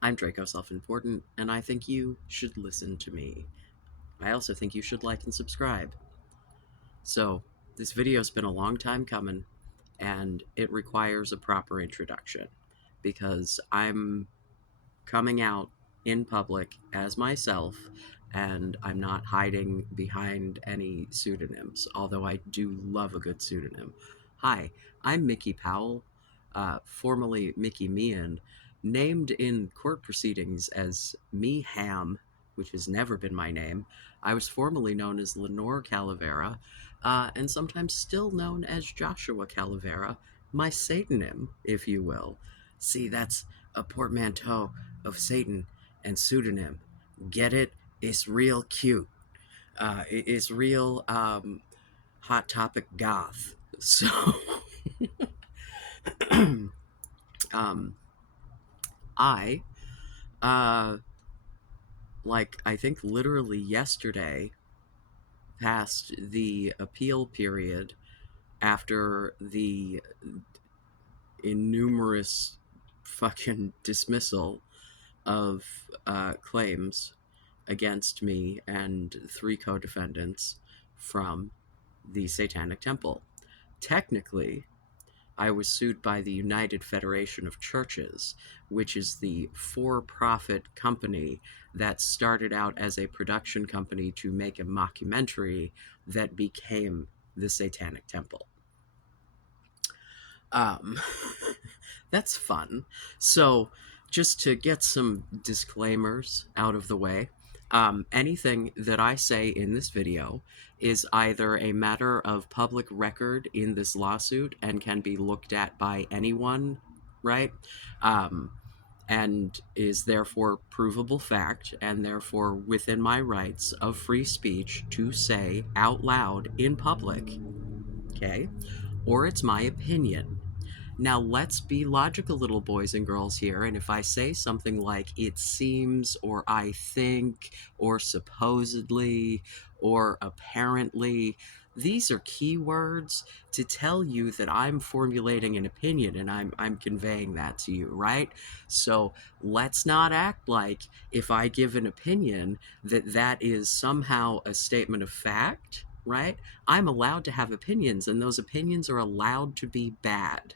I'm Draco Self-Important, and I think you should listen to me. I also think you should like and subscribe. So, this video's been a long time coming, and it requires a proper introduction, because I'm coming out in public as myself, and I'm not hiding behind any pseudonyms, although I do love a good pseudonym. Hi, I'm Mickey Powell, formerly Mickey Meehan, named in court proceedings as Me Ham, which has never been my name. I was formerly known as Lenore Calavera, and sometimes still known as Joshua Calavera, my Satanym, if you will. See, that's a portmanteau of Satan and pseudonym. Get it? It's real cute. It's real hot topic goth. So, um, I, uh, I think literally yesterday passed the appeal period after the innumerous fucking dismissal of claims against me and three co-defendants from the Satanic Temple. Technically, I was sued by the United Federation of Churches, which is the for-profit company that started out as a production company to make a mockumentary that became the Satanic Temple. Um, that's fun. So, just to get some disclaimers out of the way, anything that I say in this video is either a matter of public record in this lawsuit and can be looked at by anyone, right? Um, and is therefore provable fact and therefore within my rights of free speech to say out loud in public, okay? Or it's my opinion. Now, let's be logical, little boys and girls here, and if I say something like it seems, or I think, or supposedly, or apparently, these are keywords to tell you that I'm formulating an opinion and I'm conveying that to you, right? So let's not act like if I give an opinion that is somehow a statement of fact, right? I'm allowed to have opinions, and those opinions are allowed to be bad.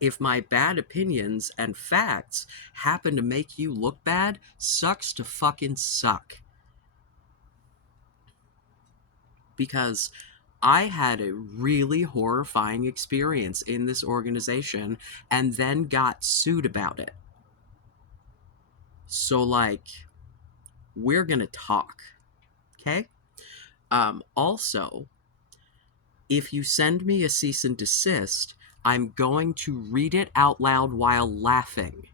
If my bad opinions and facts happen to make you look bad, sucks to fucking suck. Because I had a really horrifying experience in this organization and then got sued about it. So, we're gonna talk, okay? Also, if you send me a cease and desist, I'm going to read it out loud while laughing.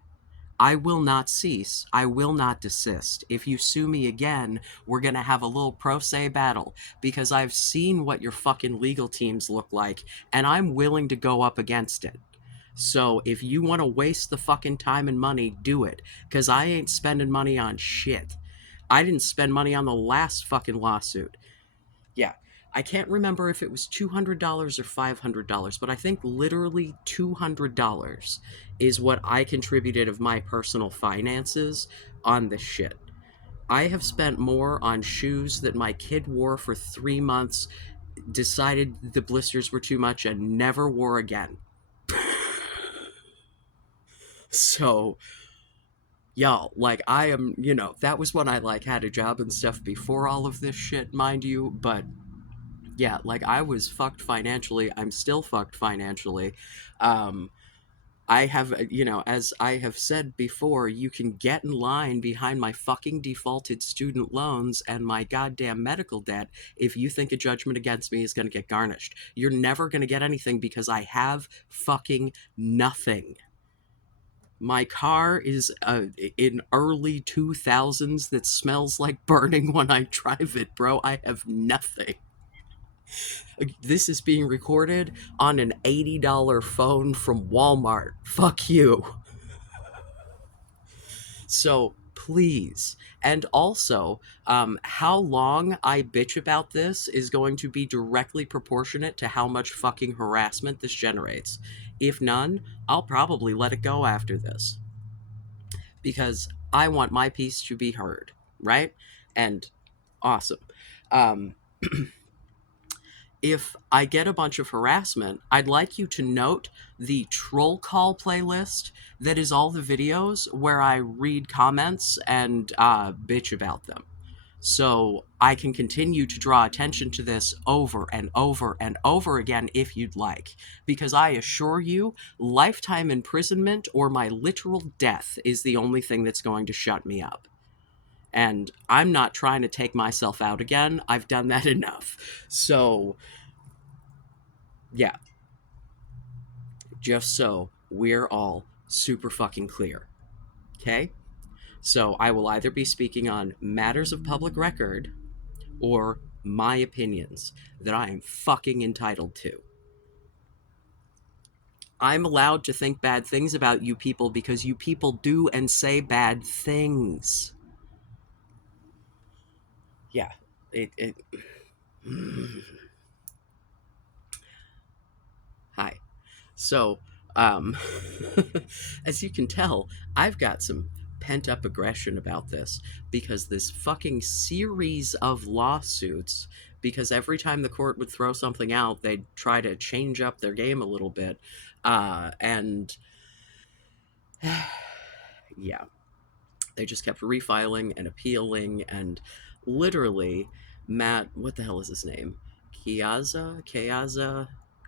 I will not cease. I will not desist. If you sue me again, we're going to have a little pro se battle because I've seen what your fucking legal teams look like and I'm willing to go up against it. So if you want to waste the fucking time and money, do it. Because I ain't spending money on shit. I didn't spend money on the last fucking lawsuit. Yeah. I can't remember if it was $200 or $500, but I think literally $200 is what I contributed of my personal finances on this shit. I have spent more on shoes that my kid wore for 3 months, decided the blisters were too much, and never wore again. So, y'all, I am, that was when I, had a job and stuff before all of this shit, mind you, but yeah, I was fucked financially. I'm still fucked financially. Um, I have, as I have said before, you can get in line behind my fucking defaulted student loans and my goddamn medical debt if you think a judgment against me is going to get garnished. You're never going to get anything because I have fucking nothing. My car is in early 2000s that smells like burning when I drive it, bro. I have nothing. This is being recorded on an $80 phone from Walmart. Fuck you. So please. And also, how long I bitch about this is going to be directly proportionate to how much fucking harassment this generates. If none, I'll probably let it go after this. because I want my piece to be heard, right? And awesome. Um, if I get a bunch of harassment, I'd like you to note the troll call playlist that is all the videos where I read comments and bitch about them. So I can continue to draw attention to this over and over and over again if you'd like. Because I assure you, lifetime imprisonment or my literal death is the only thing that's going to shut me up. And I'm not trying to take myself out again. I've done that enough. So, yeah, just so we're all super fucking clear. Okay? So I will either be speaking on matters of public record or my opinions that I am fucking entitled to. I'm allowed to think bad things about you people because you people do and say bad things. Yeah. It Hi. So, um, as you can tell, I've got some pent up aggression about this because this fucking series of lawsuits, because every time the court would throw something out, they'd try to change up their game a little bit. And yeah, they just kept refiling and appealing, and literally, Matt, what the hell is his name? Keaza,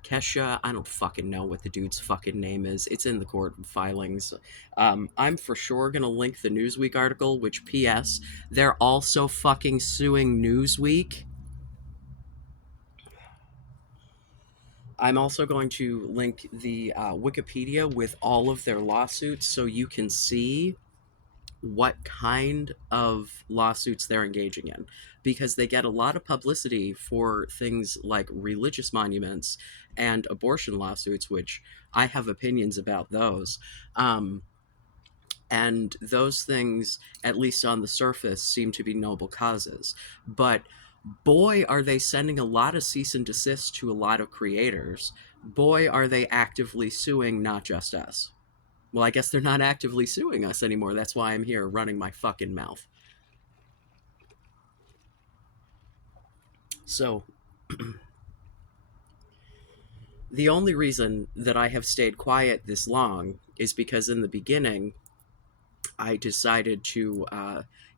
Kesha. I don't fucking know what the dude's fucking name is. It's in the court filings. I'm for sure gonna link the Newsweek article, which, P.S., they're also fucking suing Newsweek. I'm also going to link the Wikipedia with all of their lawsuits so you can see what kind of lawsuits they're engaging in, because they get a lot of publicity for things like religious monuments and abortion lawsuits, which I have opinions about those. Um, and those things, at least on the surface, seem to be noble causes. But boy, are they sending a lot of cease and desist to a lot of creators. Boy, are they actively suing not just us. Well, I guess they're not actively suing us anymore. That's why I'm here running my fucking mouth. So, the only reason that I have stayed quiet this long is because in the beginning, I decided to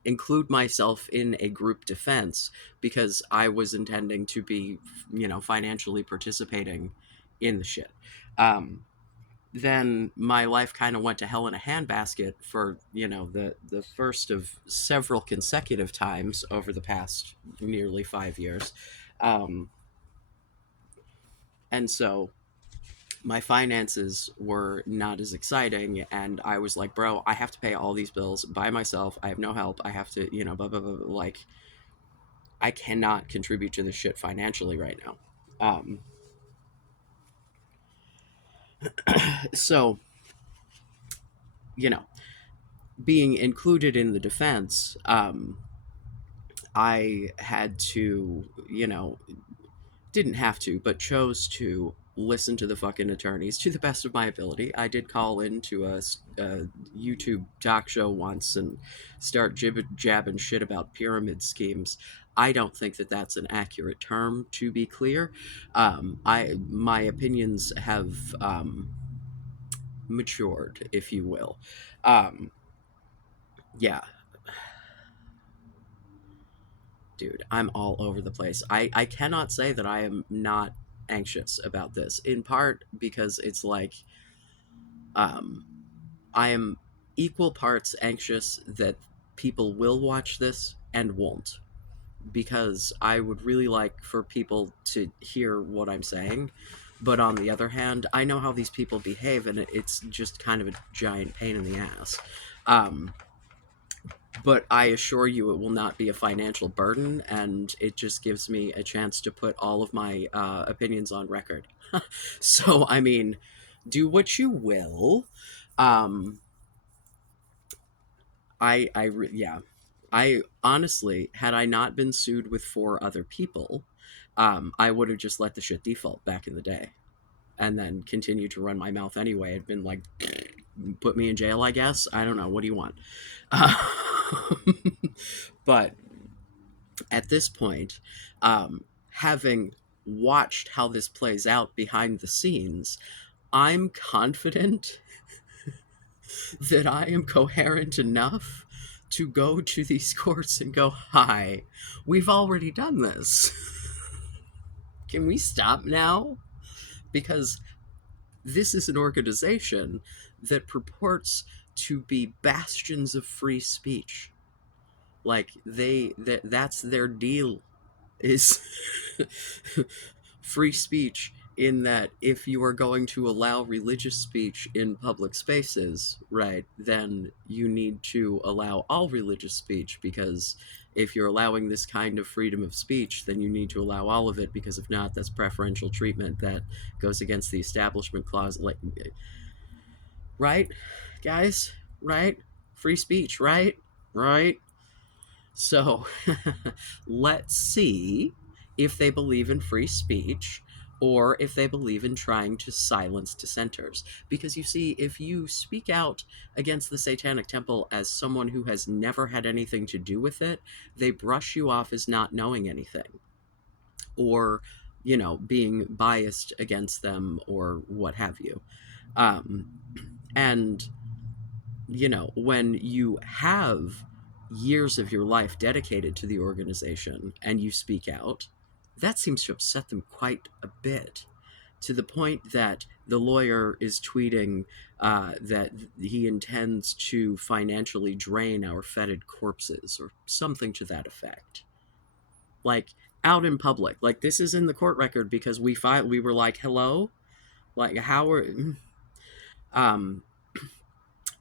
include myself in a group defense because I was intending to be, financially participating in the shit. Um, then my life kind of went to hell in a handbasket for the first of several consecutive times over the past nearly 5 years, um, and so my finances were not as exciting, and I was like, bro, I have to pay all these bills by myself. I have no help. I have to, blah, blah, blah, blah. Like, I cannot contribute to this shit financially right now. So, you know being included in the defense, I had to, didn't have to, but chose to listen to the fucking attorneys to the best of my ability. I did call into a YouTube talk show once and start jabbing shit about pyramid schemes. I don't think that that's an accurate term, to be clear. My opinions have matured, if you will. Um, yeah, dude, I'm all over the place. I cannot say that I am not anxious about this, in part because it's like, um, I am equal parts anxious that people will watch this and won't, because I would really like for people to hear what I'm saying. But on the other hand, I know how these people behave, and it's just kind of a giant pain in the ass. Um, but I assure you it will not be a financial burden, and it just gives me a chance to put all of my opinions on record. So, I mean, do what you will. Um, yeah. I honestly, had I not been sued with four other people, I would have just let the shit default back in the day and then continued to run my mouth anyway. I'd been like, put me in jail, I guess. I don't know. What do you want? Uh, but at this point, having watched how this plays out behind the scenes, I'm confident that I am coherent enough to go to these courts and go, hi, we've already done this. Can we stop now? Because this is an organization that purports to be bastions of free speech. Like that's their deal, is free speech, in that if you are going to allow religious speech in public spaces, right, then you need to allow all religious speech, because if you're allowing this kind of freedom of speech, then you need to allow all of it, because if not, that's preferential treatment that goes against the establishment clause. Like, right, guys, right? Free speech, right? Right? So let's see if they believe in free speech or if they believe in trying to silence dissenters. Because you see, if you speak out against the Satanic Temple as someone who has never had anything to do with it, they brush you off as not knowing anything, or, being biased against them, or what have you. Um, and when you have years of your life dedicated to the organization and you speak out, that seems to upset them quite a bit, to the point that the lawyer is tweeting that he intends to financially drain our fetid corpses, or something to that effect. Like, out in public. Like, this is in the court record, because we were like, hello? Like, how are... Um,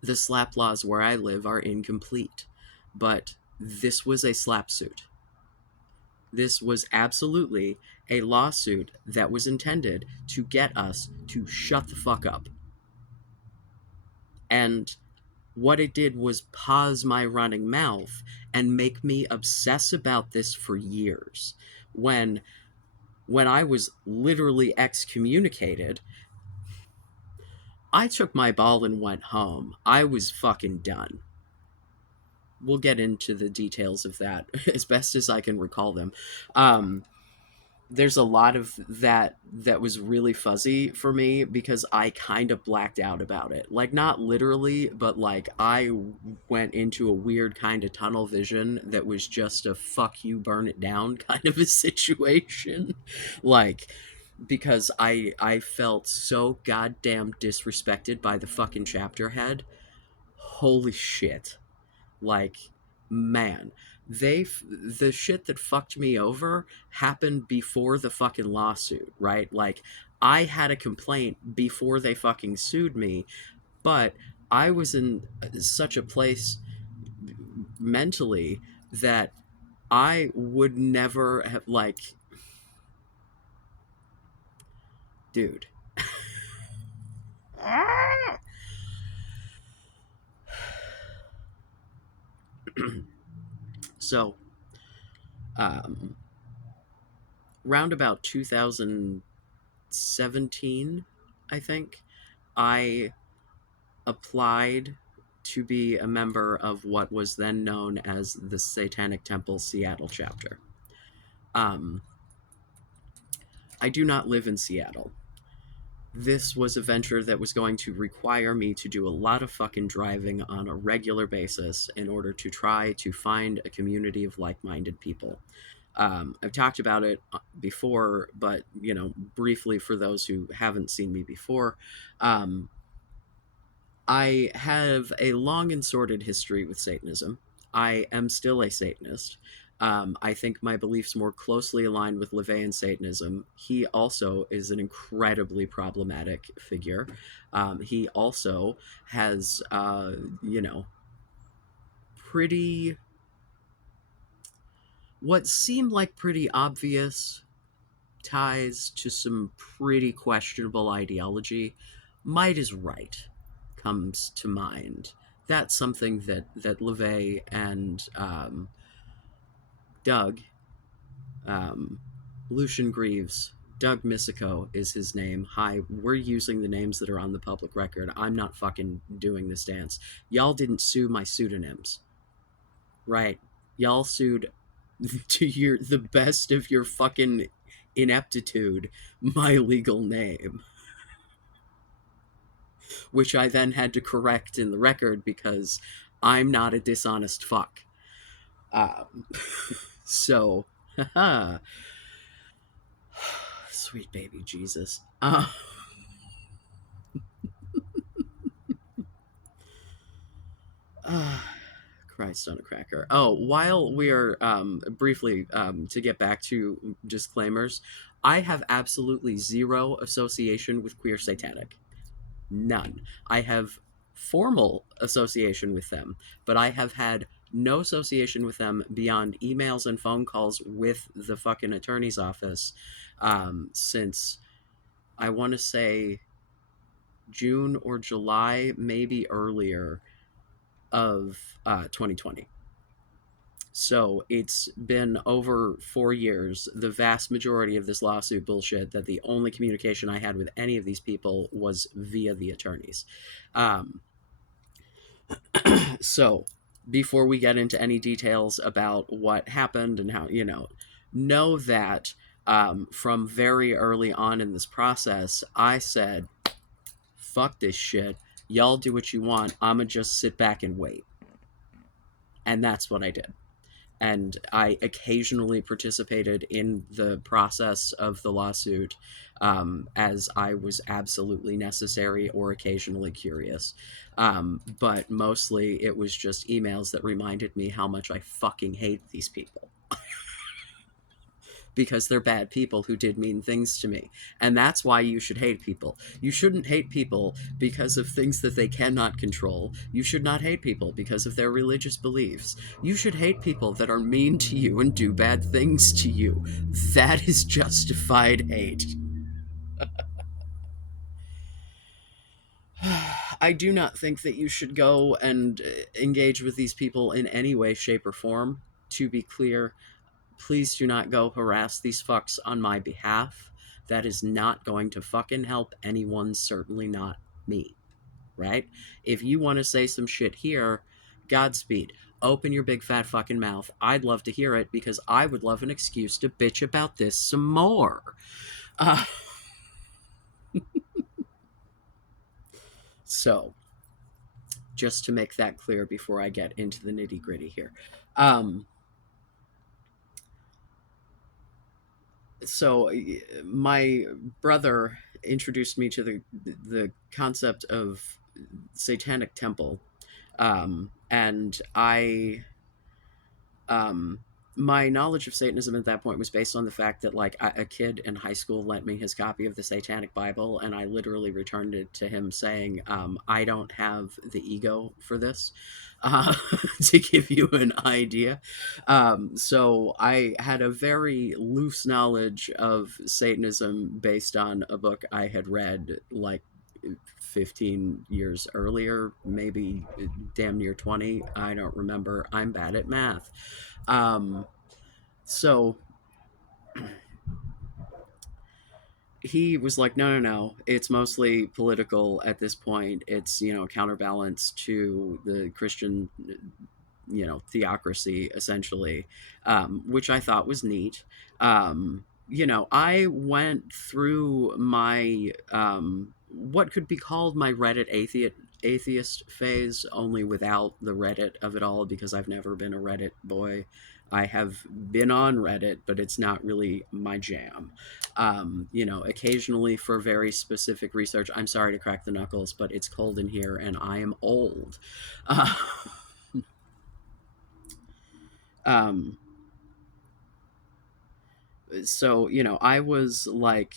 the slap laws where I live are incomplete, but this was a slap suit. This was absolutely a lawsuit that was intended to get us to shut the fuck up. And what it did was pause my running mouth and make me obsess about this for years. When I was literally excommunicated, I took my ball and went home. I was fucking done. We'll get into the details of that as best as I can recall them. There's a lot of that was really fuzzy for me, because I kind of blacked out about it. Like, not literally, but like I went into a weird kind of tunnel vision that was just a fuck you, burn it down kind of a situation. Like, because I felt so goddamn disrespected by the fucking chapter head. Holy shit. Like, man, the shit that fucked me over happened before the fucking lawsuit, right? Like, I had a complaint before they fucking sued me, but I was in such a place mentally that I would never have, like, dude. So, um, round about 2017, I think, I applied to be a member of what was then known as the Satanic Temple Seattle chapter. Um, I do not live in Seattle. This was a venture that was going to require me to do a lot of fucking driving on a regular basis in order to try to find a community of like-minded people. I've talked about it before, but, briefly for those who haven't seen me before, I have a long and sordid history with Satanism. I am still a Satanist. I think my beliefs more closely align with LaVeyan Satanism. He also is an incredibly problematic figure. He also has, pretty, what seemed like pretty obvious ties to some pretty questionable ideology. Might is right comes to mind. That's something that LeVay and Doug, Lucian Greaves, Doug Misico is his name. Hi, we're using the names that are on the public record. I'm not fucking doing this dance. Y'all didn't sue my pseudonyms, right? Y'all sued to your the best of your fucking ineptitude my legal name, which I then had to correct in the record because I'm not a dishonest fuck. Um, so, haha, sweet baby Jesus. Uh, Christ on a cracker. Oh, while we are briefly to get back to disclaimers, I have absolutely zero association with Queer Satanic. None. I have formal association with them, but I have had no association with them beyond emails and phone calls with the fucking attorney's office since I want to say June or July, maybe earlier, of 2020. So it's been over 4 years. The vast majority of this lawsuit bullshit, that the only communication I had with any of these people was via the attorneys. Um, so before we get into any details about what happened and how, know that from very early on in this process, I said, fuck this shit. Y'all do what you want. I'm going to just sit back and wait. And that's what I did. And I occasionally participated in the process of the lawsuit as I was absolutely necessary or occasionally curious. But mostly it was just emails that reminded me how much I fucking hate these people because they're bad people who did mean things to me. And that's why you should hate people. You shouldn't hate people because of things that they cannot control. You should not hate people because of their religious beliefs. You should hate people that are mean to you and do bad things to you. That is justified hate. I do not think that you should go and engage with these people in any way, shape, or form. To be clear, please do not go harass these fucks on my behalf. That is not going to fucking help anyone, certainly not me, right? If you want to say some shit here, Godspeed. Open your big fat fucking mouth. I'd love to hear it because I would love an excuse to bitch about this some more. Uh, so, just to make that clear before I get into the nitty gritty here. Um, so my brother introduced me to the concept of satanic temple, and I um, my knowledge of Satanism at that point was based on the fact that like a kid in high school lent me his copy of the Satanic Bible, and I literally returned it to him saying, "I don't have the ego for this." Uh, to give you an idea, so I had a very loose knowledge of Satanism based on a book I had read like 15 years earlier, maybe damn near 20. I don't remember. I'm bad at math. Um, so he was like, no, no, no. It's mostly political at this point. It's, counterbalance to the Christian, theocracy, essentially, which I thought was neat. I went through my, what could be called my Reddit atheist phase, only without the Reddit of it all, because I've never been a Reddit boy. I have been on Reddit, but it's not really my jam. Occasionally for very specific research. I'm sorry to crack the knuckles, but it's cold in here and I am old. Uh, um, so I was like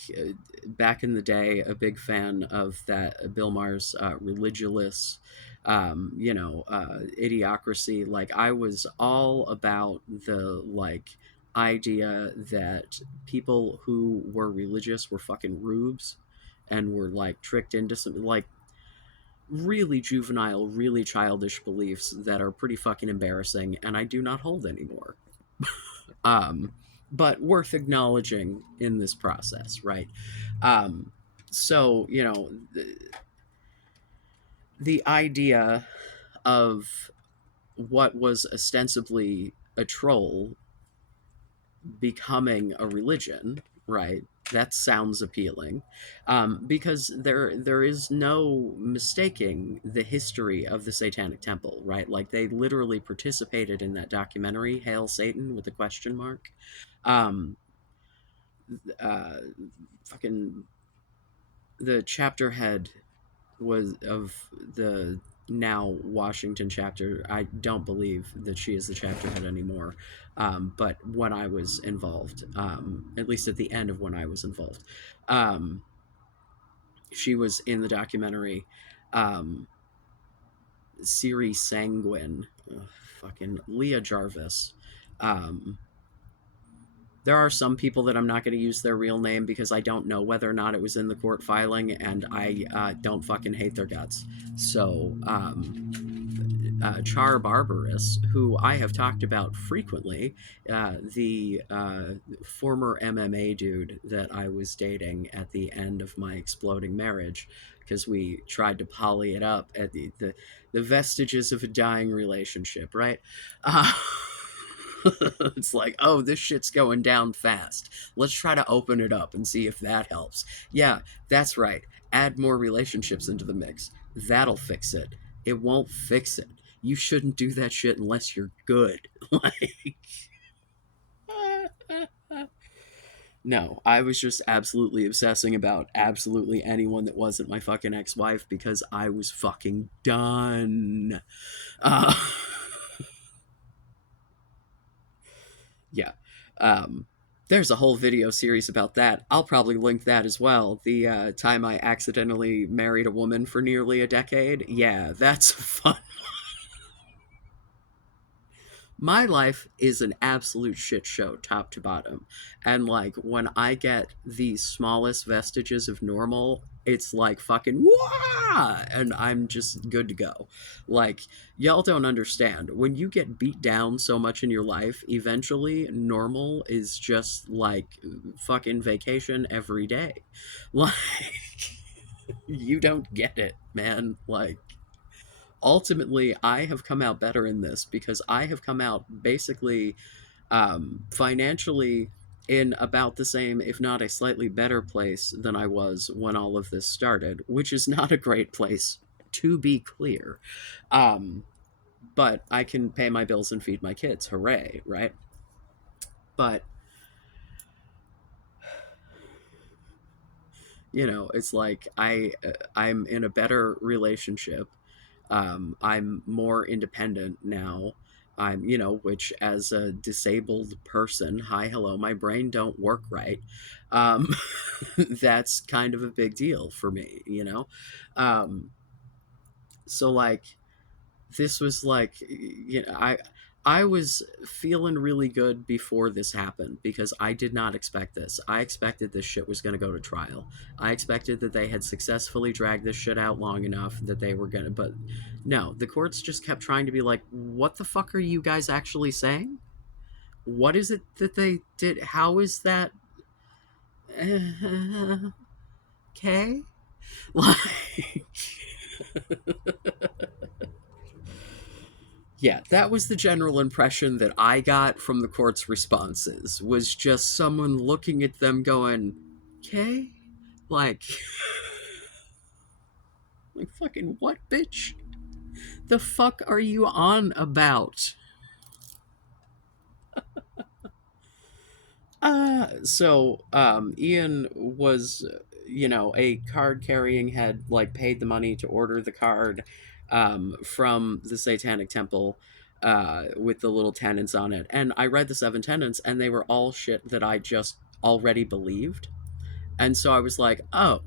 back in the day a big fan of that Bill Maher's religious idiocracy. Like I was all about the like idea that people who were religious were fucking rubes and were like tricked into some like really juvenile, really childish beliefs that are pretty fucking embarrassing and I do not hold anymore. um but worth acknowledging in this process, right? Um, so, the idea of what was ostensibly a troll becoming a religion, right? That sounds appealing, because there is no mistaking the history of the Satanic Temple, right? Like they literally participated in that documentary, "Hail Satan" with a question mark. Um, uh, Fucking the chapter head was of the now Washington chapter. I don't believe that she is the chapter head anymore. But when I was involved, at least at the end of when I was involved, um, she was in the documentary. Um, Siri Sanguine, fucking Leah Jarvis. Um, there are some people that I'm not going to use their real name because I don't know whether or not it was in the court filing, and I don't fucking hate their guts. So, Char Barbarous, who I have talked about frequently, the former MMA dude that I was dating at the end of my exploding marriage, because we tried to poly it up at the vestiges of a dying relationship, right? Uh, it's like, oh, this shit's going down fast. Let's try to open it up and see if that helps. Yeah, that's right. Add more relationships into the mix. That'll fix it. It won't fix it. You shouldn't do that shit unless you're good. Like, no, I was just absolutely obsessing about absolutely anyone that wasn't my fucking ex-wife because I was fucking done. Uh, yeah. Um, there's a whole video series about that. I'll probably link that as well. The time I accidentally married a woman for nearly a decade. Yeah, that's fun. My life is an absolute shit show top to bottom, and like when I get the smallest vestiges of normal, it's like fucking wah, and I'm just good to go. Like, y'all don't understand, when you get beat down so much in your life, eventually normal is just like fucking vacation every day. Like, you don't get it, man. Like, ultimately I have come out better in this because I have come out basically, financially in about the same, if not a slightly better place than I was when all of this started, which is not a great place, to be clear. Um, but I can pay my bills and feed my kids. Hooray, right? But, it's like I'm in a better relationship. I'm more independent now. Which as a disabled person, hi, hello, my brain don't work right. Um, that's kind of a big deal for me. Um, so like, this was like, I was feeling really good before this happened because I did not expect this. I expected this shit was going to go to trial. I expected that they had successfully dragged this shit out long enough that they were going to, but no, the courts just kept trying to be like, what the fuck are you guys actually saying? What is it that they did? How is that? Okay. Like, yeah, that was the general impression that I got from the court's responses, was just someone looking at them going, okay? Like, like fucking what, bitch? The fuck are you on about? Ian was, a card carrying head, like, paid the money to order the card, from the Satanic Temple, with the little tenets on it. And I read the seven tenets, and they were all shit that I just already believed. And so I was like, oh,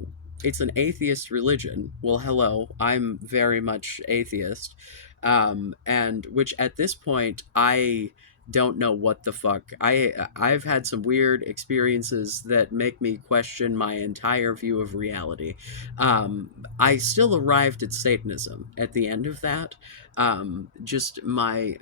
it's an atheist religion. Well, hello, I'm very much atheist. And which at this point, I don't know what the fuck. I've had some weird experiences that make me question my entire view of reality. I still arrived at Satanism at the end of that. Just my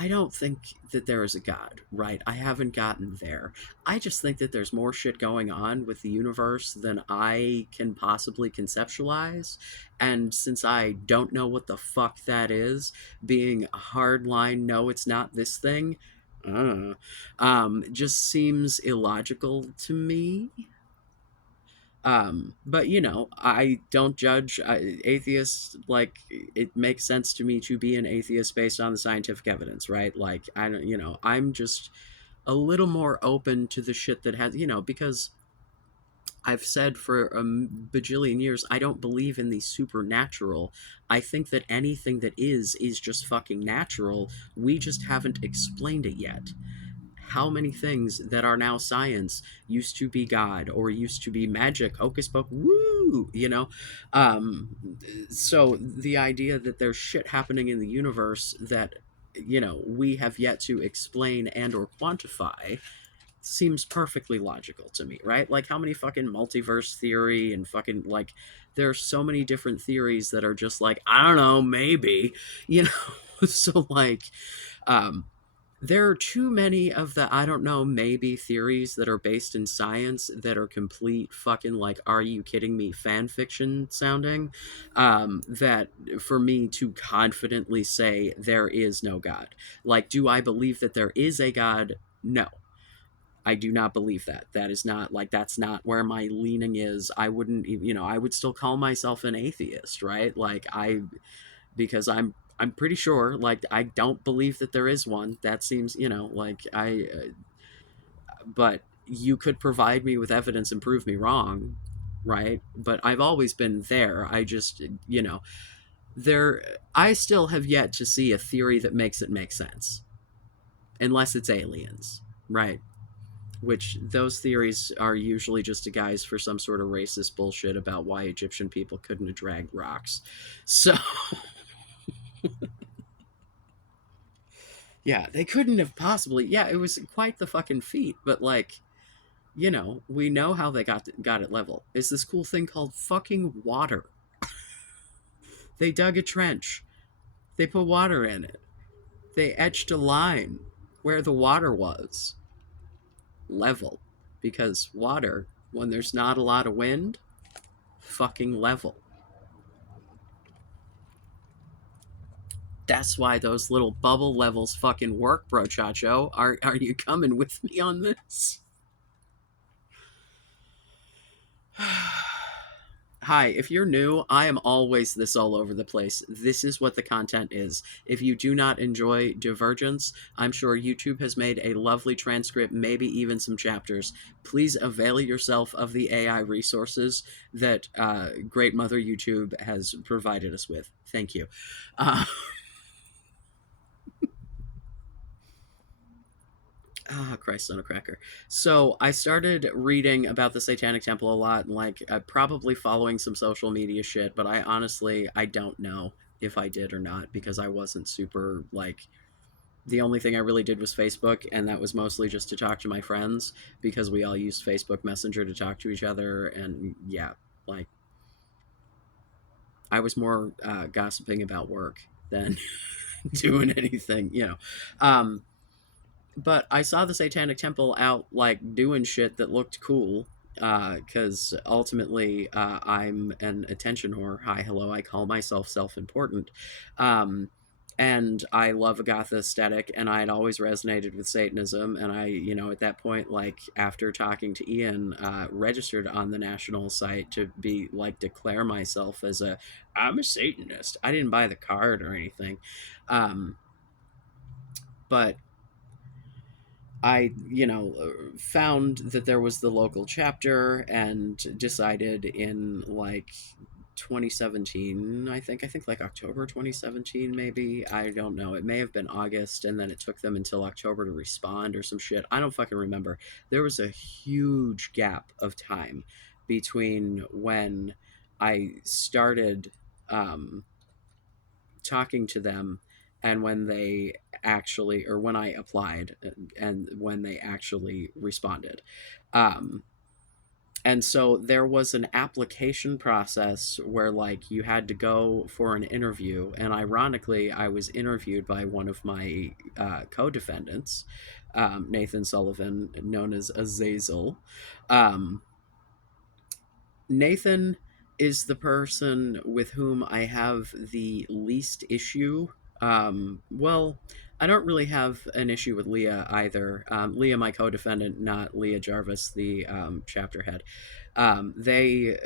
I don't think that there is a God, right? I haven't gotten there. I just think that there's more shit going on with the universe than I can possibly conceptualize. And since I don't know what the fuck that is, being a hard line, no, it's not this thing, just seems illogical to me. But I don't judge atheists. Like, it makes sense to me to be an atheist based on the scientific evidence, right? Like, I don't, I'm just a little more open to the shit that has, because I've said for a bajillion years, I don't believe in the supernatural. I think that anything that is just fucking natural. We just haven't explained it yet. How many things that are now science used to be God or used to be magic, hocus pocus, woo, Um, so the idea that there's shit happening in the universe that, we have yet to explain and or quantify seems perfectly logical to me, right? Like, how many fucking multiverse theory and fucking, like, there's so many different theories that are just like, I don't know, maybe, you know? So, like, um, there are too many of the I don't know maybe theories that are based in science that are complete fucking like are you kidding me fan fiction sounding, that for me to confidently say there is no God. Like, do I believe that there is a God? No. I do not believe that. That is not like that's not where my leaning is. I wouldn't I would still call myself an atheist, right? Like, I because I'm pretty sure like I don't believe that there is one. That seems, like I but you could provide me with evidence and prove me wrong, right? But I've always been there. I just, there I still have yet to see a theory that makes it make sense unless it's aliens, right? Which those theories are usually just a guise for some sort of racist bullshit about why Egyptian people couldn't have dragged rocks. So yeah, they couldn't have possibly. Yeah, it was quite the fucking feat. But like, we know how they got it level. It's this cool thing called fucking water. They dug a trench. They put water in it. They etched a line where the water was level, because water, when there's not a lot of wind, fucking level. That's why those little bubble levels fucking work, bro, Chacho. Are you coming with me on this? Hi, if you're new, I am always this all over the place. This is what the content is. If you do not enjoy Divergence, I'm sure YouTube has made a lovely transcript, maybe even some chapters. Please avail yourself of the AI resources that Great Mother YouTube has provided us with. Thank you. Uh, Christ on a cracker. So I started reading about the Satanic Temple a lot, and like probably following some social media shit. But I don't know if I did or not because I wasn't super like. The only thing I really did was Facebook, and that was mostly just to talk to my friends because we all used Facebook Messenger to talk to each other. And yeah, like I was more gossiping about work than doing anything, Um, but I saw the Satanic Temple out like doing shit that looked cool. Because ultimately, I'm an attention whore. Hi, hello. I call myself self-important, um, and I love a goth aesthetic. And I had always resonated with Satanism. And I, at that point, like after talking to Ian, registered on the national site to be like declare myself as I'm a Satanist. I didn't buy the card or anything, um, but I, found that there was the local chapter and decided in like 2017, I think like October 2017, maybe. I don't know. It may have been August, and then it took them until October to respond or some shit. I don't fucking remember. There was a huge gap of time between when I started um, talking to them and when they actually or when I applied and when they actually responded. um And so there was an application process where like you had to go for an interview, and ironically I was interviewed by one of my co-defendants, Nathan Sullivan, known as Azazel. um, Nathan is the person with whom I have the least issue. Well, I don't really have an issue with Leah either. Leah, my co-defendant, not Leah Jarvis, the chapter head. They,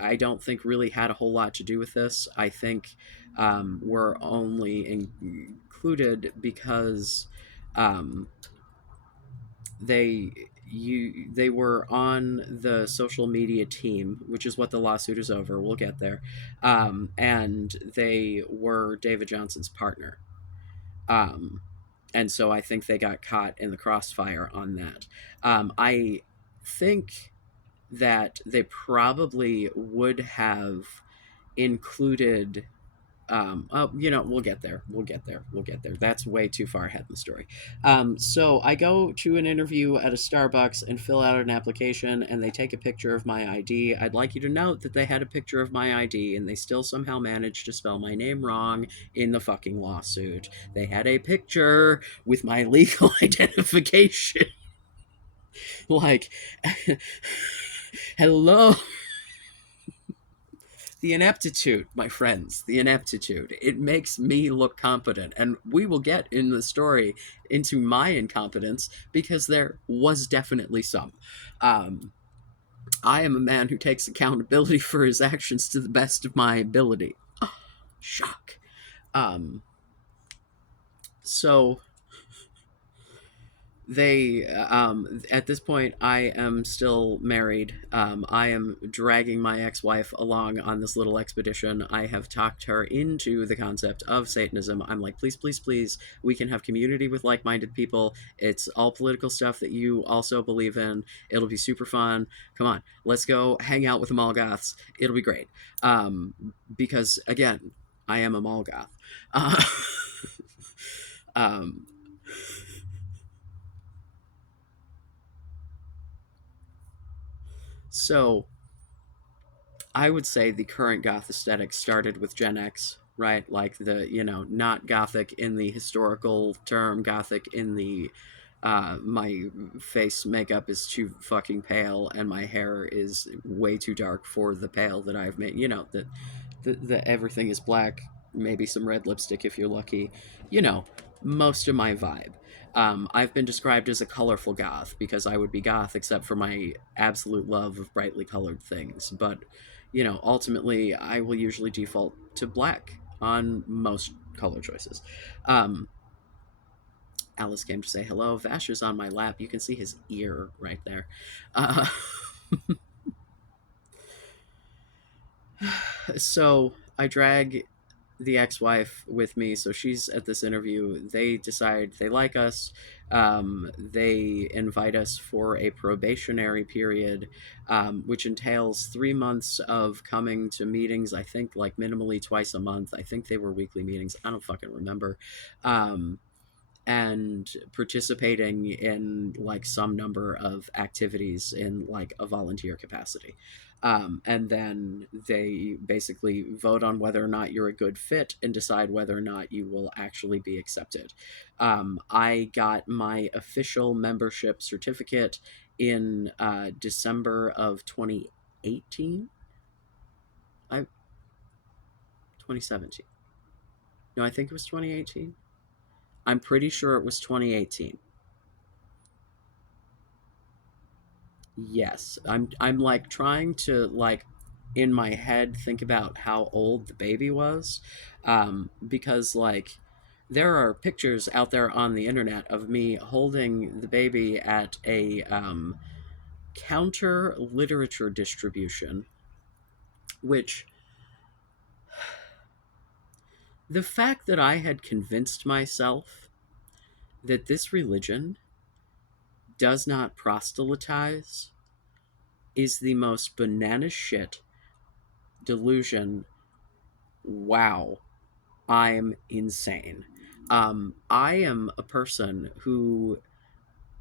I don't think really had a whole lot to do with this. I think were only included because um, they were on the social media team, which is what the lawsuit is over. We'll get there. And they were David Johnson's partner. Um, and so I think they got caught in the crossfire on that. I think that they probably would have included we'll get there. We'll get there. We'll get there. That's way too far ahead in the story. So I go to an interview at a Starbucks and fill out an application, and they take a picture of my ID. I'd like you to note that they had a picture of my ID, and they still somehow managed to spell my name wrong in the fucking lawsuit. They had a picture with my legal identification. Like, hello. The ineptitude, my friends, the ineptitude. It makes me look competent. And we will get in the story into my incompetence because there was definitely some. Um, I am a man who takes accountability for his actions to the best of my ability. Oh, shock. Um, so they at this point I am still married. I am dragging my ex-wife along on this little expedition. I have talked her into the concept of Satanism. I'm like, please, please, please, we can have community with like-minded people. It's all political stuff that you also believe in. It'll be super fun. Come on, let's go hang out with the Malgoths. It'll be great. Because again, I am a Malgoth. uh, um, so I would say the current goth aesthetic started with Gen X, right? Like the, not gothic in the historical term, gothic in the my face makeup is too fucking pale and my hair is way too dark for the pale that I've made. That the everything is black, maybe some red lipstick if you're lucky. You know, most of my vibe. I've been described as a colorful goth because I would be goth except for my absolute love of brightly colored things. But, ultimately, I will usually default to black on most color choices. Um, Alice came to say hello. Vash is on my lap. You can see his ear right there. Uh, so I drag the ex-wife with me, so she's at this interview. They decide they like us. They invite us for a probationary period, which entails 3 months of coming to meetings. I think like minimally twice a month. I think they were weekly meetings. I don't fucking remember. um, and participating in like some number of activities in like a volunteer capacity. And then they basically vote on whether or not you're a good fit and decide whether or not you will actually be accepted. I got my official membership certificate in December of 2018. 2017. No, I think it was 2018. I'm pretty sure it was 2018. Yes, I'm like trying to like in my head think about how old the baby was, because like there are pictures out there on the internet of me holding the baby at a counter literature distribution, which the fact that I had convinced myself that this religion does not proselytize is the most banana shit delusion. Wow. I'm insane. I am a person who,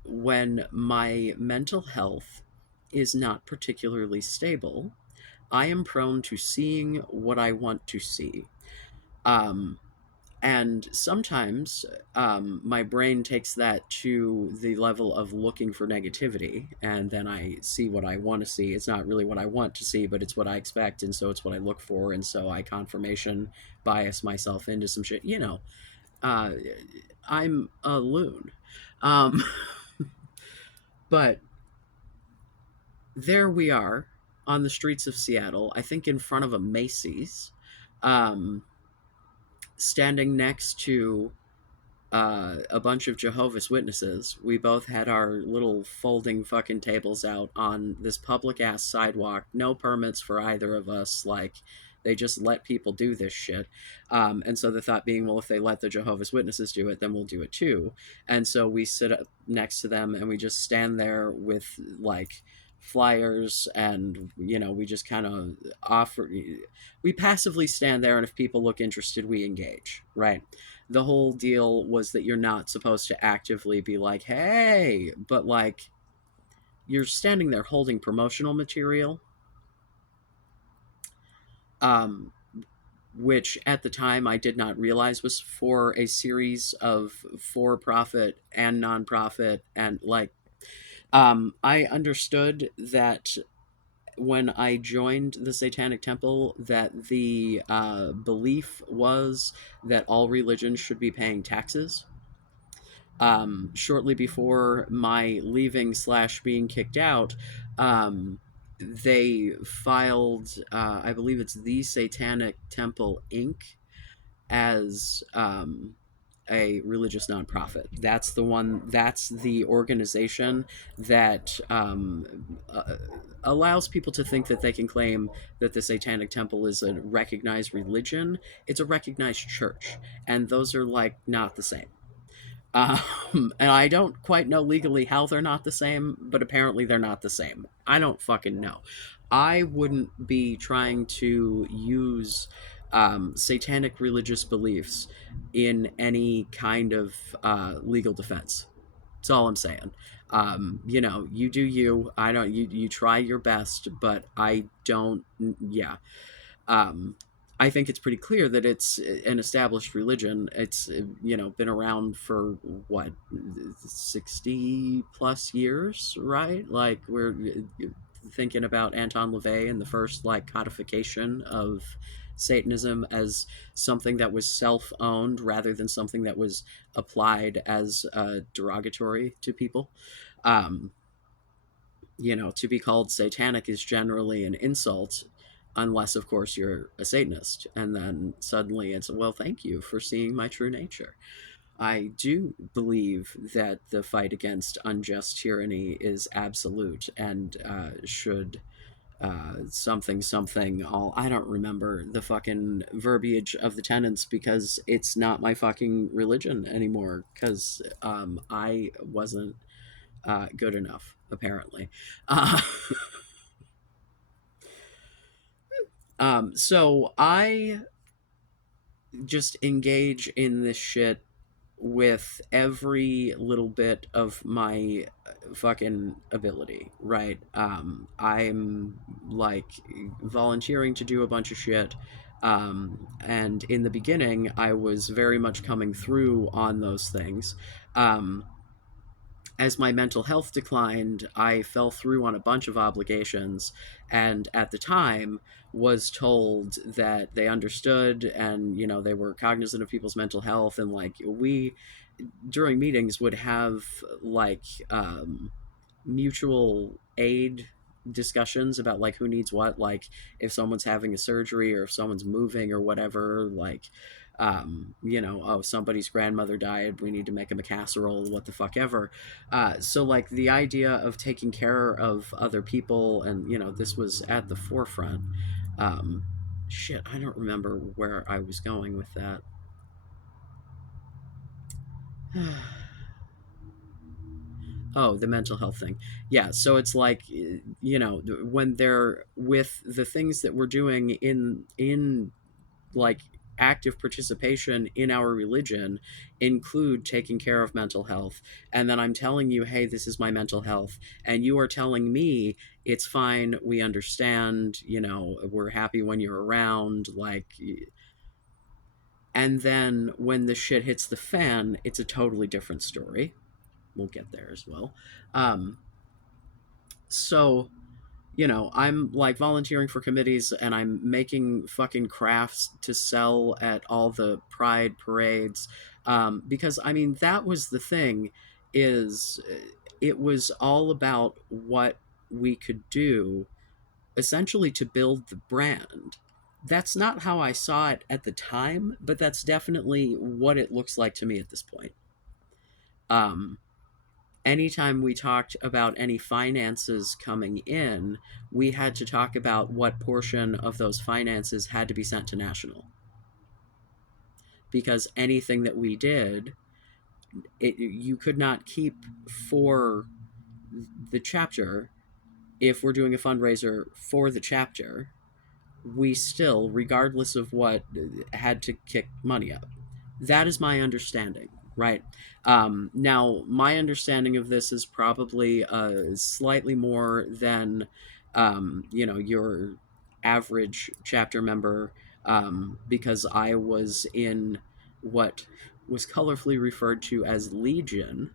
when my mental health is not particularly stable, I am prone to seeing what I want to see. Um, and sometimes my brain takes that to the level of looking for negativity, and then I see what I want to see. It's not really what I want to see, but it's what I expect, and so it's what I look for, and so I confirmation bias myself into some shit. Uh, I'm a loon. Um, but there we are on the streets of Seattle, I think in front of a Macy's, um, standing next to a bunch of Jehovah's Witnesses. We both had our little folding fucking tables out on this public ass sidewalk. No permits for either of us. Like, they just let people do this shit. And so the thought being, well, if they let the Jehovah's Witnesses do it, then we'll do it too. And so we sit up next to them and we just stand there with like flyers, and we just kind of offer, we passively stand there, and if people look interested we engage, right? The whole deal was that you're not supposed to actively be like, hey, but like you're standing there holding promotional material, um, which at the time I did not realize was for a series of for profit and nonprofit. And like, I understood that when I joined the Satanic Temple, that the belief was that all religions should be paying taxes. Shortly before my leaving slash being kicked out, they filed, I believe it's the Satanic Temple Inc., as a religious nonprofit. That's the one. That's the organization that allows people to think that they can claim that the Satanic Temple is a recognized religion. It's a recognized church, and those are like not the same. And I don't quite know legally how they're not the same, but apparently they're not the same. I don't fucking know. I wouldn't be trying to use satanic religious beliefs in any kind of legal defense. That's all I'm saying. You do you. I don't. You try your best, but I don't. Yeah. um, I think it's pretty clear that it's an established religion. It's been around for what, 60 plus years, right? Like we're thinking about Anton LaVey and the first like codification of Satanism as something that was self-owned rather than something that was applied as derogatory to people. Um, to be called satanic is generally an insult, unless, of course, you're a Satanist. And then suddenly it's, well, thank you for seeing my true nature. I do believe that the fight against unjust tyranny is absolute and should something something all, I don't remember the fucking verbiage of the tenets because it's not my fucking religion anymore, because I wasn't good enough, apparently. Uh, so I just engage in this shit with every little bit of my fucking ability, right? I'm like volunteering to do a bunch of shit. And in the beginning, I was very much coming through on those things. Um, as my mental health declined, I fell through on a bunch of obligations, and at the time was told that they understood, and they were cognizant of people's mental health, and like we during meetings would have like mutual aid discussions about like who needs what, like if someone's having a surgery or if someone's moving or whatever, like oh, somebody's grandmother died, we need to make them a casserole, what the fuck ever. So like the idea of taking care of other people, and this was at the forefront. um Shit, I don't remember where I was going with that. Oh, the mental health thing. Yeah, so it's like, when they're with the things that we're doing in like active participation in our religion include taking care of mental health. And then I'm telling you, hey, this is my mental health. And you are telling me it's fine. We understand, we're happy when you're around. Like, and then when the shit hits the fan, it's a totally different story. We'll get there as well. Um, so I'm like volunteering for committees and I'm making fucking crafts to sell at all the pride parades. Because I mean, that was the thing, is it was all about what we could do essentially to build the brand. That's not how I saw it at the time, but that's definitely what it looks like to me at this point. Um, Anytime we talked about any finances coming in, we had to talk about what portion of those finances had to be sent to national. Because anything that we did, you could not keep for the chapter. If we're doing a fundraiser for the chapter, we still, regardless of what, had to kick money up. That is my understanding, right? Now, my understanding of this is probably slightly more than, your average chapter member, because I was in what was colorfully referred to as Legion,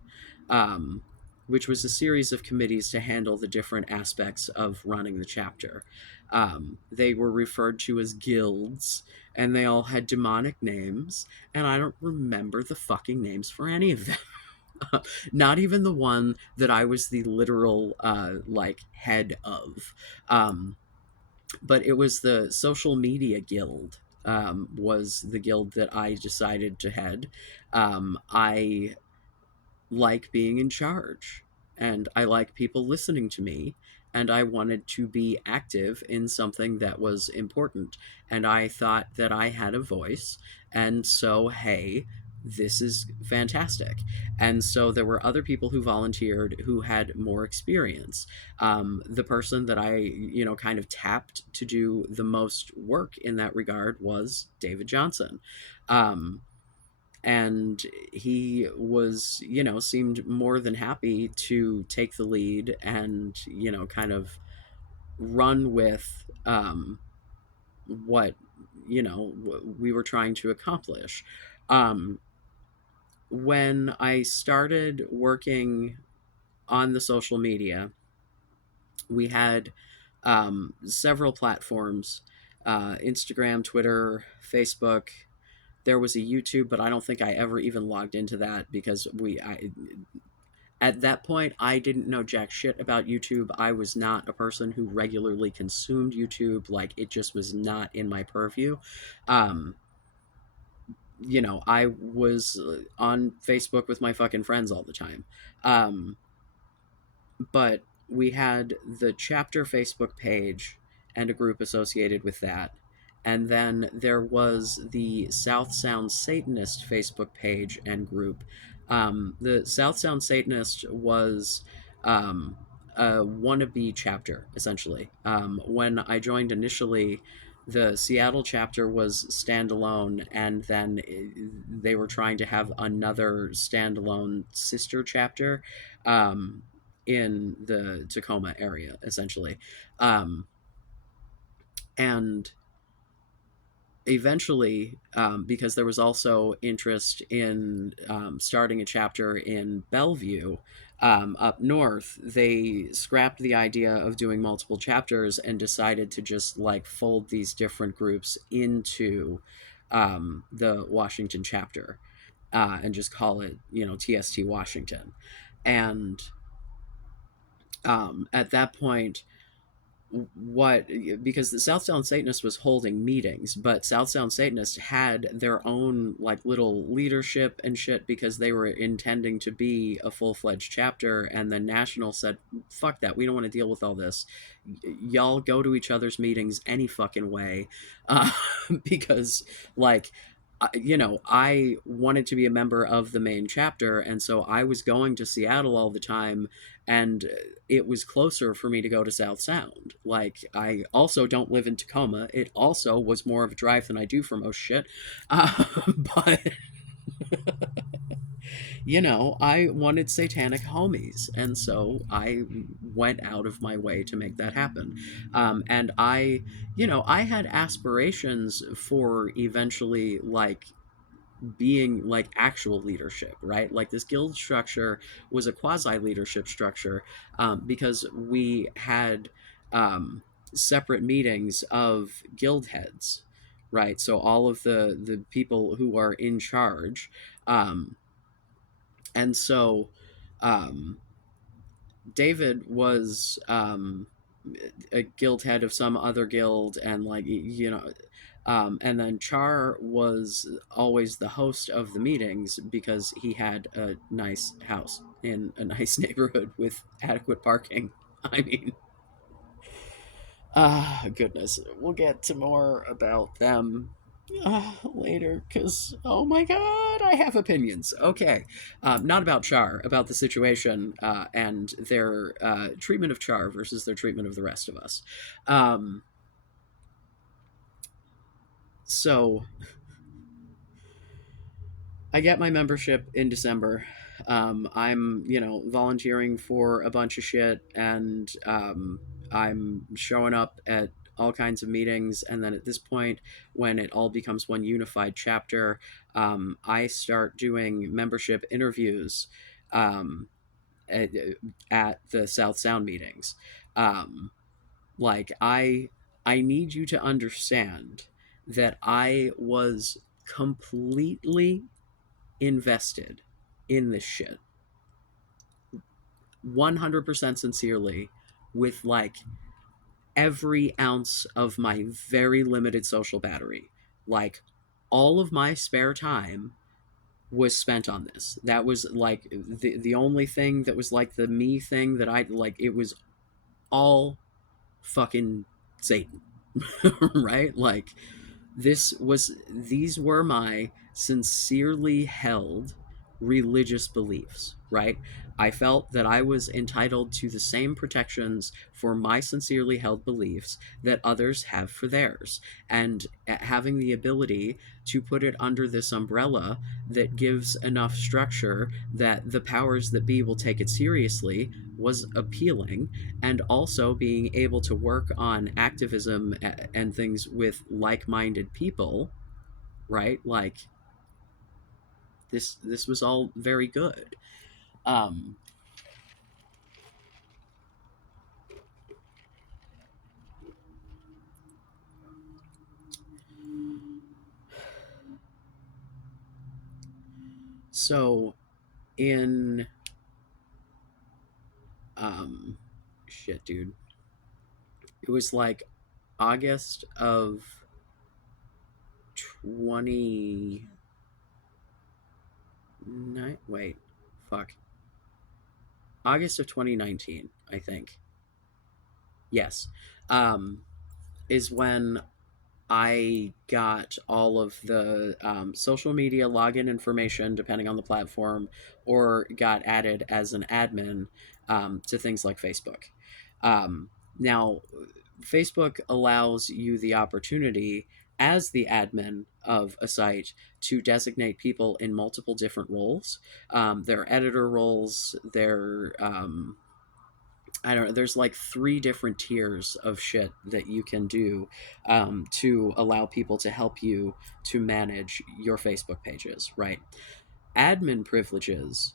um, which was a series of committees to handle the different aspects of running the chapter. They were referred to as guilds, and they all had demonic names, and I don't remember the fucking names for any of them. Not even the one that I was the literal like head of. Um, but it was the social media guild, was the guild that I decided to head. I like being in charge, and I like people listening to me, and I wanted to be active in something that was important, and I thought that I had a voice, and so hey, this is fantastic. And so there were other people who volunteered who had more experience. The person that I kind of tapped to do the most work in that regard was David Johnson. um, and he was seemed more than happy to take the lead and kind of run with what we were trying to accomplish. um, when I started working on the social media, we had several platforms: Instagram, Twitter, Facebook. There was a YouTube, but I don't think I ever even logged into that because at that point I didn't know jack shit about YouTube. I was not a person who regularly consumed YouTube. Like, it just was not in my purview. Um, I was on Facebook with my fucking friends all the time. Um, but we had the chapter Facebook page and a group associated with that. And then there was the South Sound Satanist Facebook page and group. The South Sound Satanist was um, a wannabe chapter, essentially. When I joined initially, the Seattle chapter was standalone, and then they were trying to have another standalone sister chapter. Um, in the Tacoma area, essentially. Um, and eventually, because there was also interest in starting a chapter in Bellevue, up north, they scrapped the idea of doing multiple chapters and decided to just like fold these different groups into the Washington chapter, and just call it, TST Washington. And at that point, what because the South Sound Satanist was holding meetings, but South Sound Satanists had their own like little leadership and shit because they were intending to be a full-fledged chapter, and the National said, fuck that, we don't want to deal with all this. Y'all go to each other's meetings any fucking way. uh, because like I wanted to be a member of the main chapter, and so I was going to Seattle all the time, and it was closer for me to go to South Sound. Like, I also don't live in Tacoma. It also was more of a drive than I do for most shit. But, I wanted satanic homies, and so I went out of my way to make that happen. And I had aspirations for eventually, like, being like actual leadership, right? Like this guild structure was a quasi leadership structure, because we had separate meetings of guild heads, right? So all of the people who are in charge, um, and so um, David was a guild head of some other guild, and and then Char was always the host of the meetings because he had a nice house in a nice neighborhood with adequate parking. I mean, goodness, we'll get to more about them later, because oh my god, I have opinions. Okay, not about Char, about the situation, and their treatment of Char versus their treatment of the rest of us. um, so I get my membership in December. I'm, volunteering for a bunch of shit, and I'm showing up at all kinds of meetings. And then at this point, when it all becomes one unified chapter, I start doing membership interviews, um, at, at the South Sound meetings. Um, like I need you to understand that I was completely invested in this shit 100% sincerely, with like every ounce of my very limited social battery. Like, all of my spare time was spent on this. That was like the only thing that was like the me thing that I like. It was all fucking Satan. Right? Like, these were my sincerely held religious beliefs, right? I felt that I was entitled to the same protections for my sincerely held beliefs that others have for theirs, and having the ability to put it under this umbrella that gives enough structure that the powers that be will take it seriously was appealing. And also being able to work on activism and things with like-minded people, right? Like, this was all very good. um so in um shit, dude, it was like August of 20 wait, fuck, August of 2019, I think. Yes. um is when I got all of the social media login information, depending on the platform, or got added as an admin to things like Facebook. Now, Facebook allows you the opportunity as the admin of a site to designate people in multiple different roles. There are editor roles, there I don't know. There's like three different tiers of shit that you can do to allow people to help you to manage your Facebook pages, right? Admin privileges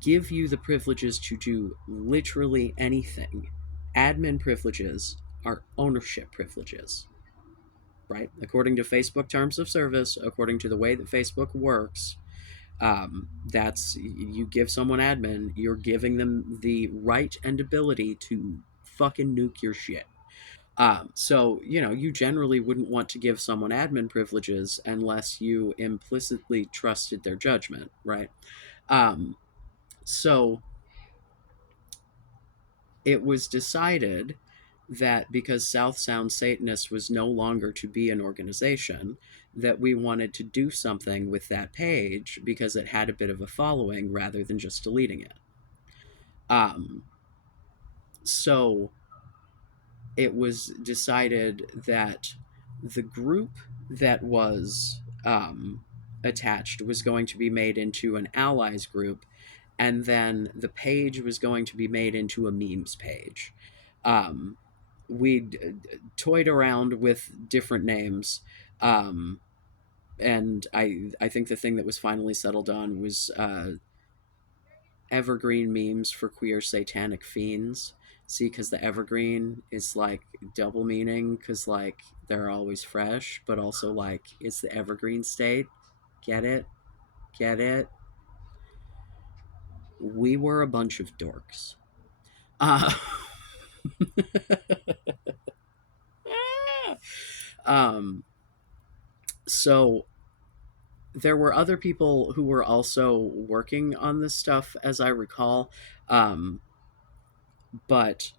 give you the privileges to do literally anything. Admin privileges are ownership privileges, right? According to Facebook terms of service, according to the way that Facebook works, that's, you give someone admin, you're giving them the right and ability to fucking nuke your shit. So you generally wouldn't want to give someone admin privileges unless you implicitly trusted their judgment, right? um, so it was decided that because South Sound Satanist was no longer to be an organization, that we wanted to do something with that page because it had a bit of a following rather than just deleting it. Um, so it was decided that the group that was attached was going to be made into an allies group, and then the page was going to be made into a memes page. Um, we toyed around with different names, um, and I think the thing that was finally settled on was evergreen memes for queer satanic fiends. See, because the evergreen is like double meaning, because like they're always fresh, but also like it's the evergreen state. Get it? Get it? We were a bunch of dorks. Uh, um, so there were other people who were also working on this stuff, as I recall. Um, but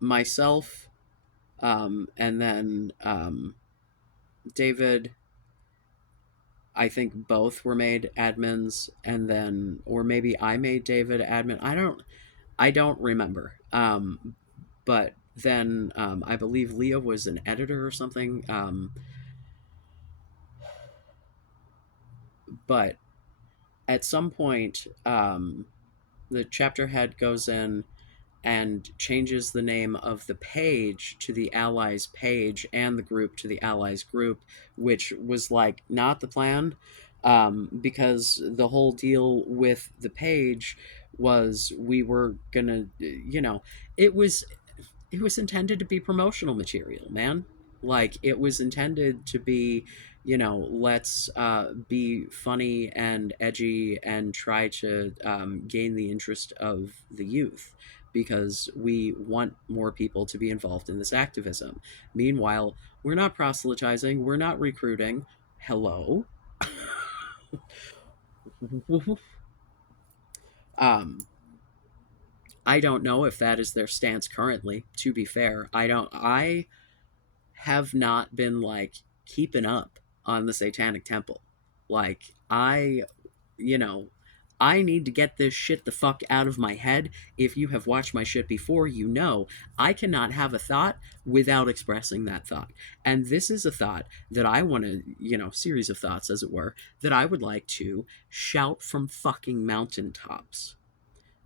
myself, and then David, I think both were made admins, and then, or maybe I made David admin. I don't remember. But then I believe Leah was an editor or something. But at some point, the chapter head goes in and changes the name of the page to the Allies page and the group to the Allies group, which was like not the plan, because the whole deal with the page was we were gonna, it was it was intended to be promotional material, man. Like it was intended to be, let's be funny and edgy and try to gain the interest of the youth because we want more people to be involved in this activism. Meanwhile, we're not proselytizing, we're not recruiting. Hello. um, I don't know if that is their stance currently. To be fair, I don't. I have not been like keeping up on the Satanic Temple. Like you know, I need to get this shit the fuck out of my head. If you have watched my shit before, you know I cannot have a thought without expressing that thought. And this is a thought that I want to, series of thoughts as it were, that I would like to shout from fucking mountaintops.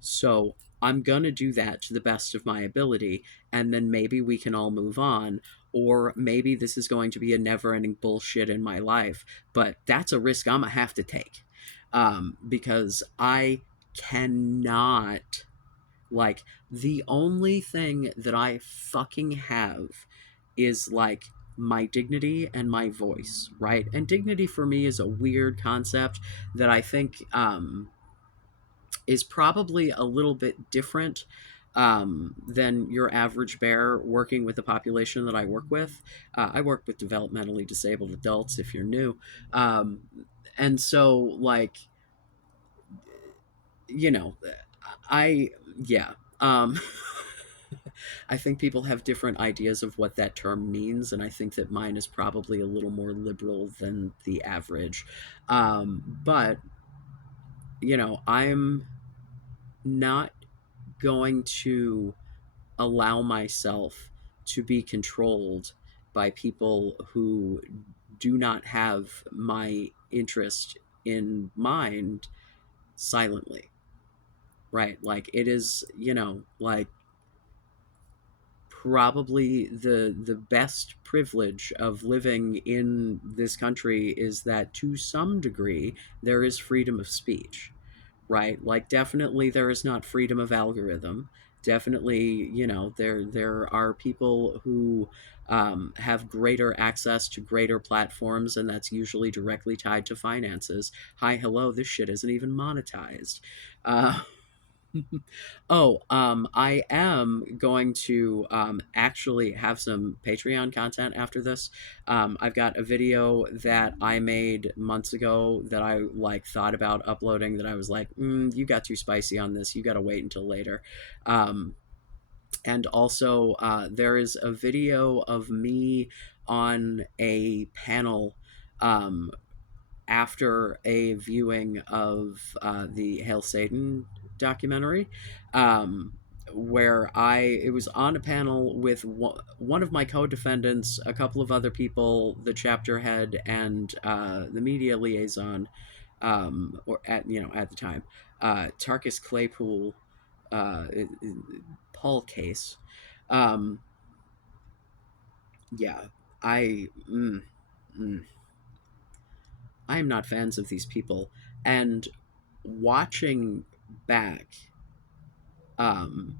So I'm going to do that to the best of my ability, and then maybe we can all move on. Or maybe this is going to be a never ending bullshit in my life, but that's a risk I'm going to have to take. Because I cannot, like, the only thing that I fucking have is, like, my dignity and my voice, right? And dignity for me is a weird concept that I think, is probably a little bit different than your average bear working with the population that I work with. I work with developmentally disabled adults, if you're new. Um, and so, like, you know, I, yeah. Um, I think people have different ideas of what that term means, and I think that mine is probably a little more liberal than the average. But, I'm not going to allow myself to be controlled by people who do not have my interest in mind silently, right? Like it is, like probably the best privilege of living in this country is that to some degree there is freedom of speech, right? Like definitely there is not freedom of algorithm. Definitely, there are people who have greater access to greater platforms, and that's usually directly tied to finances. Hi, hello, this shit isn't even monetized. Uh, I am going to actually have some Patreon content after this. I've got a video that I made months ago that I like thought about uploading that I was like, you got too spicy on this. You got to wait until later. Um, and also, there is a video of me on a panel um, after a viewing of the Hail Satan documentary, um, where it was on a panel with one of my co-defendants, a couple of other people, the chapter head, and the media liaison, or at the time, Tarkus Claypool, uh, Paul case. Um, yeah, I. Mm, I am not fans of these people. And watching back um,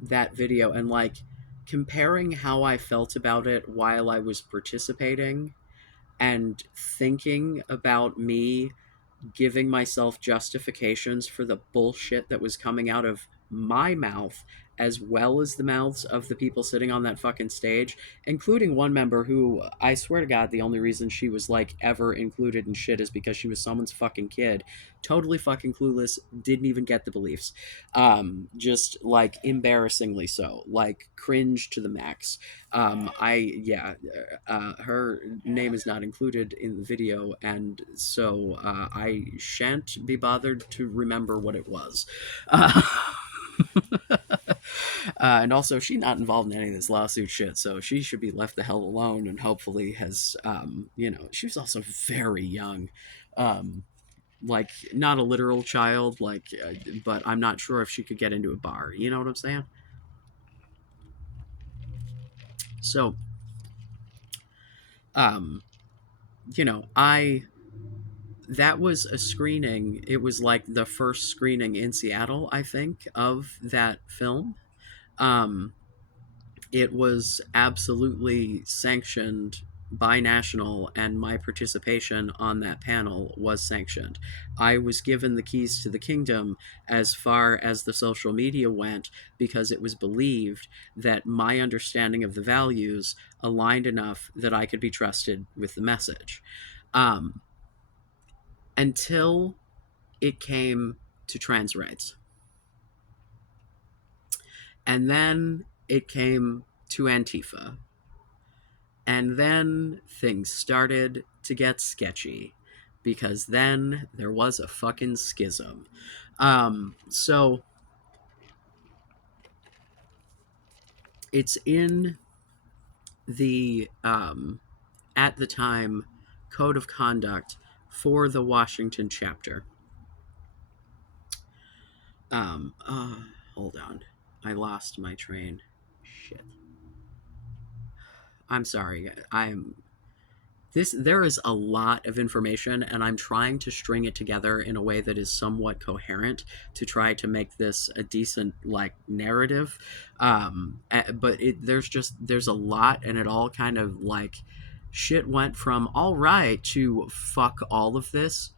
that video and like comparing how I felt about it while I was participating and thinking about me giving myself justifications for the bullshit that was coming out of my mouth as well as the mouths of the people sitting on that fucking stage, including one member who I swear to God the only reason she was like ever included in shit is because she was someone's fucking kid. Totally fucking clueless, didn't even get the beliefs. Just like embarrassingly so, like cringe to the max. Her name is not included in the video, and so I shan't be bothered to remember what it was. Uh, and also, she's not involved in any of this lawsuit shit, so she should be left the hell alone. And hopefully, she was also very young, um, like not a literal child, but I'm not sure if she could get into a bar. You know what I'm saying? So, um, I that was a screening. It was like the first screening in Seattle, I think, of that film. Um, it was absolutely sanctioned by National, and my participation on that panel was sanctioned. I was given the keys to the kingdom as far as the social media went because it was believed that my understanding of the values aligned enough that I could be trusted with the message. Um, until it came to trans rights. And then it came to Antifa. And then things started to get sketchy because then there was a fucking schism. So it's in the, at the time, code of conduct for the Washington chapter. Hold on. I lost my train. Shit. I'm sorry. There is a lot of information, and I'm trying to string it together in a way that is somewhat coherent to try to make this a decent like narrative. But there's a lot, and it all kind of like shit went from all right to fuck all of this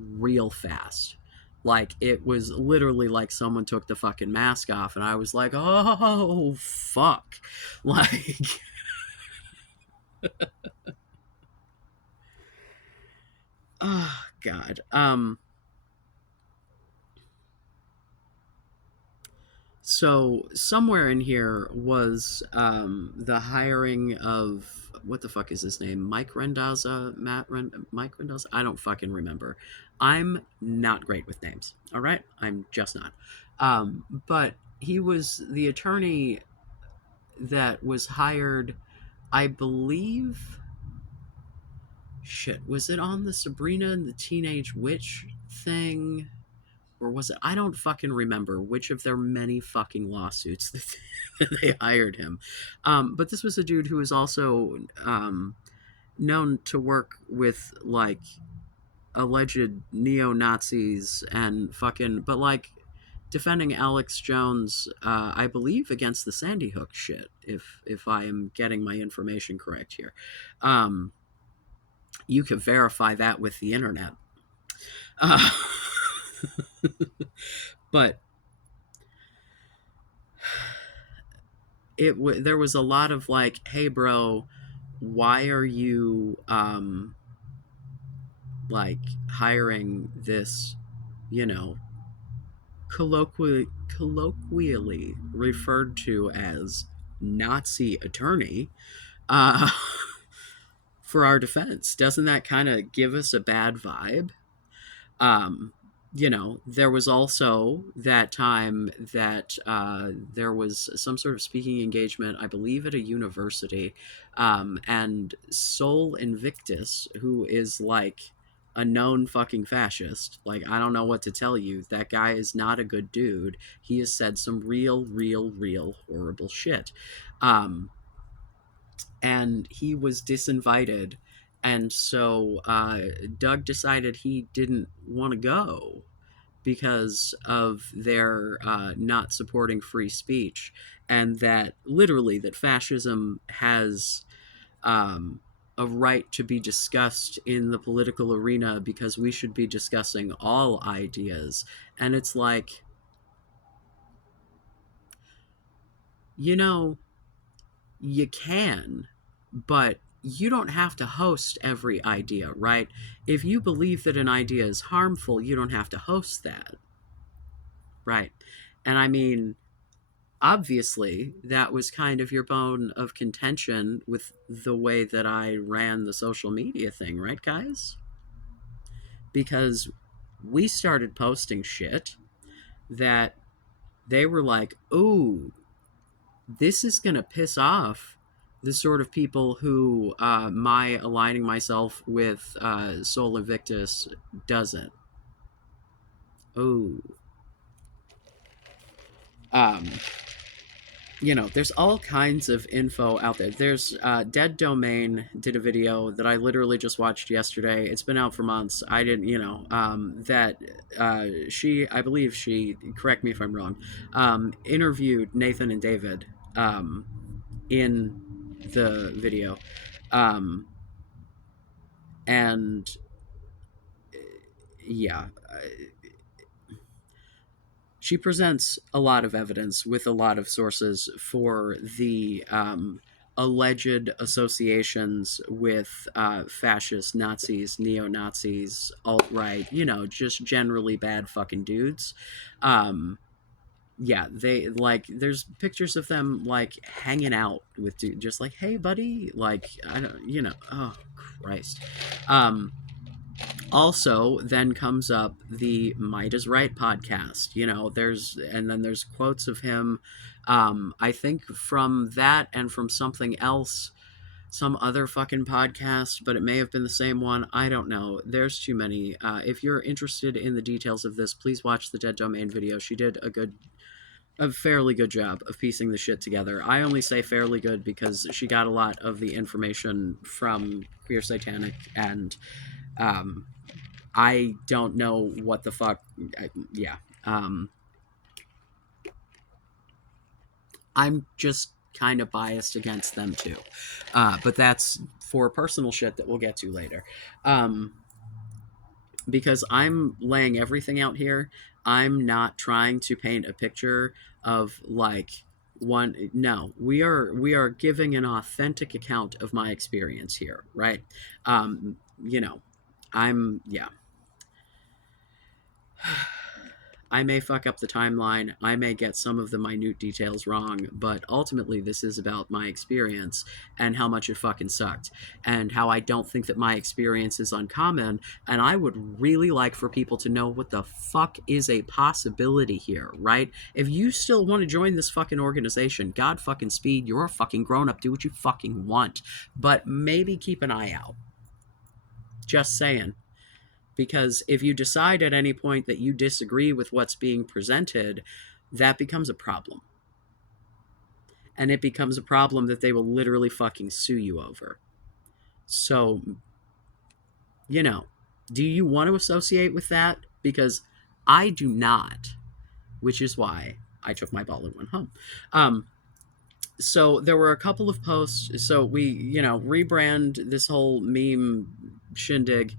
real fast. Like it was literally like someone took the fucking mask off, and I was like, oh fuck, like. Oh God. So somewhere in here was the hiring of what the fuck is his name? Mike Rendaza. I don't fucking remember. I'm not great with names. All right, I'm just not. But he was the attorney that was hired. I believe. Shit, was it on the Sabrina and the Teenage Witch thing? Or was it? I don't fucking remember which of their many fucking lawsuits that they hired him. But this was a dude who was also known to work with like alleged neo Nazis and fucking, but like defending Alex Jones, I believe against the Sandy Hook shit. If I am getting my information correct here, um, you could verify that with the internet. Uh, but there was a lot of like, hey bro, why are you like hiring this, you know, colloquially referred to as Nazi attorney, uh for our defense. Doesn't that kind of give us a bad vibe? Um, there was also that time that there was some sort of speaking engagement, I believe, at a university, and Sol Invictus, who is like a known fucking fascist. Like, I don't know what to tell you. That guy is not a good dude. He has said some real horrible shit. Um, and he was disinvited. And so Doug decided he didn't want to go because of their not supporting free speech, and that literally that fascism has um, a right to be discussed in the political arena because we should be discussing all ideas. And it's like, you know, you can, but you don't have to host every idea, right? If you believe that an idea is harmful, you don't have to host that, right? And I mean, obviously, that was kind of your bone of contention with the way that I ran the social media thing, right, guys? Because we started posting shit that they were like, "Ooh, this is going to piss off the sort of people who my aligning myself with Sol Invictus doesn't." Ooh. Um, there's all kinds of info out there. There's Dead Domain did a video that I literally just watched yesterday. It's been out for months. I didn't, that I believe she, correct me if I'm wrong, interviewed Nathan and David in the video. Um, and yeah, she presents a lot of evidence with a lot of sources for the alleged associations with fascist Nazis, neo Nazis, alt right, just generally bad fucking dudes. Yeah, they like, there's pictures of them like hanging out with dude, just like, hey, buddy, like, I don't, oh, Christ. Also, then comes up the Might is Right podcast. There's quotes of him, I think from that and from something else, some other fucking podcast, but it may have been the same one. I don't know. There's too many. If you're interested in the details of this, please watch the Dead Domain video. She did a fairly good job of piecing the shit together. I only say fairly good because she got a lot of the information from Queer Satanic, and um, I don't know what the fuck. Yeah. I'm just kind of biased against them too. But that's for personal shit that we'll get to later. Because I'm laying everything out here. I'm not trying to paint a picture of like one. No, we are giving an authentic account of my experience here, right? Um, you know, I'm yeah. I may fuck up the timeline, I may get some of the minute details wrong, but ultimately this is about my experience and how much it fucking sucked, and how I don't think that my experience is uncommon, and I would really like for people to know what the fuck is a possibility here, right? If you still want to join this fucking organization, God fucking speed, you're a fucking grown up, do what you fucking want, but maybe keep an eye out. Just saying. Because if you decide at any point that you disagree with what's being presented, that becomes a problem. And it becomes a problem that they will literally fucking sue you over. So, do you want to associate with that? Because I do not, which is why I took my ball and went home. So there were a couple of posts. So we, rebrand this whole meme shindig.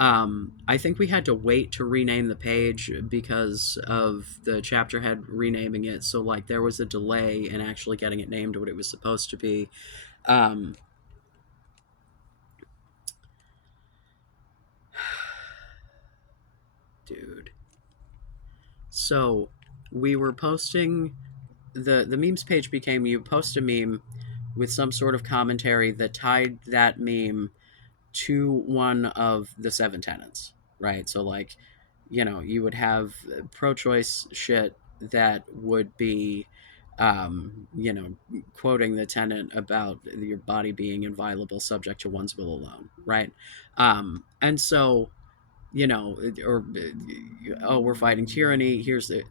I think we had to wait to rename the page because of the chapter head renaming it. So like there was a delay in actually getting it named what it was supposed to be. Dude. So we were posting the memes page became, you post a meme with some sort of commentary that tied that meme to one of the seven tenets, right? So, like, you would have pro choice shit that would be, you know, quoting the tenet about your body being inviolable, subject to one's will alone, right? And so, or, oh, we're fighting tyranny. Here's the.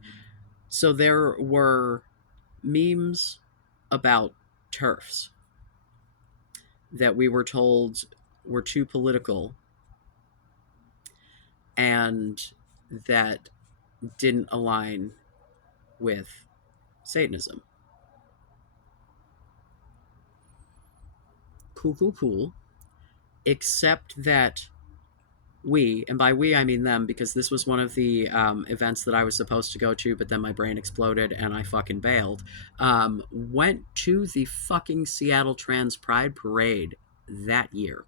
So there were memes about turfs that we were told were too political and that didn't align with Satanism. Cool, cool, cool. Except that we, and by we I mean them, because this was one of the events that I was supposed to go to, but then my brain exploded and I fucking bailed. Went to the fucking Seattle Trans Pride Parade that year.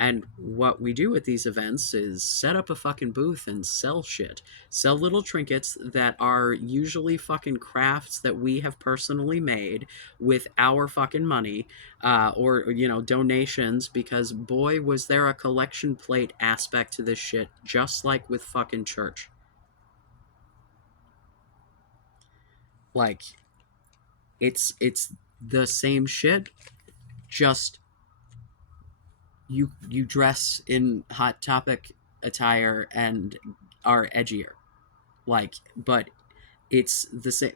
And what we do at these events is set up a fucking booth and sell shit. Sell little trinkets that are usually fucking crafts that we have personally made with our fucking money, or, donations, because boy, was there a collection plate aspect to this shit, just like with fucking church. Like, it's the same shit, just you dress in Hot Topic attire and are edgier, like, but it's the same.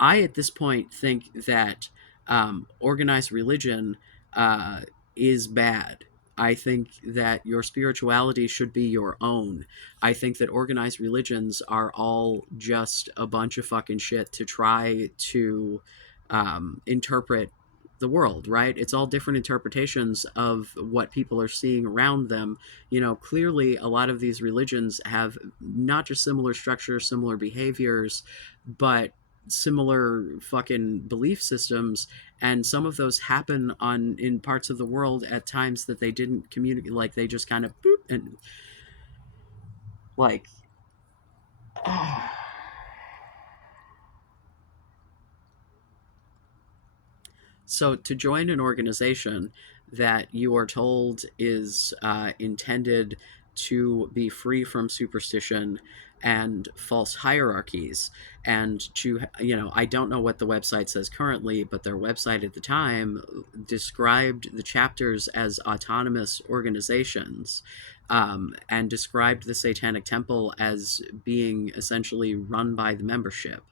I at this point think that organized religion uh, is bad. I think that your spirituality should be your own. I think that organized religions are all just a bunch of fucking shit to try to interpret the world, right? It's all different interpretations of what people are seeing around them. Clearly, a lot of these religions have not just similar structures, similar behaviors, but similar fucking belief systems, and some of those happen on in parts of the world at times that they didn't communicate, like they just kind of boop and like so to join an organization that you are told is intended to be free from superstition and false hierarchies, and to, I don't know what the website says currently, but their website at the time described the chapters as autonomous organizations, and described the Satanic Temple as being essentially run by the membership.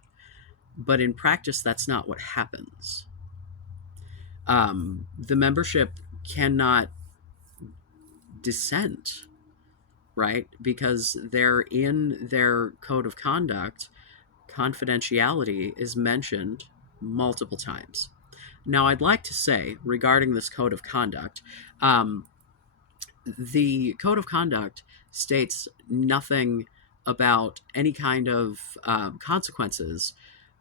But in practice, that's not what happens. The membership cannot dissent, right? Because they're in their code of conduct, confidentiality is mentioned multiple times. Now, I'd like to say regarding this code of conduct, um, the code of conduct states nothing about any kind of consequences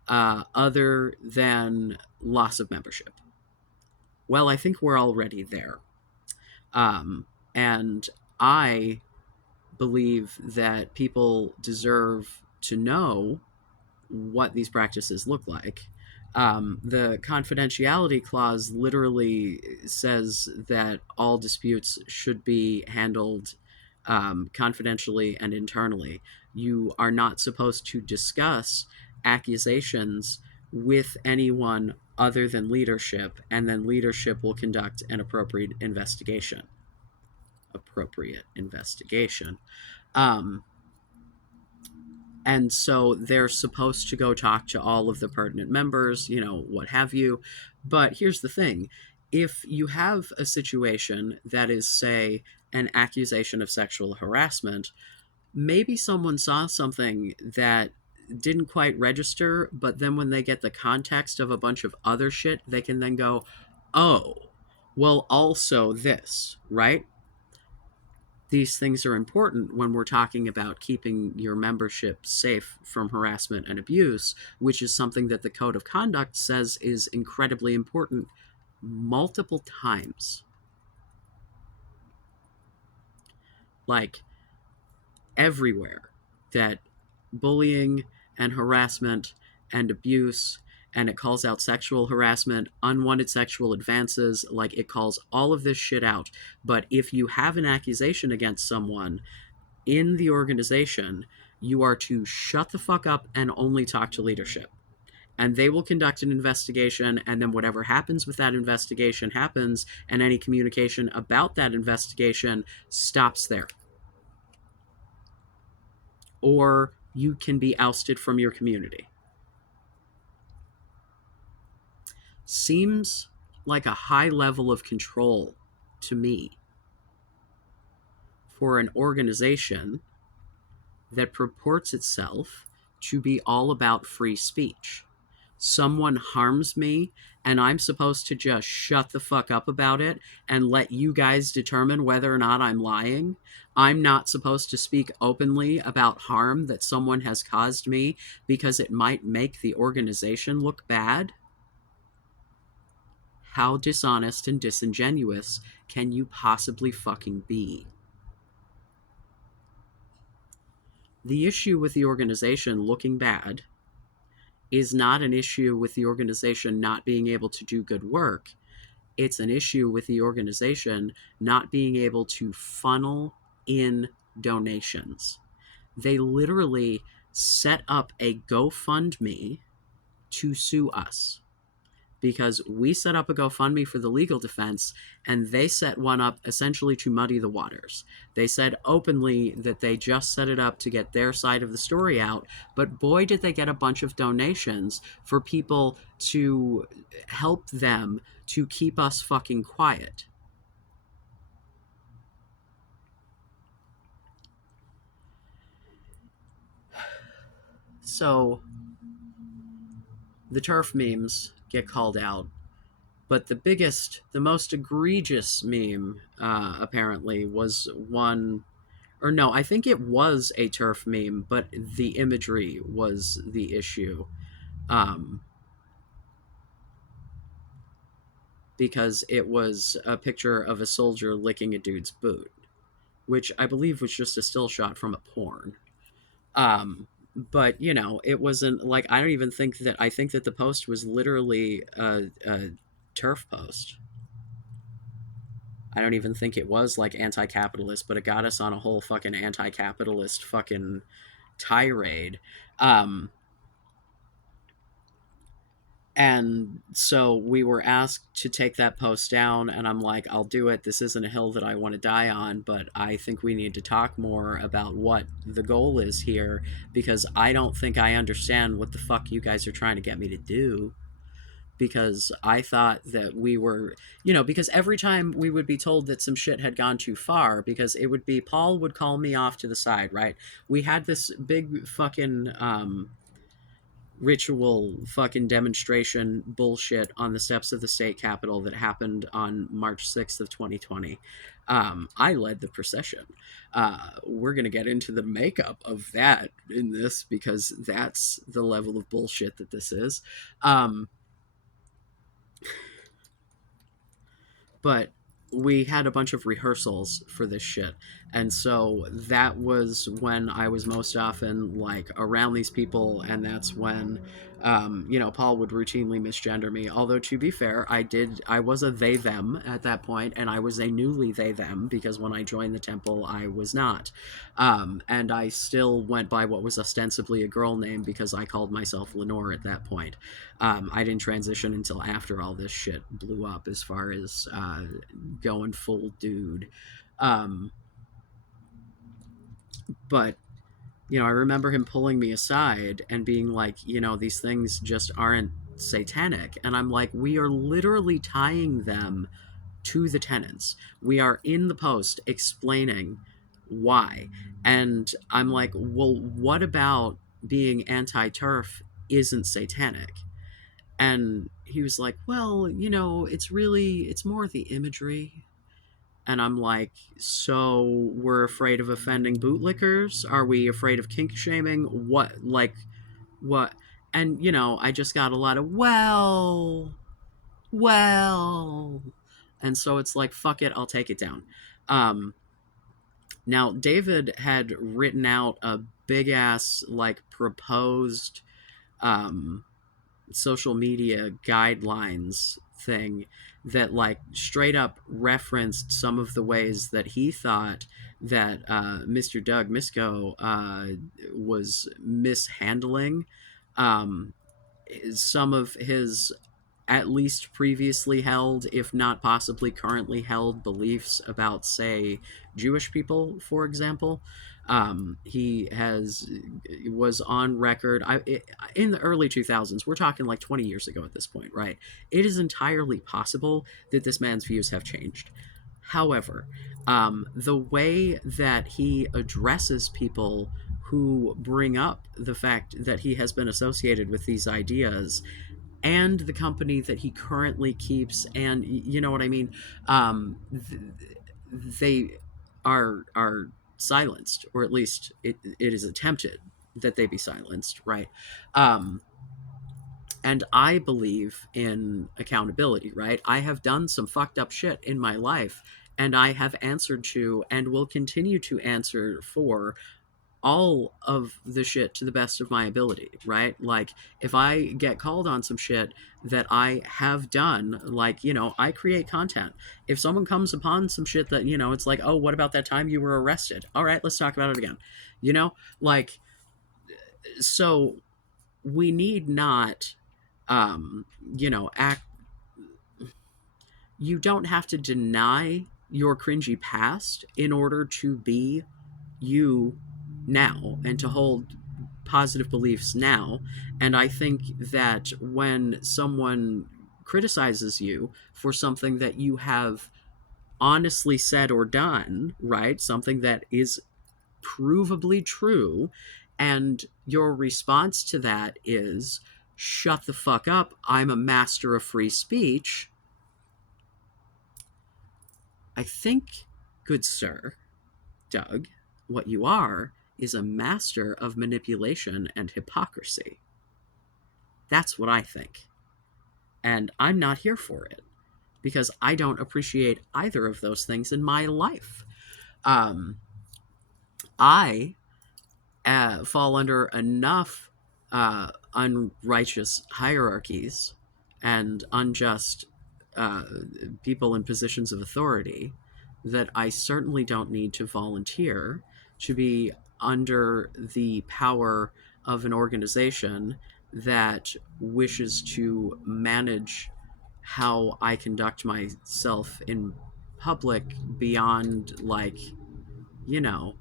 other than loss of membership. Well, I think we're already there. And I believe that people deserve to know what these practices look like. The confidentiality clause literally says that all disputes should be handled confidentially and internally. You are not supposed to discuss accusations with anyone other than leadership, and then leadership will conduct an appropriate investigation. Um, and so they're supposed to go talk to all of the pertinent members, what have you. But here's the thing: if you have a situation that is, say, an accusation of sexual harassment, maybe someone saw something that didn't quite register, but then when they get the context of a bunch of other shit, they can then go, oh, well, also this, right? These things are important when we're talking about keeping your membership safe from harassment and abuse, which is something that the code of conduct says is incredibly important multiple times. Like, everywhere, that bullying and harassment and abuse and it calls out sexual harassment, unwanted sexual advances, like it calls all of this shit out. But if you have an accusation against someone in the organization, you are to shut the fuck up and only talk to leadership. And they will conduct an investigation, and then whatever happens with that investigation happens, and any communication about that investigation stops there. Or you can be ousted from your community. Seems like a high level of control to me for an organization that purports itself to be all about free speech. Someone harms me, and I'm supposed to just shut the fuck up about it and let you guys determine whether or not I'm lying. I'm not supposed to speak openly about harm that someone has caused me because it might make the organization look bad. How dishonest and disingenuous can you possibly fucking be? The issue with the organization looking bad is not an issue with the organization not being able to do good work. It's an issue with the organization not being able to funnel in donations. They literally set up a GoFundMe to sue us because we set up a GoFundMe for the legal defense, and they set one up essentially to muddy the waters. They said openly that they just set it up to get their side of the story out, but boy, did they get a bunch of donations for people to help them to keep us fucking quiet. So the turf memes get called out, but the most egregious meme, apparently, was one, or no, I think it was a turf meme, but the imagery was the issue. Um, because it was a picture of a soldier licking a dude's boot, which I believe was just a still shot from a porn. But it wasn't like, I don't even think that, I think that the post was literally a turf post. I don't even think it was like anti-capitalist, but it got us on a whole fucking anti-capitalist fucking tirade. Um, and so we were asked to take that post down, and I'm like, I'll do it. This isn't a hill that I want to die on, but I think we need to talk more about what the goal is here, because I don't think I understand what the fuck you guys are trying to get me to do. Because I thought that we were, because every time we would be told that some shit had gone too far, because it would be, Paul would call me off to the side, right? We had this big fucking ritual fucking demonstration bullshit on the steps of the state capitol that happened on March 6th of 2020. I led the procession. We're going to get into the makeup of that in this, because that's the level of bullshit that this is. But we had a bunch of rehearsals for this shit, and so that was when I was most often like around these people, and that's when Paul would routinely misgender me. Although, to be fair, I was a they them at that point, and I was a newly they them, because when I joined the temple I was not. And I still went by what was ostensibly a girl name because I called myself Lenore at that point. I didn't transition until after all this shit blew up, as far as going full dude. Um, but I remember him pulling me aside and being like, these things just aren't satanic. And I'm like, we are literally tying them to the tenants. We are in the post explaining why. And I'm like, well, what about being anti-turf isn't satanic? And he was like, well, it's more the imagery. And I'm like, so we're afraid of offending bootlickers? Are we afraid of kink shaming? What? And, I just got a lot of, well. And so it's like, fuck it, I'll take it down. Now, David had written out a big ass, like, proposed, social media guidelines thing that like straight up referenced some of the ways that he thought that Mr. Doug Misko was mishandling um, some of his at least previously held, if not possibly currently held, beliefs about, say, Jewish people, for example. He has was on record in the early 2000s. We're talking like 20 years ago at this point, right? It is entirely possible that this man's views have changed. However, the way that he addresses people who bring up the fact that he has been associated with these ideas and the company that he currently keeps, and you know what I mean, they are silenced, or at least it is attempted that they be silenced, right? um, and I believe in accountability, right? I have done some fucked up shit in my life, and I have answered to and will continue to answer for all of the shit to the best of my ability, right? Like, if I get called on some shit that I have done, like, I create content. If someone comes upon some shit that, it's like, oh, what about that time you were arrested? All right, let's talk about it again. Like, so we need not, um, act. You don't have to deny your cringy past in order to be you now and to hold positive beliefs now. And I think that when someone criticizes you for something that you have honestly said or done, right? Something that is provably true, and your response to that is, shut the fuck up, I'm a master of free speech. I think, good sir, Doug, what you are is a master of manipulation and hypocrisy. That's what I think. And I'm not here for it because I don't appreciate either of those things in my life. Um, I fall under enough unrighteous hierarchies and unjust uh, people in positions of authority that I certainly don't need to volunteer to be under the power of an organization that wishes to manage how I conduct myself in public beyond, like, you know,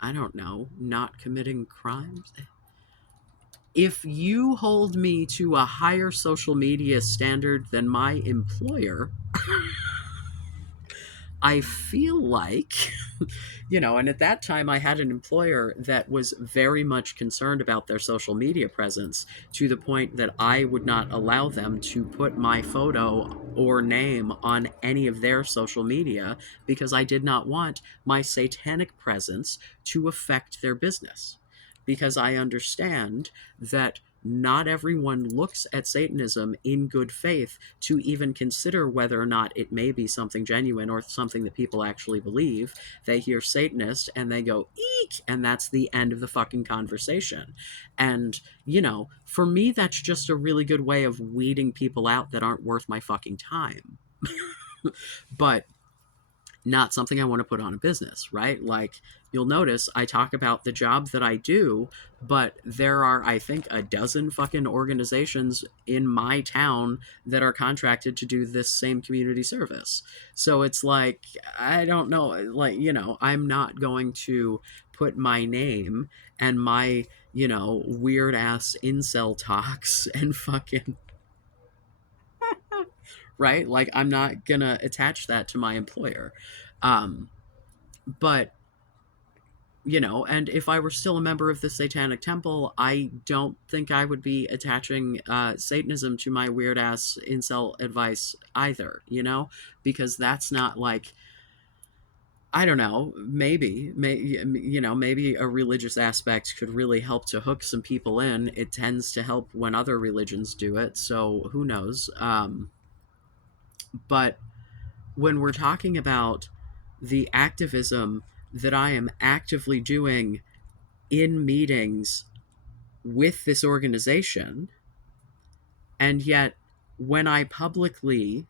I don't know, not committing crimes. If you hold me to a higher social media standard than my employer, I feel like, and at that time I had an employer that was very much concerned about their social media presence, to the point that I would not allow them to put my photo or name on any of their social media because I did not want my satanic presence to affect their business. Because I understand that not everyone looks at Satanism in good faith to even consider whether or not it may be something genuine or something that people actually believe. They hear Satanist and they go, eek, and that's the end of the fucking conversation. And, for me, that's just a really good way of weeding people out that aren't worth my fucking time. But not something I want to put on a business, right? Like, you'll notice I talk about the job that I do, but there are, I think, a dozen fucking organizations in my town that are contracted to do this same community service. So it's like, I don't know, like, I'm not going to put my name and my, weird ass incel talks and fucking right? Like, I'm not gonna attach that to my employer. Um, but and if I were still a member of the Satanic Temple, I don't think I would be attaching Satanism to my weird ass incel advice either, because that's not like, I don't know, maybe a religious aspect could really help to hook some people in. It tends to help when other religions do it, so who knows? But when we're talking about the activism that I am actively doing in meetings with this organization, And yet, when I publicly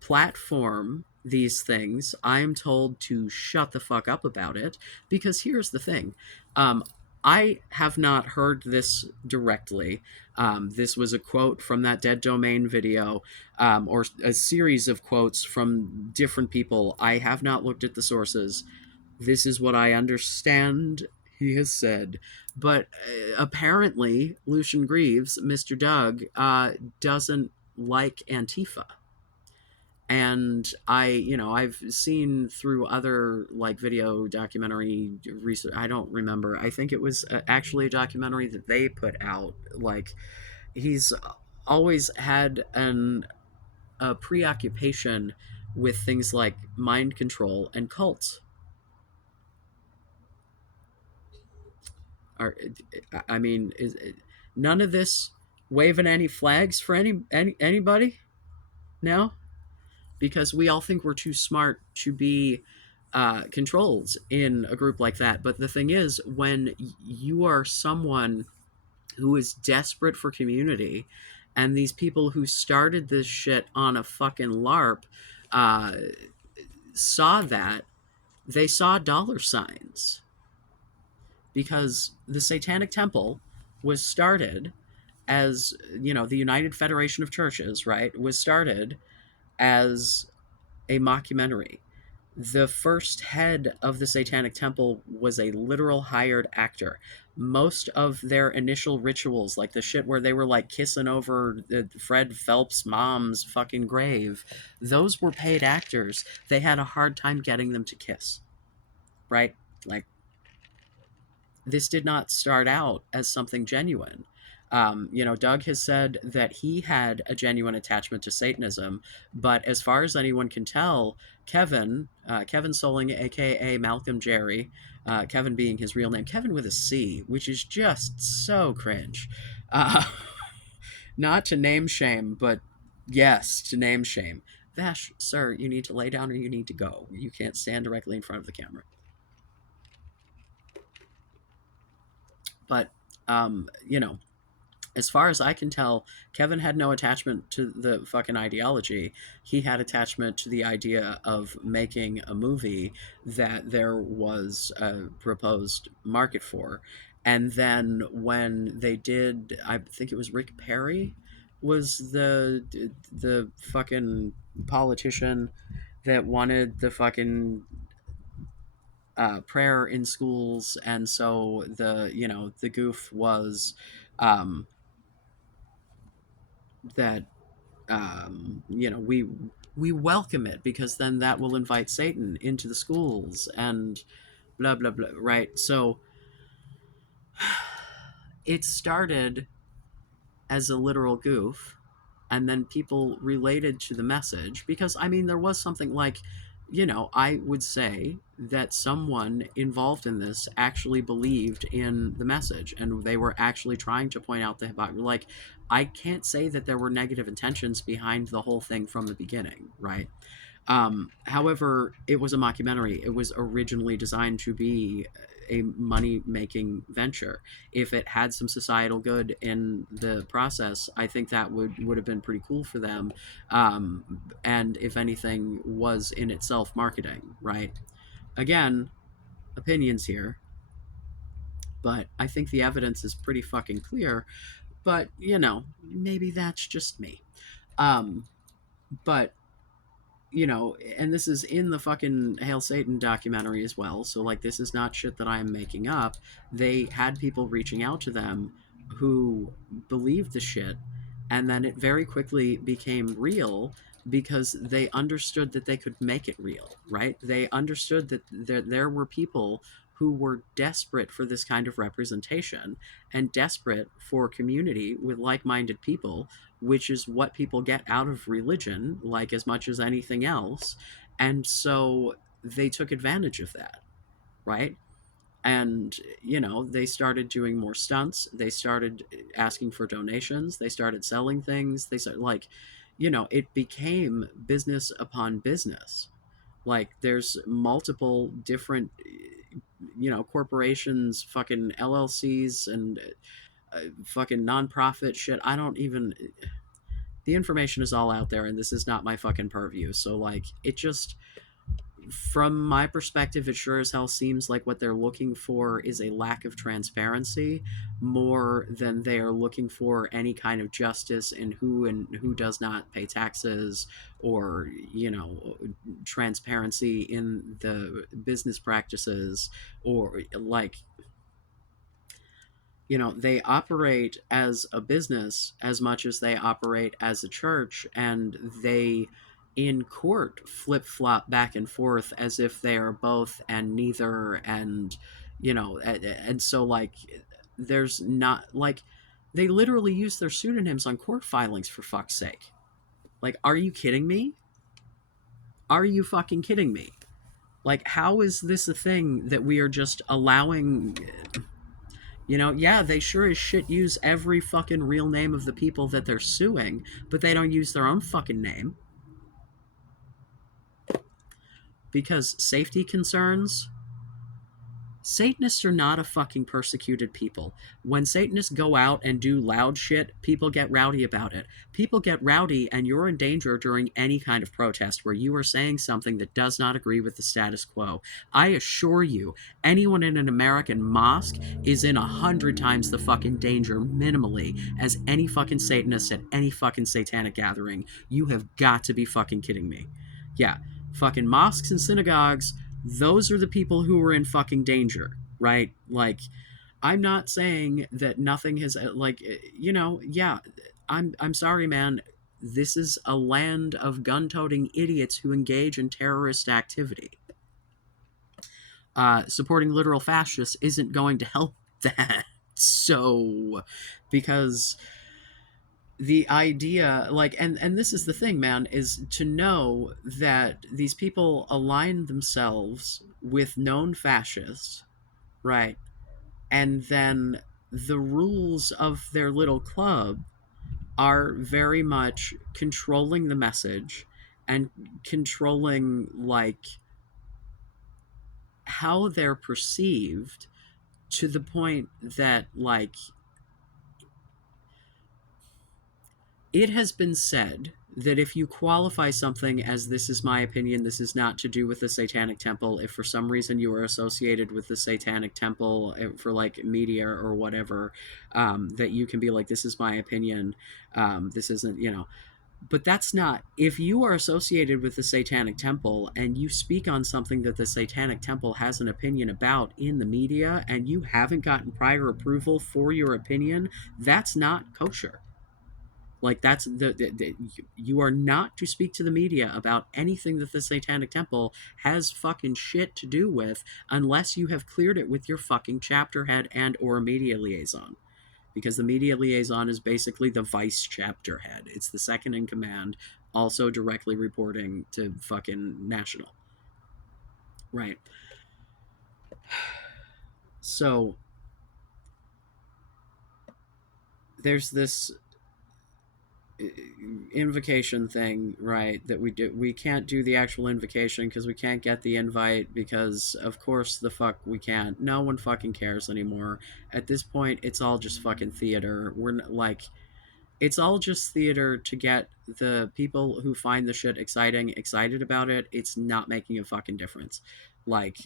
platform these things, I'm told to shut the fuck up about it. Because here's the thing, um, I have not heard this directly. This was a quote from that Dead Domain video, or a series of quotes from different people. I have not looked at the sources. This is what I understand he has said. But apparently, Lucian Greaves, Mr. Doug, doesn't like Antifa. And I've seen through other like video documentary research. I don't remember. I think it was actually a documentary that they put out. Like, he's always had a preoccupation with things like mind control and cults. Are I mean, is none of this waving any flags for anybody now? Because we all think we're too smart to be controlled in a group like that. But the thing is, when you are someone who is desperate for community, and these people who started this shit on a fucking LARP uh, saw that, they saw dollar signs because the Satanic Temple was started as, the United Federation of Churches, right, was started as a mockumentary. The first head of the Satanic Temple was a literal hired actor. Most of their initial rituals, like the shit where they were like kissing over Fred Phelps' mom's fucking grave, those were paid actors. They had a hard time getting them to kiss, right? Like, this did not start out as something genuine. Doug has said that he had a genuine attachment to Satanism, but as far as anyone can tell, Kevin Soling, aka Malcolm Jerry, Kevin being his real name, Kevin with a C, which is just so cringe. Uh, Not to name shame, but yes, to name shame. Vash, sir, you need to lay down or you need to go. You can't stand directly in front of the camera. But, um, you know, as far as I can tell, Kevin had no attachment to the fucking ideology. He had attachment to the idea of making a movie that there was a proposed market for. And then when they did, I think it was Rick Perry was the fucking politician that wanted the fucking prayer in schools, and so the goof was um, that we welcome it because then that will invite Satan into the schools and blah blah blah. Right? So it started as a literal goof, and then people related to the message because I mean there was something like, I would say that someone involved in this actually believed in the message and they were actually trying to point out the hypocrisy. Like, I can't say that there were negative intentions behind the whole thing from the beginning, right? However, it was a mockumentary. It was originally designed to be a money making venture. If it had some societal good in the process, I think that would have been pretty cool for them. And if anything, was in itself marketing, right? Again, opinions here, but I think the evidence is pretty fucking clear. But, maybe that's just me. Um, but and this is in the fucking Hail Satan documentary as well. So, like, this is not shit that I'm making up. They had people reaching out to them who believed the shit, and then it very quickly became real because they understood that they could make it real, right? They understood that there were people who were desperate for this kind of representation and desperate for community with like minded people, which is what people get out of religion, like as much as anything else. And so they took advantage of that, right? And, they started doing more stunts. They started asking for donations. They started selling things. They started, like, it became business upon business. Like, there's multiple different, corporations, fucking LLCs, and fucking nonprofit shit. I don't even. the information is all out there, and this is not my fucking purview. So, like, it just, from my perspective, it sure as hell seems like what they're looking for is a lack of transparency more than they are looking for any kind of justice in who and who does not pay taxes, or, transparency in the business practices, or like, they operate as a business as much as they operate as a church, and they in court flip flop back and forth as if they are both and neither. And so, like, there's not, like, they literally use their pseudonyms on court filings, for fuck's sake. Like, are you kidding me? Are you fucking kidding me? Like, how is this a thing that we are just allowing? Yeah, they sure as shit use every fucking real name of the people that they're suing, but they don't use their own fucking name. Because safety concerns, Satanists are not a fucking persecuted people. When Satanists go out and do loud shit, people get rowdy about it. People get rowdy, and you're in danger during any kind of protest where you are saying something that does not agree with the status quo. I assure you, anyone in an American mosque is in 100 times the fucking danger, minimally, as any fucking Satanist at any fucking satanic gathering. You have got to be fucking kidding me. Yeah, fucking mosques and synagogues, those are the people who are in fucking danger, right? Like, I'm not saying that nothing has, like, yeah, I'm sorry, man. This is a land of gun-toting idiots who engage in terrorist activity. Supporting literal fascists isn't going to help that. So, because the idea, like, and this is the thing, man, is to know that these people align themselves with known fascists, right? And then the rules of their little club are very much controlling the message and controlling, like, how they're perceived, to the point that, like, it has been said that if you qualify something as "this is my opinion, this is not to do with the Satanic Temple," if for some reason you are associated with the Satanic Temple, for, like, media or whatever, that you can be like, "this is my opinion, this isn't," but that's not, if you are associated with the Satanic Temple and you speak on something that the Satanic Temple has an opinion about in the media, and you haven't gotten prior approval for your opinion, that's not kosher. Like, that's you are not to speak to the media about anything that the Satanic Temple has fucking shit to do with, unless you have cleared it with your fucking chapter head and or media liaison. Because the media liaison is basically the vice chapter head. It's the second in command, also directly reporting to fucking national. Right. So there's this invocation thing, right, that we do. We can't do the actual invocation because we can't get the invite, because of course the fuck we can't. No one fucking cares anymore at this point. It's all just fucking theater. Like, it's all just theater to get the people who find the shit excited about it. It's not making a fucking difference. Like,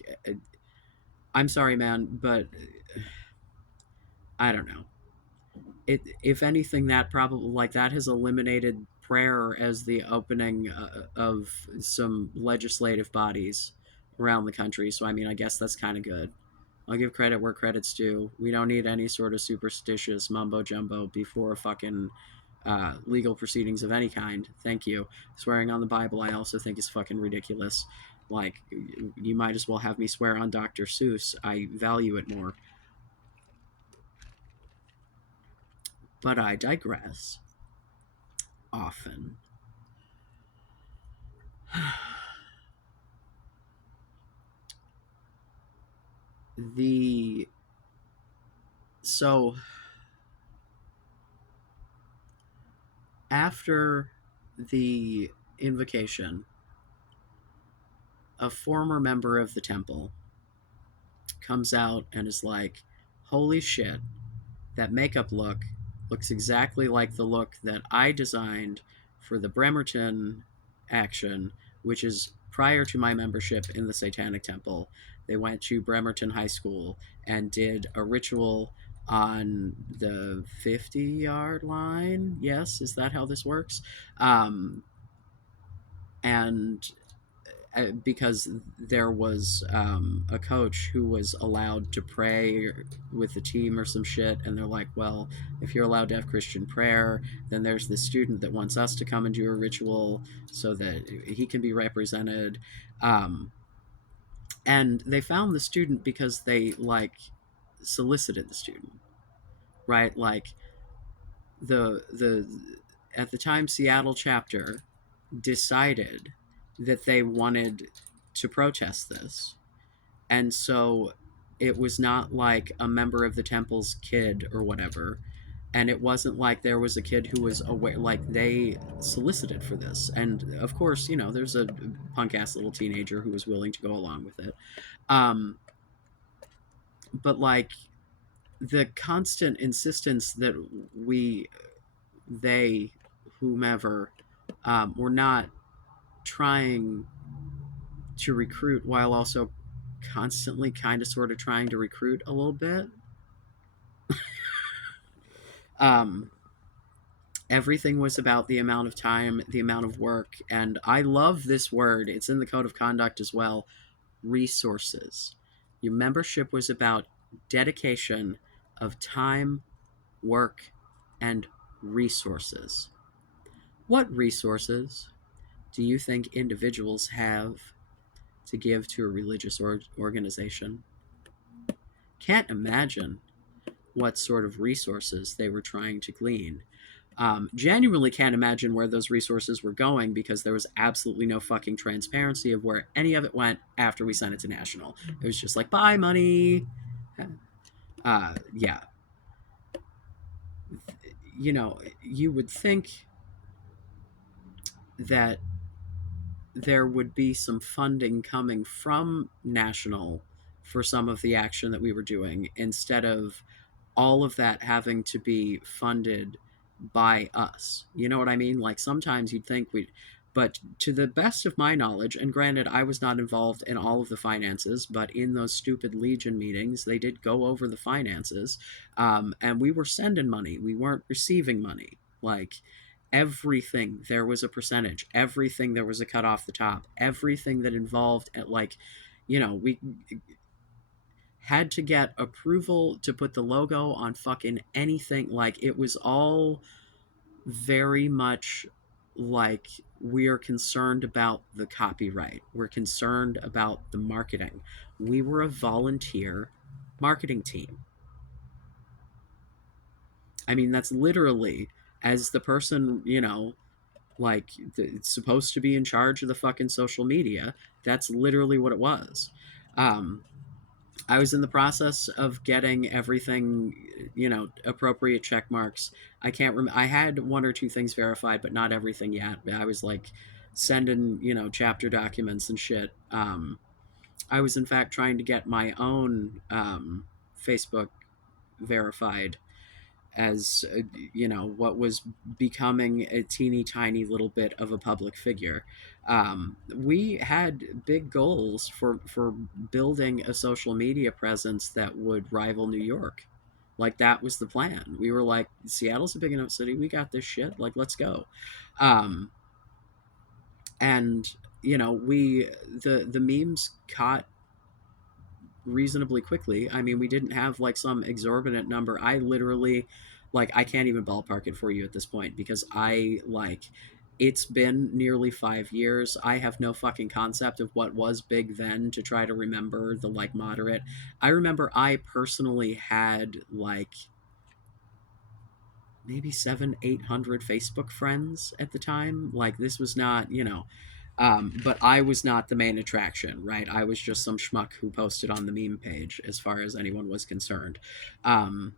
I'm sorry, man, but I don't know. If anything, that probably, like, that has eliminated prayer as the opening of some legislative bodies around the country. So I mean, I guess that's kind of good. I'll give credit where credit's due. We don't need any sort of superstitious mumbo jumbo before fucking legal proceedings of any kind. Thank you. Swearing on the Bible, I also think, is fucking ridiculous. Like, you might as well have me swear on Dr. Seuss. I value it more. But I digress. Often. the so after the invocation, a former member of the temple comes out and is like, "Holy shit, that makeup look Looks exactly like the look that I designed for the Bremerton action, which is prior to my membership in the Satanic Temple. They went to Bremerton High School and did a ritual on the 50-yard line. Yes, is that how this works? And because there was a coach who was allowed to pray with the team or some shit, and they're like, well, if you're allowed to have Christian prayer, then there's this student that wants us to come and do a ritual so that he can be represented. um, and they found the student because they like solicited the student, right? Like the at the time Seattle chapter decided that they wanted to protest this. And so it was not like a member of the temple's kid or whatever. And it wasn't like there was a kid who was aware, like they solicited for this. And of course, you know, there's a punk ass little teenager who was willing to go along with it. Um, but like the constant insistence that we, they, whomever, were not trying to recruit while also constantly kind of sort of trying to recruit a little bit. um, Everything was about the amount of time, the amount of work, and I love this word. It's in the code of conduct as well. Resources. Your membership was about dedication of time, work, and resources. What resources do you think individuals have to give to a religious organization? Can't imagine what sort of resources they were trying to glean. Genuinely can't imagine where those resources were going because there was absolutely no fucking transparency of where any of it went after we sent it to national. It was just like, bye, money. Yeah. You know, you would think that there would be some funding coming from national for some of the action that we were doing instead of all of that having to be funded by us. You know what I mean? Like sometimes you'd think we'd, but to the best of my knowledge, and granted, I was not involved in all of the finances, but in those stupid Legion meetings, they did go over the finances, and we were sending money. We weren't receiving money. Like everything, there was a percentage. Everything, there was a cut off the top. Everything that involved, like, you know, we had to get approval to put the logo on fucking anything. Like it was all very much like we're concerned about the copyright. We're concerned about the marketing. We were a volunteer marketing team. I mean, that's literally as the person, you know, like it's supposed to be in charge of the fucking social media. That's literally what it was. Um, I was in the process of getting everything, you know, appropriate check marks. I can't remember. I had one or two things verified, but not everything yet. I was like sending, you know, chapter documents and shit. I was in fact trying to get my own Facebook verified as you know what was becoming a teeny tiny little bit of a public figure. We had big goals for building a social media presence that would rival New York. Like that was the plan. We were like, Seattle's a big enough city. We got this shit. Like, let's go. Um, and you know, the memes caught reasonably quickly. I mean, we didn't have like some exorbitant number. I literally, like, I can't even ballpark it for you at this point because I like it's been nearly 5 years. I have no fucking concept of what was big then to try to remember the like moderate. I remember I personally had like maybe 700-800 Facebook friends at the time. Like this was not, you know, but I was not the main attraction, right? I was just some schmuck who posted on the meme page, as far as anyone was concerned. Um,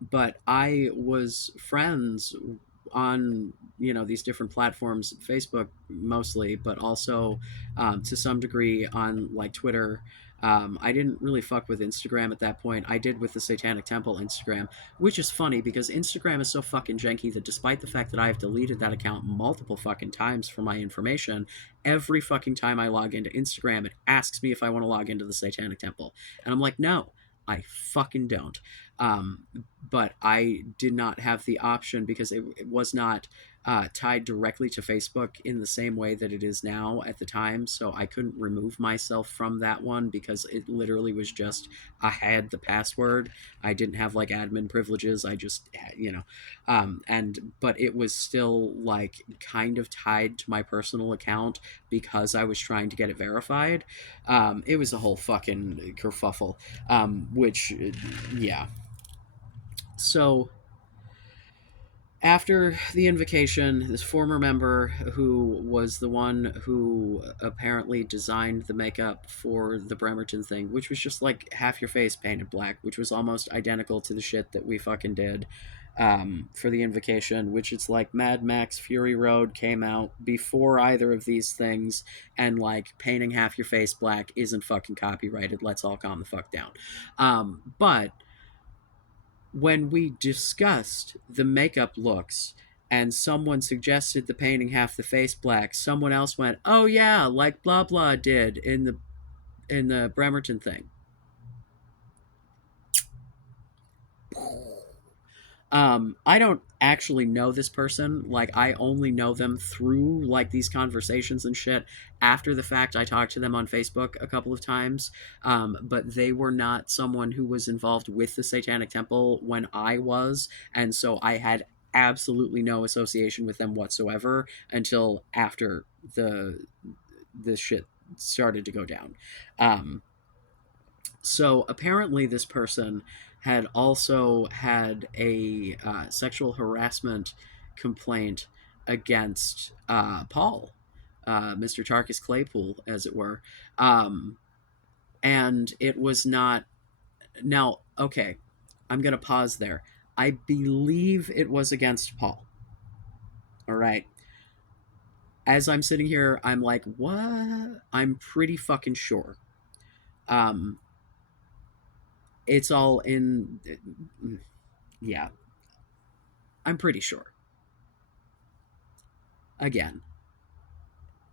but I was friends on, you know, these different platforms, Facebook mostly, but also to some degree on like Twitter. I didn't really fuck with Instagram at that point. I did with the Satanic Temple Instagram, which is funny because Instagram is so fucking janky that despite the fact that I've deleted that account multiple fucking times for my information, every fucking time I log into Instagram, it asks me if I want to log into the Satanic Temple. And I'm like, no, I fucking don't. Um, but I did not have the option because it was not tied directly to Facebook in the same way that it is now at the time. So I couldn't remove myself from that one because it literally was just, I had the password. I didn't have like admin privileges. I just, but it was still like kind of tied to my personal account because I was trying to get it verified. It was a whole fucking kerfuffle, yeah. So after the invocation, this former member who was the one who apparently designed the makeup for the Bremerton thing, which was just like half your face painted black, which was almost identical to the shit that we fucking did for the invocation, which it's like Mad Max Fury Road came out before either of these things, and like painting half your face black isn't fucking copyrighted. Let's all calm the fuck down. But when we discussed the makeup looks and someone suggested the painting half the face black, someone else went, "Oh yeah, like blah blah did in the Bremerton thing." I don't actually know this person. Like, I only know them through like these conversations and shit. After the fact, I talked to them on Facebook a couple of times, but they were not someone who was involved with the Satanic Temple when I was, and so I had absolutely no association with them whatsoever until after the shit started to go down. Um, so apparently, this person had also had a sexual harassment complaint against Paul, Mr. Tarkus Claypool, as it were. Um, and it was not. Now, okay, I'm going to pause there. I believe it was against Paul. All right. As I'm sitting here, I'm like, what? I'm pretty fucking sure. Um, it's all in. Yeah, I'm pretty sure. Again,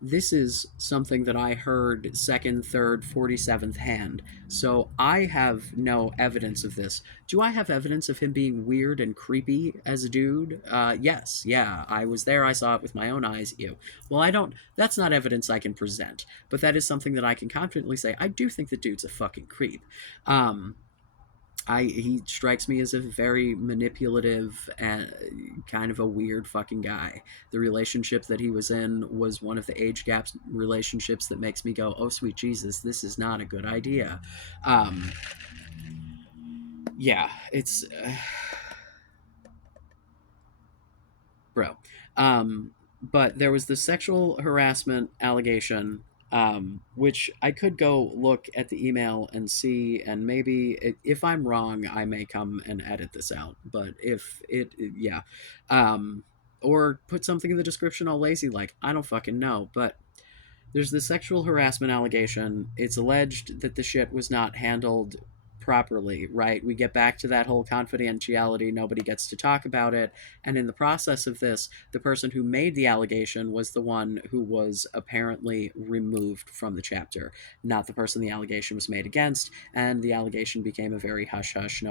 this is something that I heard second, third, 47th hand. So I have no evidence of this. Do I have evidence of him being weird and creepy as a dude? Yes. Yeah. I was there. I saw it with my own eyes. Ew. Well, I don't. That's not evidence I can present. But that is something that I can confidently say. I do think the dude's a fucking creep. Um, he strikes me as a very manipulative and kind of a weird fucking guy. The relationship that he was in was one of the age gaps relationships that makes me go, "Oh sweet Jesus, this is not a good idea." Um, yeah, it's bro. But there was the sexual harassment allegation, which I could go look at the email and see, and maybe if I'm wrong, I may come and edit this out. But if yeah, or put something in the description all lazy like I don't fucking know. But there's the sexual harassment allegation. It's alleged that the shit was not handled properly, right? We get back to that whole confidentiality, nobody gets to talk about it. And in the process of this, the person who made the allegation was the one who was apparently removed from the chapter, not the person the allegation was made against. And the allegation became a very hush hush,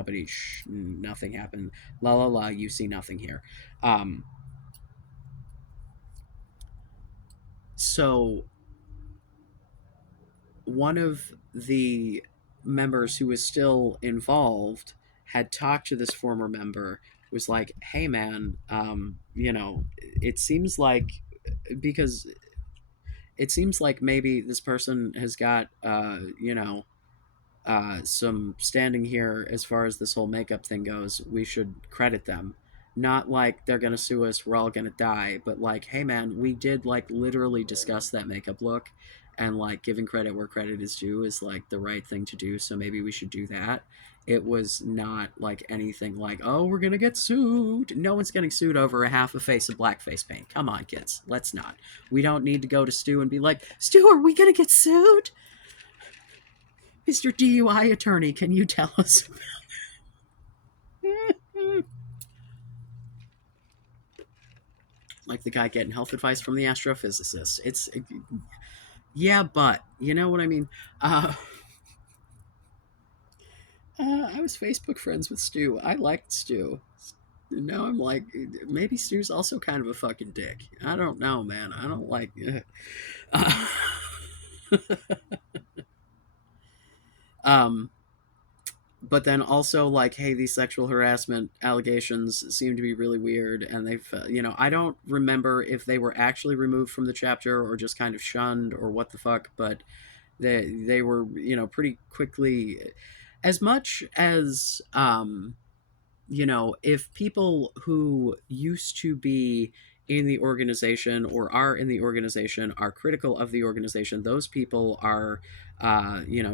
nothing happened, la la la, you see nothing here. Um, so one of the members who was still involved had talked to this former member, was like, hey man, it seems like, because it seems like maybe this person has got some standing here as far as this whole makeup thing goes. We should credit them. Not like they're gonna sue us, we're all gonna die, but like, hey man, we did like literally discuss that makeup look, and like giving credit where credit is due is like the right thing to do, so maybe we should do that. It was not like anything like, oh, we're gonna get sued. No one's getting sued over a half a face of blackface paint. Come on, kids. Let's not. We don't need to go to Stu and be like, Stu, are we gonna get sued? Mr. DUI attorney, can you tell us? Like the guy getting health advice from the astrophysicist. Yeah, but you know what I mean. Uh, I was Facebook friends with Stu. I liked Stu. Now I'm like, maybe Stu's also kind of a fucking dick. I don't know, man. I don't like. Uh, um, but then also like, hey, these sexual harassment allegations seem to be really weird, and they've, I don't remember if they were actually removed from the chapter or just kind of shunned or what the fuck, but they were, pretty quickly, as much as if people who used to be in the organization or are in the organization are critical of the organization, those people are,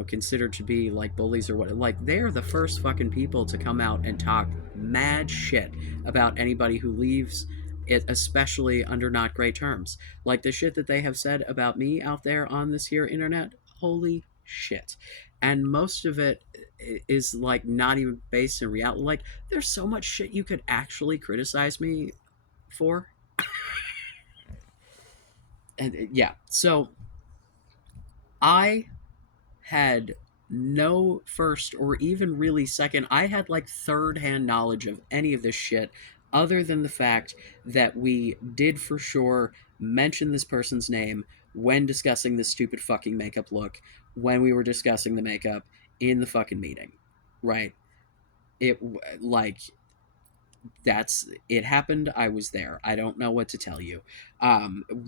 considered to be like bullies or what. Like, they're the first fucking people to come out and talk mad shit about anybody who leaves it, especially under not great terms. Like the shit that they have said about me out there on this here internet. Holy shit. And most of it is like not even based in reality. Like, there's so much shit you could actually criticize me for. And yeah, so I had no first or even really second, I had like third hand knowledge of any of this shit, other than the fact that we did for sure mention this person's name when discussing this stupid fucking makeup look, when we were discussing the makeup in the fucking meeting, right? It, like, that's it happened. I was there. I don't know what to tell you.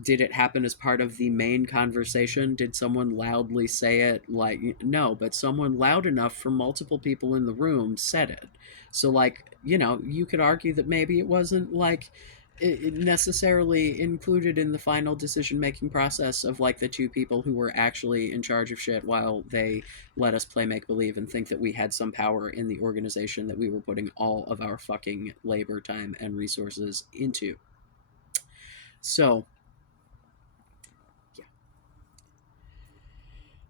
Did it happen as part of the main conversation? Did someone loudly say it? Like, no, but someone loud enough for multiple people in the room said it. So, like, you could argue that maybe it wasn't like it necessarily included in the final decision making process of like the two people who were actually in charge of shit, while they let us play make believe and think that we had some power in the organization that we were putting all of our fucking labor, time, and resources into. So,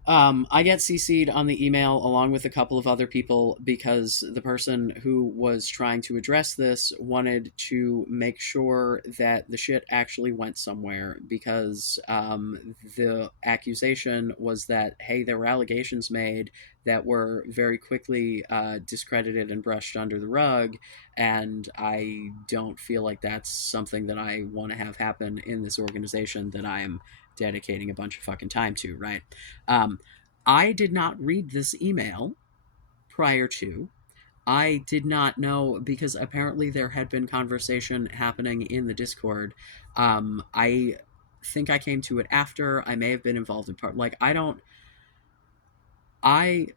I get CC'd on the email along with a couple of other people because the person who was trying to address this wanted to make sure that the shit actually went somewhere, because the accusation was that, hey, there were allegations made that were very quickly discredited and brushed under the rug, and I don't feel like that's something that I want to have happen in this organization that I'm dedicating a bunch of fucking time to, right? Um, I did not read this email prior to. I did not know, because apparently there had been conversation happening in the Discord. I think I came to it after. I may have been involved in part. Like, I don't. I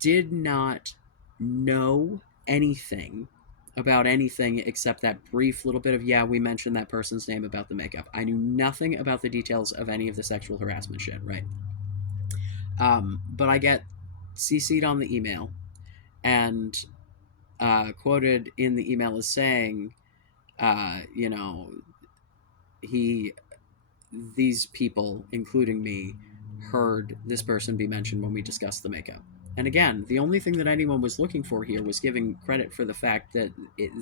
did not know anything about anything except that brief little bit of, yeah, we mentioned that person's name about the makeup. I knew nothing about the details of any of the sexual harassment shit, right? But I get CC'd on the email, and quoted in the email as saying, uh, you know, he, these people, including me, heard this person be mentioned when we discussed the makeup. And again, the only thing that anyone was looking for here was giving credit for the fact that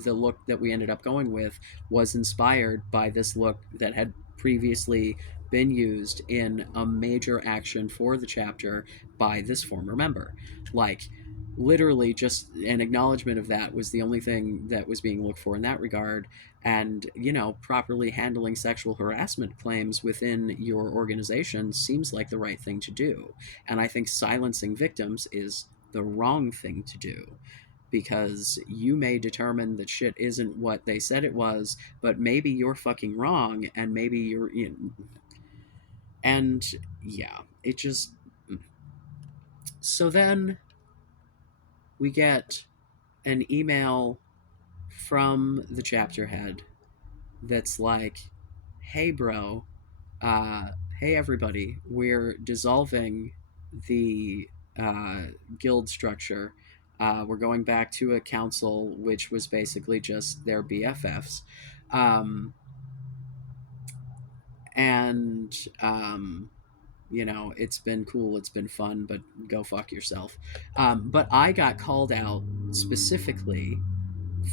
the look that we ended up going with was inspired by this look that had previously been used in a major action for the chapter by this former member. Like, literally, just an acknowledgement of that was the only thing that was being looked for in that regard. And, properly handling sexual harassment claims within your organization seems like the right thing to do. And I think silencing victims is the wrong thing to do, because you may determine that shit isn't what they said it was, but maybe you're fucking wrong, and maybe you're, and yeah, it just. So then we get an email from the chapter head that's like, hey, bro, uh, hey, everybody, we're dissolving the guild structure. We're going back to a council, which was basically just their BFFs. Um, and it's been cool, it's been fun, but go fuck yourself. But I got called out specifically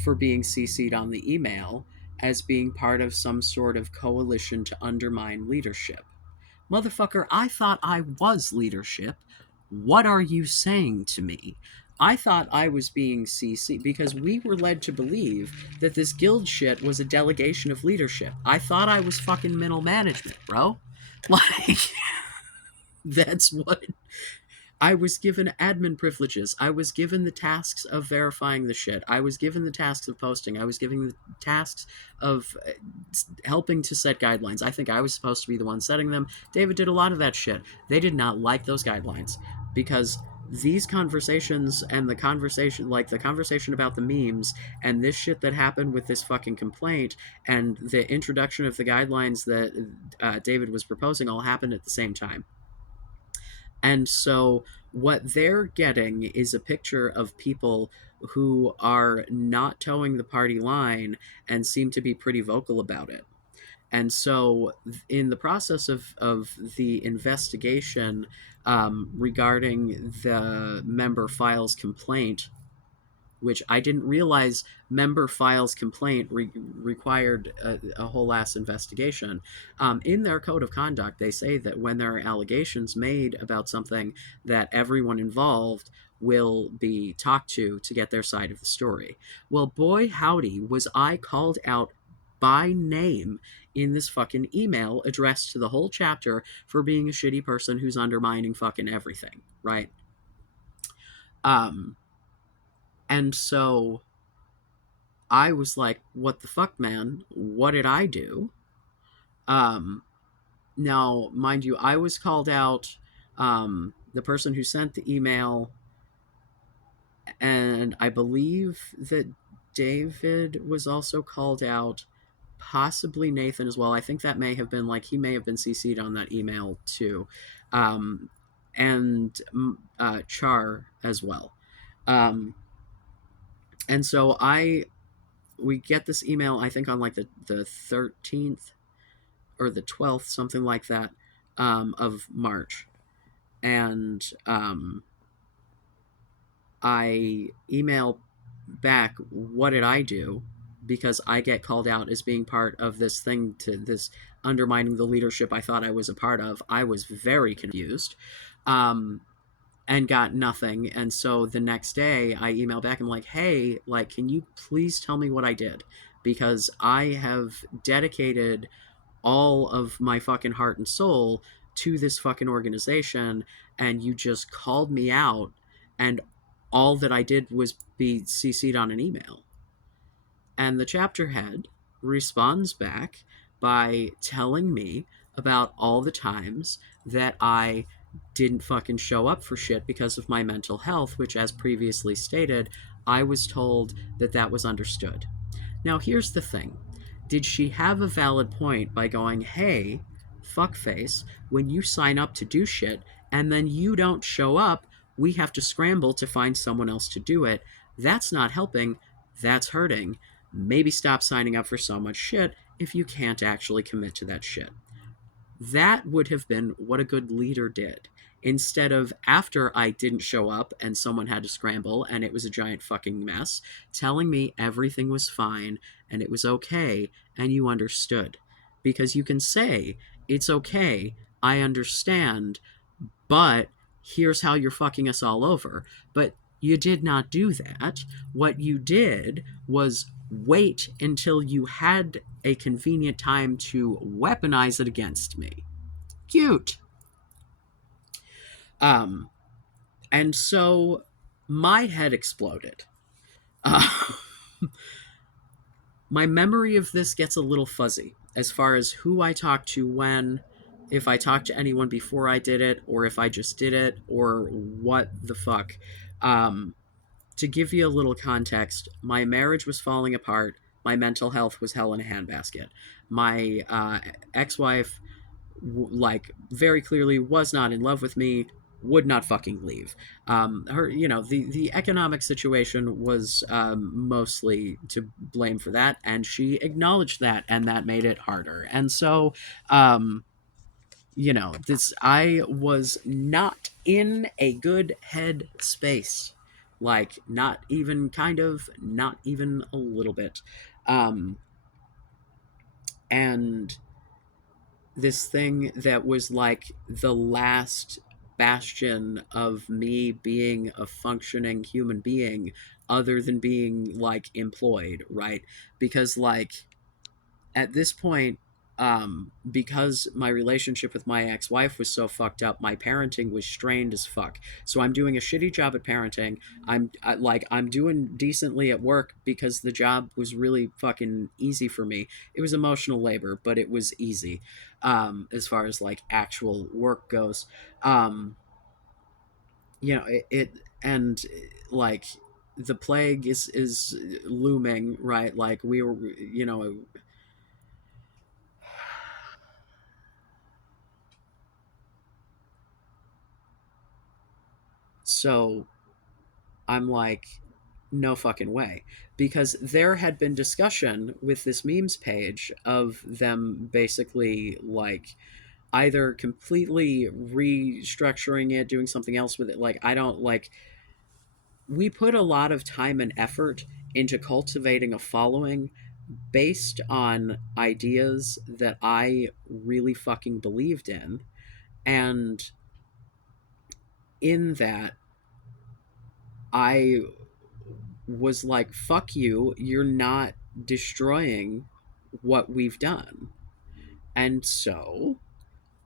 for being CC'd on the email as being part of some sort of coalition to undermine leadership. Motherfucker, I thought I was leadership. What are you saying to me? I thought I was being CC because we were led to believe that this guild shit was a delegation of leadership. I thought I was fucking middle management, bro. Like, that's what I was given admin privileges. I was given the tasks of verifying the shit. I was given the tasks of posting. I was given the tasks of helping to set guidelines. I think I was supposed to be the one setting them. David did a lot of that shit. They did not like those guidelines because these conversations and the conversation, like the conversation about the memes and this shit that happened with this fucking complaint and the introduction of the guidelines that David was proposing all happened at the same time. And so what they're getting is a picture of people who are not towing the party line and seem to be pretty vocal about it. And so, in the process of the investigation regarding the member files complaint, which I didn't realize member files complaint required a whole ass investigation. In their code of conduct, they say that when there are allegations made about something, that everyone involved will be talked to get their side of the story. Well, boy howdy, was I called out by name in this fucking email addressed to the whole chapter for being a shitty person who's undermining fucking everything, right? Um, and so I was like, what the fuck, man? What did I do? Um, Now, mind you, I was called out. The person who sent the email, and I believe that David was also called out, possibly Nathan as well. I think that may have been like he may have been CC'd on that email too, um, and Char as well. Um, and so we get this email, I think on like the 13th or the 12th, something like that, of March. And I email back, what did I do? Because I get called out as being part of this thing to this undermining the leadership I thought I was a part of. I was very confused. Um, and got nothing. And so the next day I email back and I'm like, hey, like, can you please tell me what I did? Because I have dedicated all of my fucking heart and soul to this fucking organization, and you just called me out, and all that I did was be CC'd on an email. And the chapter head responds back by telling me about all the times that I didn't fucking show up for shit because of my mental health, which, as previously stated, I was told that that was understood. Now, here's the thing. Did she have a valid point by going, hey, fuckface, when you sign up to do shit and then you don't show up, we have to scramble to find someone else to do it? That's not helping. That's hurting. Maybe stop signing up for so much shit if you can't actually commit to that shit. That would have been what a good leader did. Instead of after I didn't show up and someone had to scramble and it was a giant fucking mess, telling me everything was fine and it was okay and you understood. Because you can say, it's okay, I understand, but here's how you're fucking us all over. But you did not do that. What you did was wait until you had a convenient time to weaponize it against me. Cute. Um, and so my head exploded. Uh, my memory of this gets a little fuzzy as far as who I talked to when, if I talked to anyone before I did it, or if I just did it, or what the fuck. Um, to give you a little context, my marriage was falling apart. My mental health was hell in a handbasket. My ex-wife, like, very clearly was not in love with me, would not fucking leave. Her, the economic situation was mostly to blame for that, and she acknowledged that, and that made it harder. And so, um, this, I was not in a good head space. Like, not even kind of, not even a little bit. Um, and this thing that was like the last bastion of me being a functioning human being other than being like employed, right? Because like at this point, because my relationship with my ex-wife was so fucked up, my parenting was strained as fuck. So I'm doing a shitty job at parenting. I'm doing decently at work because the job was really fucking easy for me. It was emotional labor, but it was easy, as far as like actual work goes. um it and like the plague is looming, right? Like we were, so I'm like, no fucking way. Because there had been discussion with this memes page of them basically like either completely restructuring it, doing something else with it. Like, I don't like, we put a lot of time and effort into cultivating a following based on ideas that I really fucking believed in. And in that, I was like, fuck you, you're not destroying what we've done. And so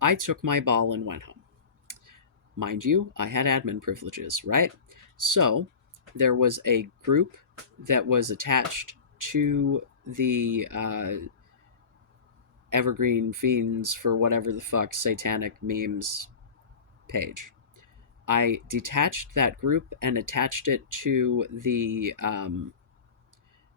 I took my ball and went home. Mind you, I had admin privileges, right? So there was a group that was attached to the Evergreen Fiends for whatever the fuck Satanic memes page. I detached that group and attached it to the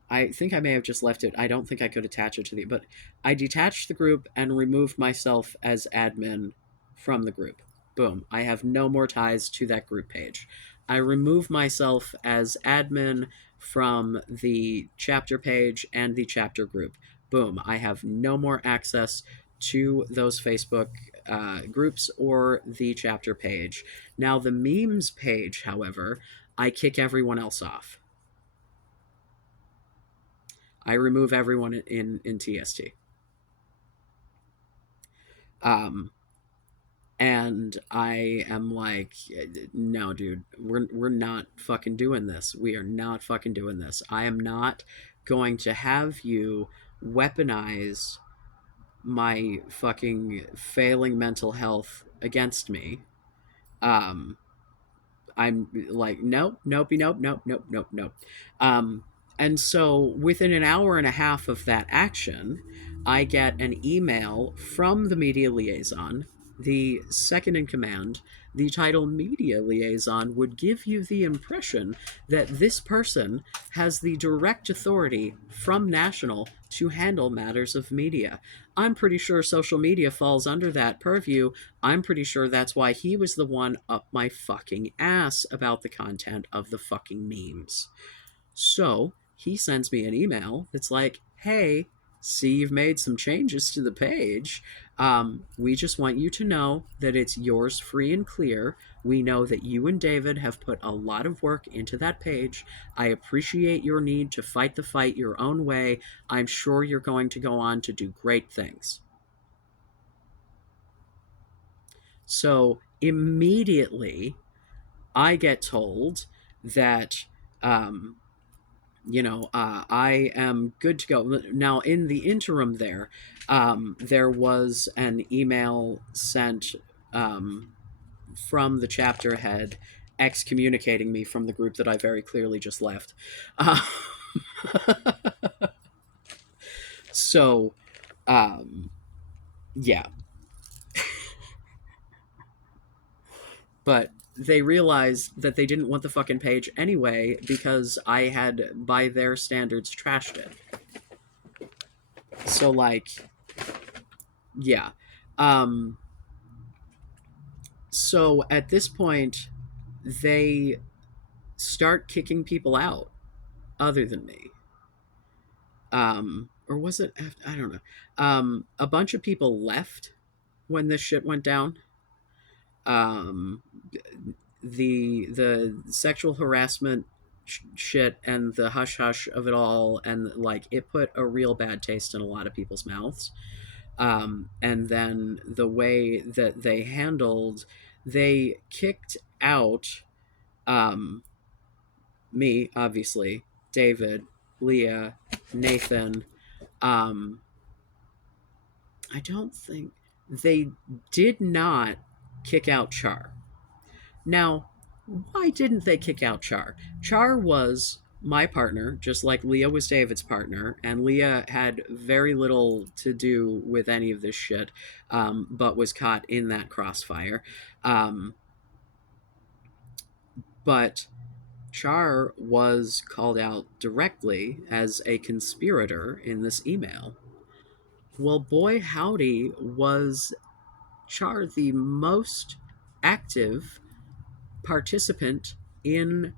I think I may have just left it. I don't think I could attach it to the, but I detached the group and removed myself as admin from the group. Boom. I have no more ties to that group page. I remove myself as admin from the chapter page and the chapter group. Boom. I have no more access to those Facebook groups or the chapter page. Now, the memes page, however, I kick everyone else off. I remove everyone in TST. Um, and I am like, no, dude, we're not fucking doing this. We are not fucking doing this. I am not going to have you weaponize my fucking failing mental health against me. Um, I'm like, nope, nope, nope, nope, nope, nope, nope. Um, and so within an hour and a half of that action, I get an email from the media liaison, the second in command. The title media liaison would give you the impression that this person has the direct authority from national to handle matters of media. I'm pretty sure social media falls under that purview. I'm pretty sure that's why he was the one up my fucking ass about the content of the fucking memes. So he sends me an email that's like, hey, see, you've made some changes to the page. We just want you to know that it's yours free and clear. We know that you and David have put a lot of work into that page. I appreciate your need to fight the fight your own way. I'm sure you're going to go on to do great things. So immediately, I get told that, um, I am good to go. Now, in the interim, there was an email sent from the chapter head excommunicating me from the group that I very clearly just left. Uh, so, um, yeah, but they realized that they didn't want the fucking page anyway because I had, by their standards, trashed it. So, like, yeah. Um, so at this point, they start kicking people out other than me. Or was it after, I don't know. A bunch of people left, when this shit went down. Um, the sexual harassment shit and the hush hush of it all, and like it put a real bad taste in a lot of people's mouths. And then the way that they handled, they kicked out um, me, obviously, David, Leah, Nathan. Um, I don't think they did not kick out Char. Now, why didn't they kick out Char? Char was my partner, just like Leah was David's partner, and Leah had very little to do with any of this shit, but was caught in that crossfire. Um, but Char was called out directly as a conspirator in this email. Well, boy, howdy, was Char the most active participant in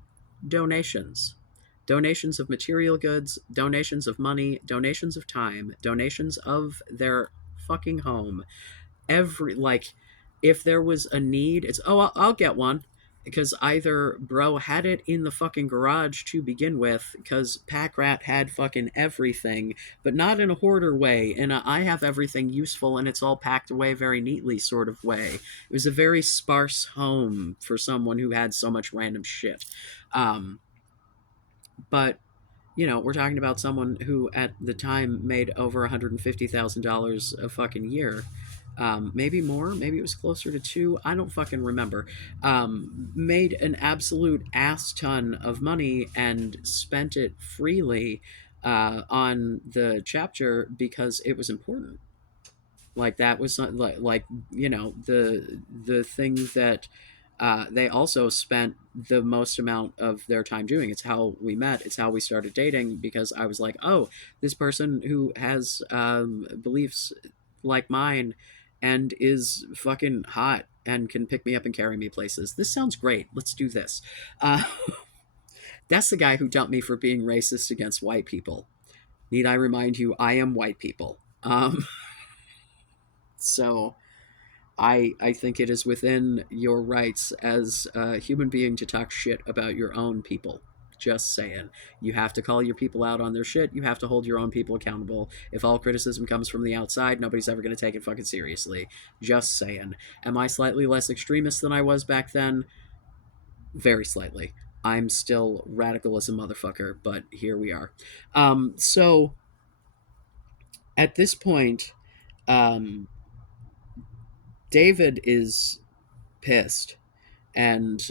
donations. Donations of material goods, donations of money, donations of time, donations of their fucking home. Every, like, if there was a need, it's, oh, I'll get one. Because either bro had it in the fucking garage to begin with, because Pack Rat had fucking everything, but not in a hoarder way, in a I have everything useful and it's all packed away very neatly sort of way. It was a very sparse home for someone who had so much random shit. Um, but you know, we're talking about someone who at the time made over $150,000 a fucking year. Maybe more, maybe it was closer to two. I don't fucking remember. Made an absolute ass ton of money and spent it freely on the chapter because it was important. Like that was not, like you know, the thing that they also spent the most amount of their time doing. It's how we met. It's how we started dating, because I was like, oh, this person who has beliefs like mine and is fucking hot and can pick me up and carry me places. This sounds great. Let's do this. Uh, that's the guy who dumped me for being racist against white people. Need I remind you, I am white people. So I think it is within your rights as a human being to talk shit about your own people. Just saying. You have to call your people out on their shit. You have to hold your own people accountable. If all criticism comes from the outside, nobody's ever going to take it fucking seriously. Just saying. Am I slightly less extremist than I was back then? Very slightly. I'm still radical as a motherfucker, but here we are. So at this point, um, David is pissed and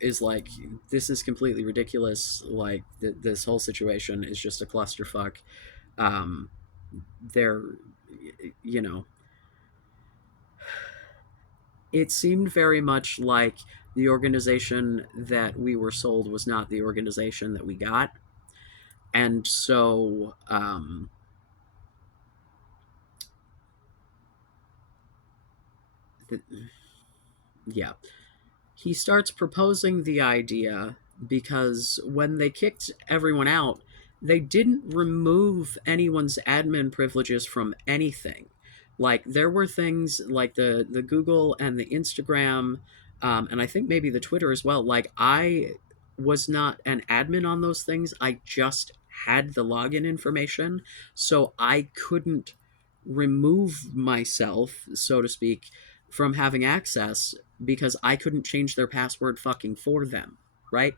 is like, this is completely ridiculous. Like, this whole situation is just a clusterfuck. Um, they're, you know, it seemed very much like the organization that we were sold was not the organization that we got. And so, th- yeah, he starts proposing the idea because when they kicked everyone out, they didn't remove anyone's admin privileges from anything. Like there were things like the Google and the Instagram, and I think maybe the Twitter as well. Like I was not an admin on those things. I just had the login information, so I couldn't remove myself, so to speak, from having access because I couldn't change their password fucking for them, right?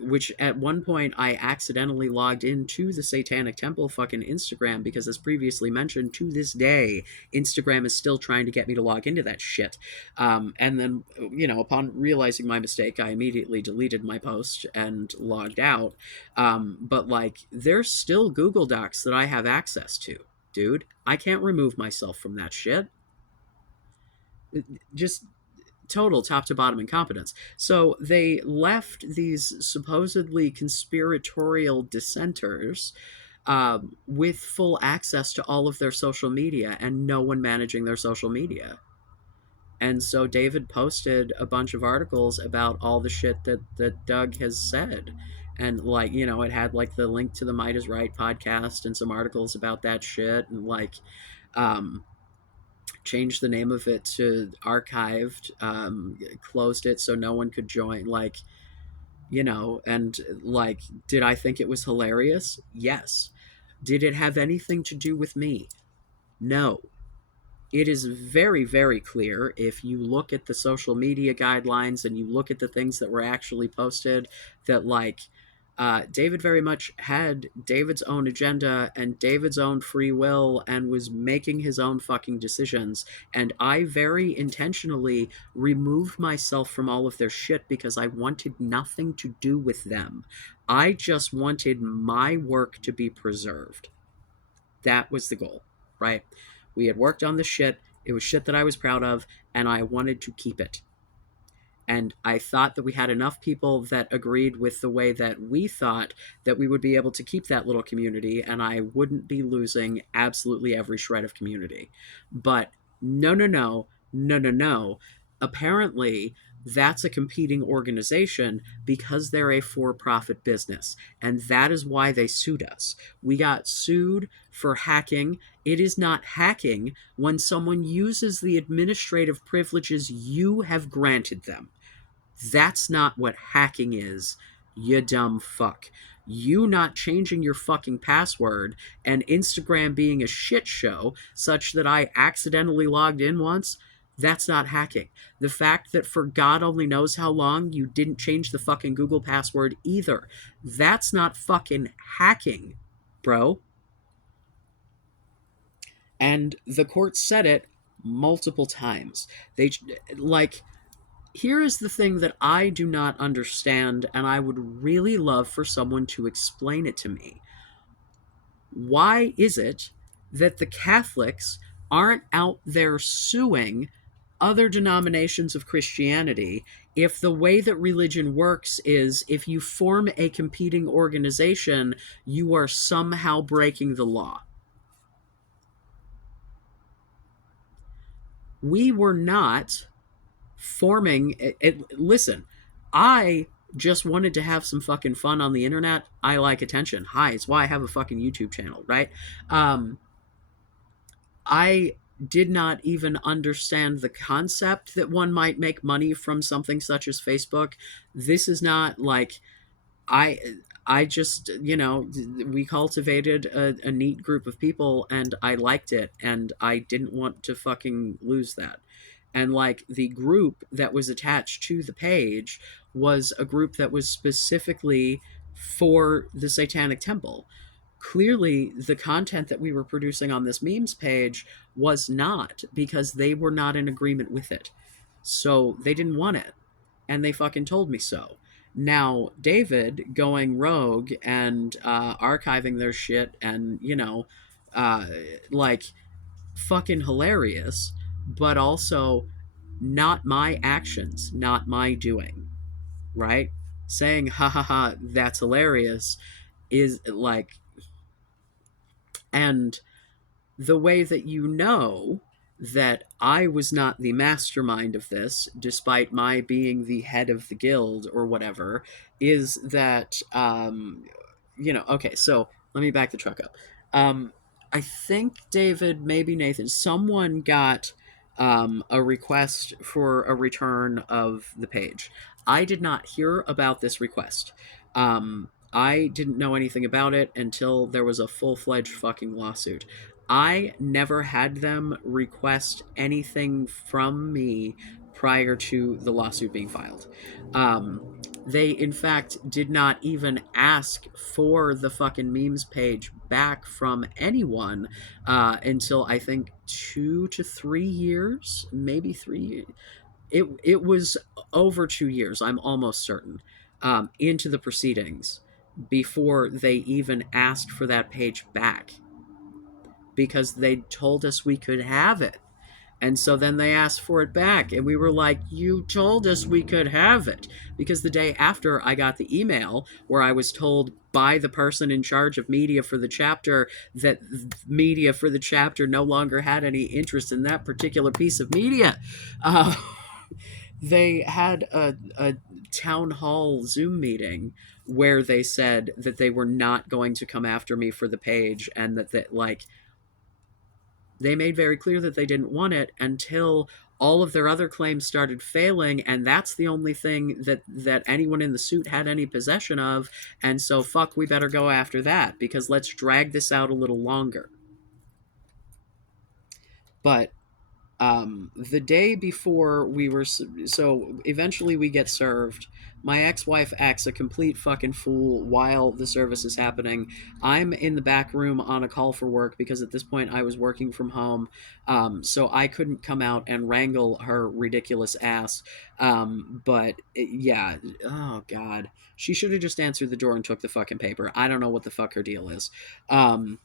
Which at one point I accidentally logged into the Satanic Temple fucking Instagram because, as previously mentioned, to this day, Instagram is still trying to get me to log into that shit. And then, you know, upon realizing my mistake, I immediately deleted my post and logged out. But, like, there's still Google Docs that I have access to. Dude, I can't remove myself from that shit. Just total top to bottom incompetence. So they left these supposedly conspiratorial dissenters with full access to all of their social media and no one managing their social media. And so David posted a bunch of articles about all the shit that Doug has said. And, like, you know, it had, like, the link to the Might is Right podcast and some articles about that shit. And, like, um, changed the name of it to archived, closed it so no one could join. Like, and like, did I think it was hilarious? Yes. Did it have anything to do with me? No. It is very, very clear if you look at the social media guidelines and you look at the things that were actually posted that, like, David very much had David's own agenda and David's own free will and was making his own fucking decisions. And I very intentionally removed myself from all of their shit because I wanted nothing to do with them. I just wanted my work to be preserved. That was the goal, right? We had worked on the shit. It was shit that I was proud of, and I wanted to keep it. And I thought that we had enough people that agreed with the way that we thought that we would be able to keep that little community, and I wouldn't be losing absolutely every shred of community. But no, no, no, no, no, no. Apparently, that's a competing organization because they're a for profit business. And that is why they sued us. We got sued for hacking. It is not hacking when someone uses the administrative privileges you have granted them. That's not what hacking is, you dumb fuck. You not changing your fucking password and Instagram being a shit show such that I accidentally logged in once, that's not hacking. The fact that for God only knows how long you didn't change the fucking Google password either, that's not fucking hacking, bro. And the court said it multiple times. They, like, here is the thing that I do not understand, and I would really love for someone to explain it to me. Why is it that the Catholics aren't out there suing other denominations of Christianity if the way that religion works is if you form a competing organization, you are somehow breaking the law? We were not forming it. Listen, I just wanted to have some fucking fun on the internet. I like attention. Hi, it's why I have a fucking YouTube channel, right? um I did not even understand the concept that one might make money from something such as Facebook. This is not like I I just, we cultivated a neat group of people and I liked it and I didn't want to fucking lose that. And like the group that was attached to the page was a group that was specifically for the Satanic Temple. Clearly, the content that we were producing on this memes page was not, because they were not in agreement with it. So they didn't want it. And they fucking told me so. Now, David going rogue and archiving their shit and, uh, like, fucking hilarious, but also not my actions, not my doing, right? Saying, ha ha ha, that's hilarious is like, and the way that that I was not the mastermind of this, despite my being the head of the guild or whatever, is that, okay, so let me back the truck up. I think David, maybe Nathan, someone got a request for a return of the page. I did not hear about this request. I didn't know anything about it until there was a full-fledged fucking lawsuit. I never had them request anything from me prior to the lawsuit being filed. They, in fact, did not even ask for the fucking memes page back from anyone until I think 2 to 3 years, maybe 3 years. It was over 2 years, I'm almost certain, into the proceedings before they even asked for that page back, because they told us we could have it. And so then they asked for it back, and we were like, you told us we could have it. Because the day after I got the email where I was told by the person in charge of media for the chapter that media for the chapter no longer had any interest in that particular piece of media, they had a town hall Zoom meeting where they said that they were not going to come after me for the page, and that like, They made very clear that they didn't want it until all of their other claims started failing, and that's the only thing that anyone in the suit had any possession of. And so fuck, we better go after that, because let's drag this out a little longer. But the day before we were, so eventually we get served. My ex-wife acts a complete fucking fool while the service is happening. I'm in the back room on a call for work because at this point I was working from home, so I couldn't come out and wrangle her ridiculous ass. But yeah, oh god, she should have just answered the door and took the fucking paper. I don't know what the fuck her deal is. I'm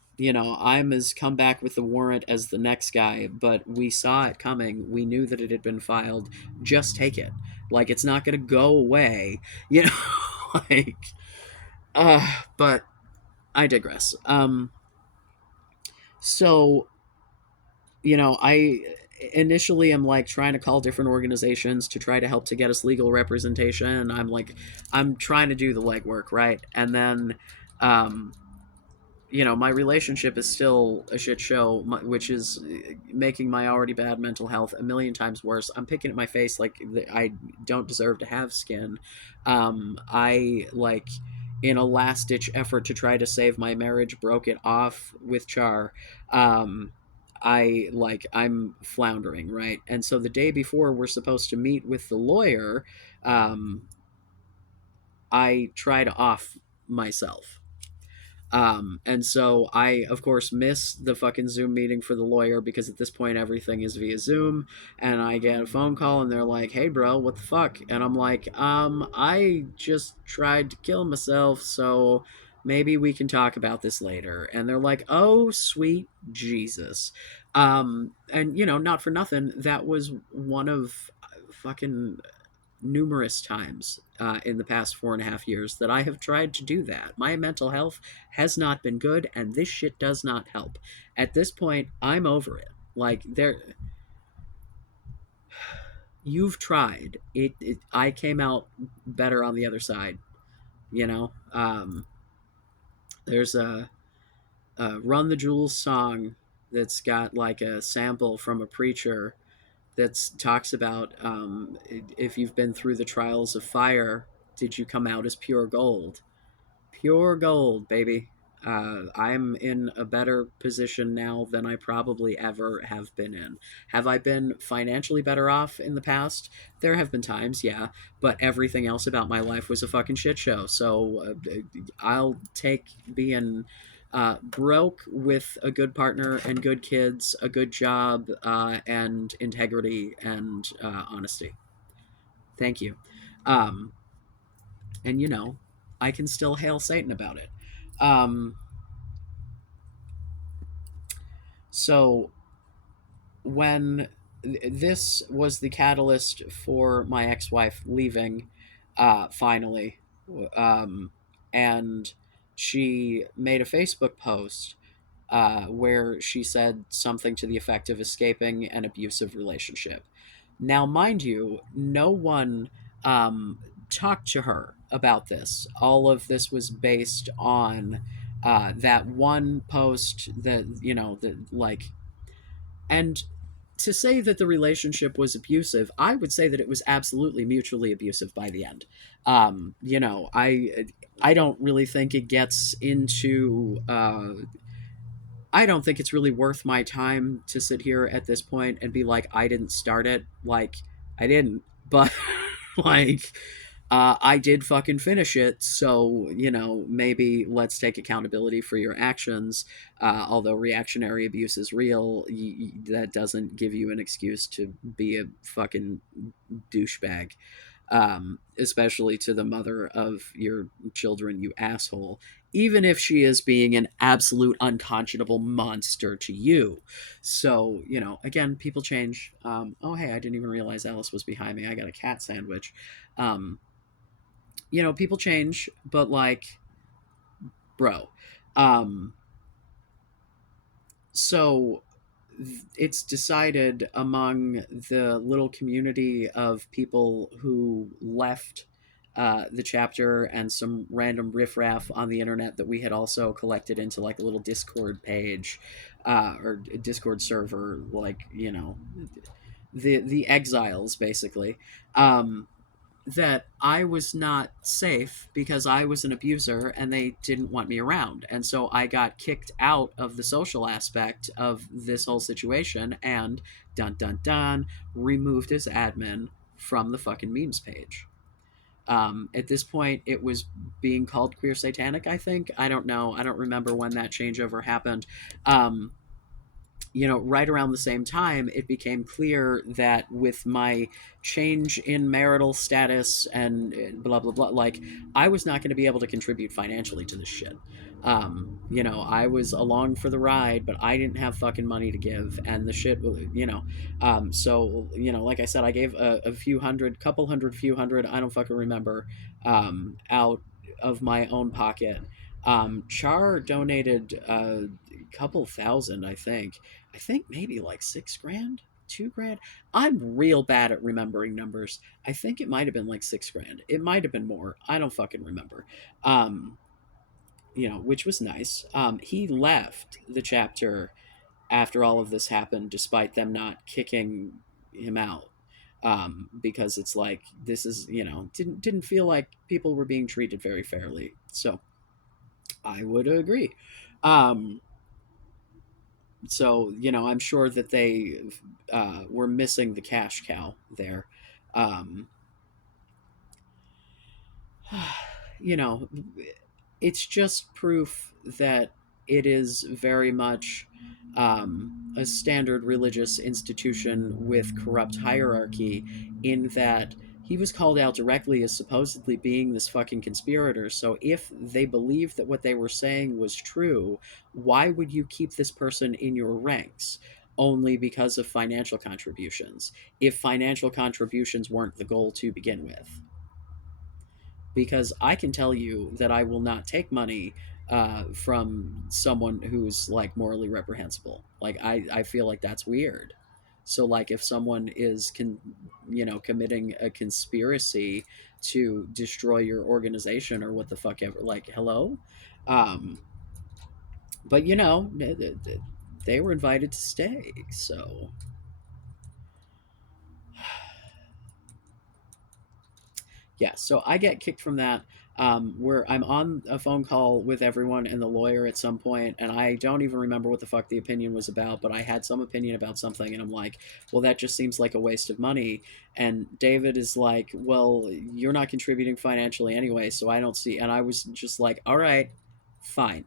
as come back with the warrant as the next guy, but we saw it coming. We knew that it had been filed. Just take it. Like, it's not going to go away, you know? like, but I digress. So, I initially am like trying to call different organizations to try to help to get us legal representation. I'm trying to do the legwork, right? And then, um, my relationship is still a shit show, which is making my already bad mental health a million times worse. I'm picking at my face like I don't deserve to have skin. I like in a last ditch effort to try to save my marriage, broke it off with Char. Um, I'm floundering, right? And so the day before we're supposed to meet with the lawyer, um, I try to off myself. And so I, of course, miss the fucking Zoom meeting for the lawyer because at this point everything is via Zoom. And I get a phone call and they're like, "Hey, bro, what the fuck?" And I'm like, I just tried to kill myself, so maybe we can talk about this later." And they're like, "Oh, sweet Jesus." And, not for nothing, that was one of fucking numerous times in the past 4.5 years that I have tried to do that. My mental health has not been good, and this shit does not help. At this point, I'm over it. Like you've tried. I came out better on the other side. You know, there's a "Run the Jewels" song that's got like a sample from a preacher that talks about if you've been through the trials of fire, did you come out as pure gold? Pure gold, baby. I'm in a better position now than I probably ever have been in. Have I been financially better off in the past? There have been times, yeah, but everything else about my life was a fucking shit show. So I'll take being broke with a good partner and good kids, a good job, and integrity and honesty. Thank you. Um, and I can still hail Satan about it. Um, so when this was the catalyst for my ex-wife leaving, finally, um, and she made a Facebook post where she said something to the effect of escaping an abusive relationship. Now, mind you, no one um, talked to her about this. All of this was based on that one post that, and to say that the relationship was abusive, I would say that it was absolutely mutually abusive by the end. I don't really think it gets into I don't think it's really worth my time to sit here at this point and be like, I didn't start it. Like, I didn't. But, like, I did fucking finish it. So, maybe let's take accountability for your actions. Although reactionary abuse is real, that doesn't give you an excuse to be a fucking douchebag, especially to the mother of your children, you asshole, even if she is being an absolute unconscionable monster to you. So, again, people change. Oh, hey, I didn't even realize Alice was behind me. I got a cat sandwich. Um, People change, but like, bro. Um, so it's decided among the little community of people who left the chapter and some random riffraff on the internet that we had also collected into like a little Discord page, or Discord server, like, you know, the exiles basically. That I was not safe because I was an abuser and they didn't want me around. And so I got kicked out of the social aspect of this whole situation and, dun dun dun, removed as admin from the fucking memes page. At this point, it was being called Queer Satanic, I think. I don't know. I don't remember when that changeover happened. Um, right around the same time, it became clear that with my change in marital status and blah, blah, blah, like, I was not going to be able to contribute financially to this shit. I was along for the ride, but I didn't have fucking money to give, and the shit, like I said, I gave a few hundred, couple hundred, few hundred, I don't fucking remember, out of my own pocket. Char donated a couple thousand, I think. I think maybe like 6 grand, 2 grand. I'm real bad at remembering numbers. I think it might have been like 6 grand. It might have been more. I don't fucking remember. Um, which was nice. He left the chapter after all of this happened, despite them not kicking him out. Because it's like this is, didn't feel like people were being treated very fairly. So I would agree. Um, I'm sure that they were missing the cash cow there. Um, you know, it's just proof that it is very much a standard religious institution with corrupt hierarchy, in that he was called out directly as supposedly being this fucking conspirator. So if they believed that what they were saying was true, why would you keep this person in your ranks? Only because of financial contributions, if financial contributions weren't the goal to begin with. Because I can tell you that I will not take money from someone who's like morally reprehensible. Like I feel like that's weird. So like if someone is committing a conspiracy to destroy your organization or what the fuck ever, like hello, um, but they were invited to stay, so yeah, so I get kicked from that, where I'm on a phone call with everyone and the lawyer at some point, and I don't even remember what the fuck the opinion was about, but I had some opinion about something, and I'm like, well, that just seems like a waste of money. And David is like, well, you're not contributing financially anyway, so I don't see. And I was just like, all right, fine.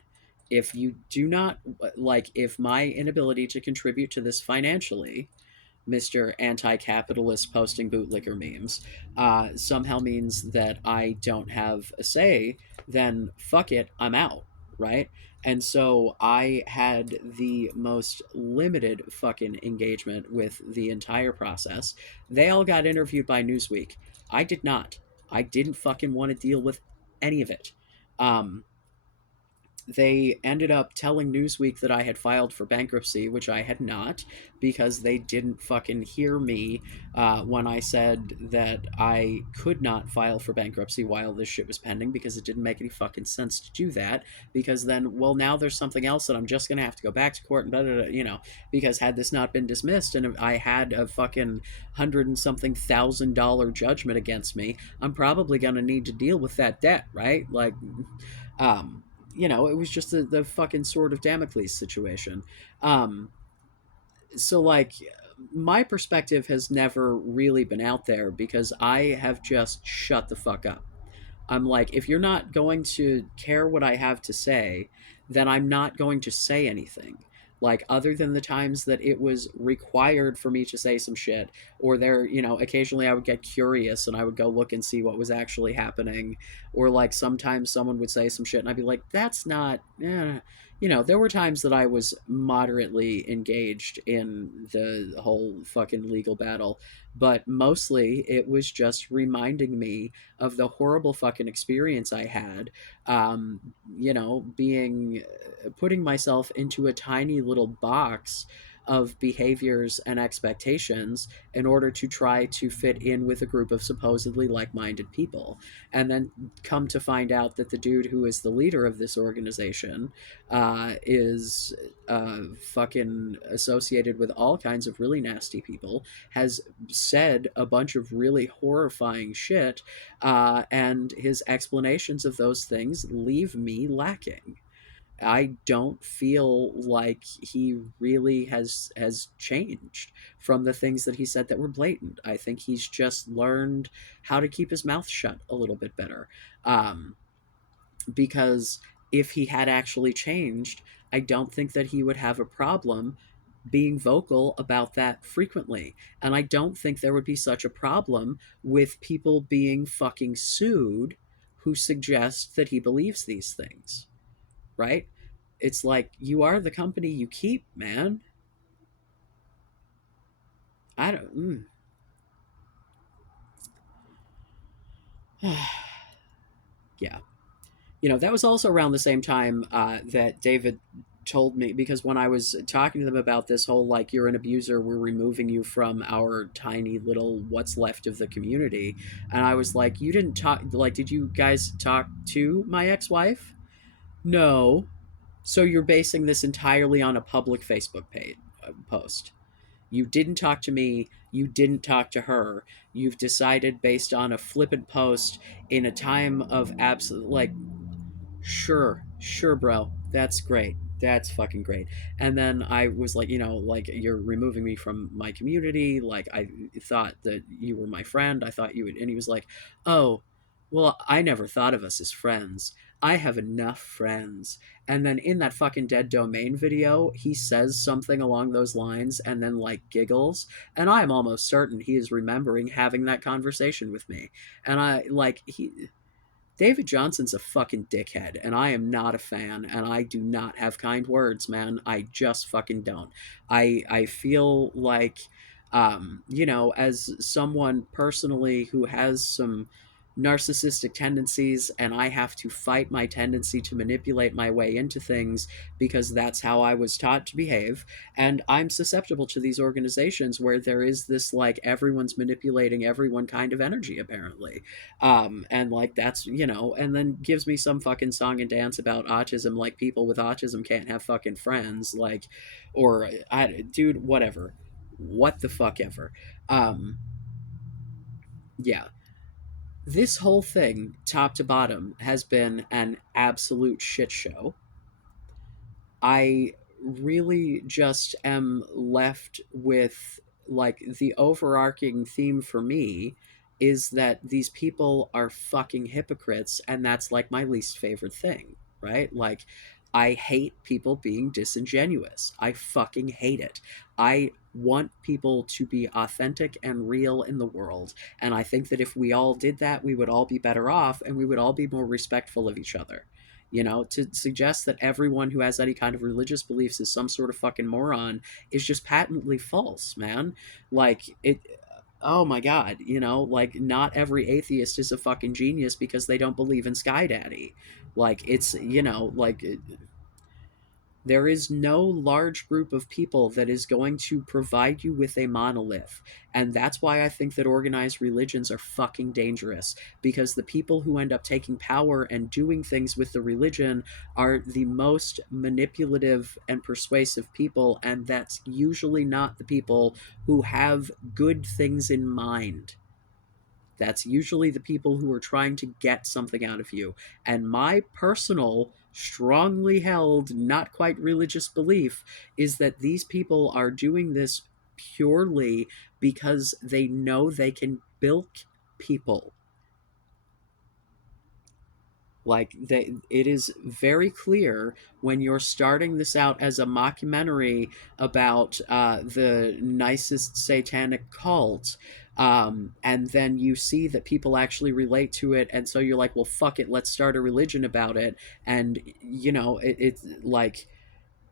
If you do not, like, if my inability to contribute to this financially, Mr. Anti-Capitalist posting bootlicker memes, somehow means that I don't have a say, then fuck it, I'm out, right? And so I had the most limited fucking engagement with the entire process. They all got interviewed by Newsweek. I did not. I didn't fucking want to deal with any of it. Um, they ended up telling Newsweek that I had filed for bankruptcy, which I had not, because they didn't fucking hear me when I said that I could not file for bankruptcy while this shit was pending, because it didn't make any fucking sense to do that. Because then, well, now there's something else that I'm just going to have to go back to court and blah, blah, blah, because had this not been dismissed and I had a fucking hundred and something $1,000 judgment against me, I'm probably going to need to deal with that debt, right? Like, um, it was just the fucking sword of Damocles situation. Um, so, like, my perspective has never really been out there because I have just shut the fuck up. I'm like, if you're not going to care what I have to say, then I'm not going to say anything. Like, other than the times that it was required for me to say some shit, or there, occasionally I would get curious and I would go look and see what was actually happening, or like sometimes someone would say some shit and I'd be like, that's not, there were times that I was moderately engaged in the whole fucking legal battle, but mostly it was just reminding me of the horrible fucking experience I had, being putting myself into a tiny little box of behaviors and expectations in order to try to fit in with a group of supposedly like-minded people, and then come to find out that the dude who is the leader of this organization is fucking associated with all kinds of really nasty people, has said a bunch of really horrifying shit, and his explanations of those things leave me lacking. I don't feel like he really has changed from the things that he said that were blatant. I think he's just learned how to keep his mouth shut a little bit better. Um, because if he had actually changed, I don't think that he would have a problem being vocal about that frequently. And I don't think there would be such a problem with people being fucking sued who suggest that he believes these things, right? It's like, you are the company you keep, man. I don't. Yeah. That was also around the same time that David told me, because when I was talking to them about this whole, like, you're an abuser, we're removing you from our tiny little what's left of the community, and I was like, you didn't talk, like, did you guys talk to my ex-wife? No. So you're basing this entirely on a public Facebook page post. You didn't talk to me, you didn't talk to her. You've decided based on a flippant post in a time of absolute, like, sure, sure, bro. That's great. That's fucking great. And then I was like, like, you're removing me from my community. Like, I thought that you were my friend. I thought you would. And he was like, oh, well, I never thought of us as friends. I have enough friends. And then in that fucking Dead Domain video, he says something along those lines and then, like, giggles. And I'm almost certain he is remembering having that conversation with me. And David Johnson's a fucking dickhead, and I am not a fan, and I do not have kind words, man. I just fucking don't. I feel like, as someone personally who has some narcissistic tendencies, and I have to fight my tendency to manipulate my way into things because that's how I was taught to behave, and I'm susceptible to these organizations where there is this, like, everyone's manipulating everyone kind of energy, apparently. And, like, that's, and then gives me some fucking song and dance about autism, like people with autism can't have fucking friends, like, or dude, whatever, what the fuck ever. um yeah, this whole thing, top to bottom, has been an absolute shit show. I really just am left with, like, the overarching theme for me is that these people are fucking hypocrites, and that's, like, my least favorite thing, right? Like, I hate people being disingenuous. I fucking hate it. I want people to be authentic and real in the world, and I think that if we all did that, we would all be better off and we would all be more respectful of each other. To suggest that everyone who has any kind of religious beliefs is some sort of fucking moron is just patently false, man. Like, it. Oh my god, like, not every atheist is a fucking genius because they don't believe in Sky Daddy. Like, it's, like, there is no large group of people that is going to provide you with a monolith. And that's why I think that organized religions are fucking dangerous. Because the people who end up taking power and doing things with the religion are the most manipulative and persuasive people. And that's usually not the people who have good things in mind. That's usually the people who are trying to get something out of you. And my personal, strongly held, not quite religious belief is that these people are doing this purely because they know they can bilk people. Like, it is very clear when you're starting this out as a mockumentary about the nicest satanic cult, and then you see that people actually relate to it, and so you're like, well, fuck it, let's start a religion about it, and it's like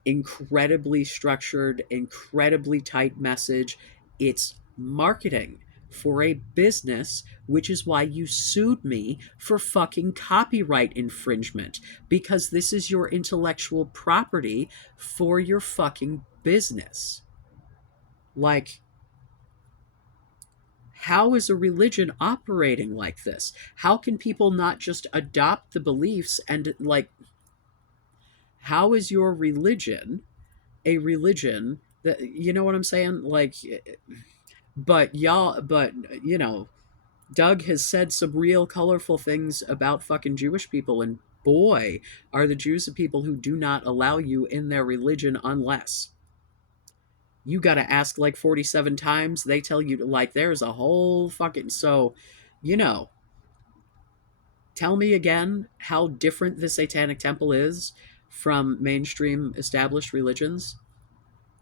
incredibly structured, incredibly tight message. It's marketing for a business, which is why you sued me for fucking copyright infringement, because this is your intellectual property for your fucking business. Like, how is a religion operating like this? How can people not just adopt the beliefs and, like, how is your religion a religion that, you know what I'm saying? Like, but you know, Doug has said some real colorful things about fucking Jewish people, and boy, are the Jews the people who do not allow you in their religion unless you got to ask like 47 times. They tell you to, like, there's a whole fucking. So, you know, tell me again how different the Satanic Temple is from mainstream established religions.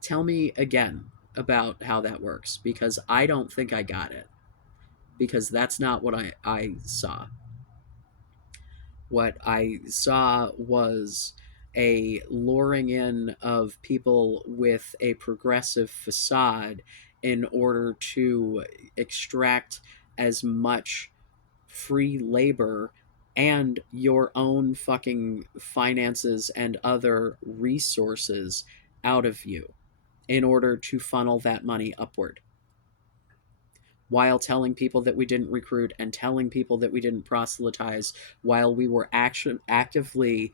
Tell me again about how that works, because I don't think I got it, because that's not what I saw. What I saw was a luring in of people with a progressive facade in order to extract as much free labor and your own fucking finances and other resources out of you in order to funnel that money upward, while telling people that we didn't recruit and telling people that we didn't proselytize, while we were actively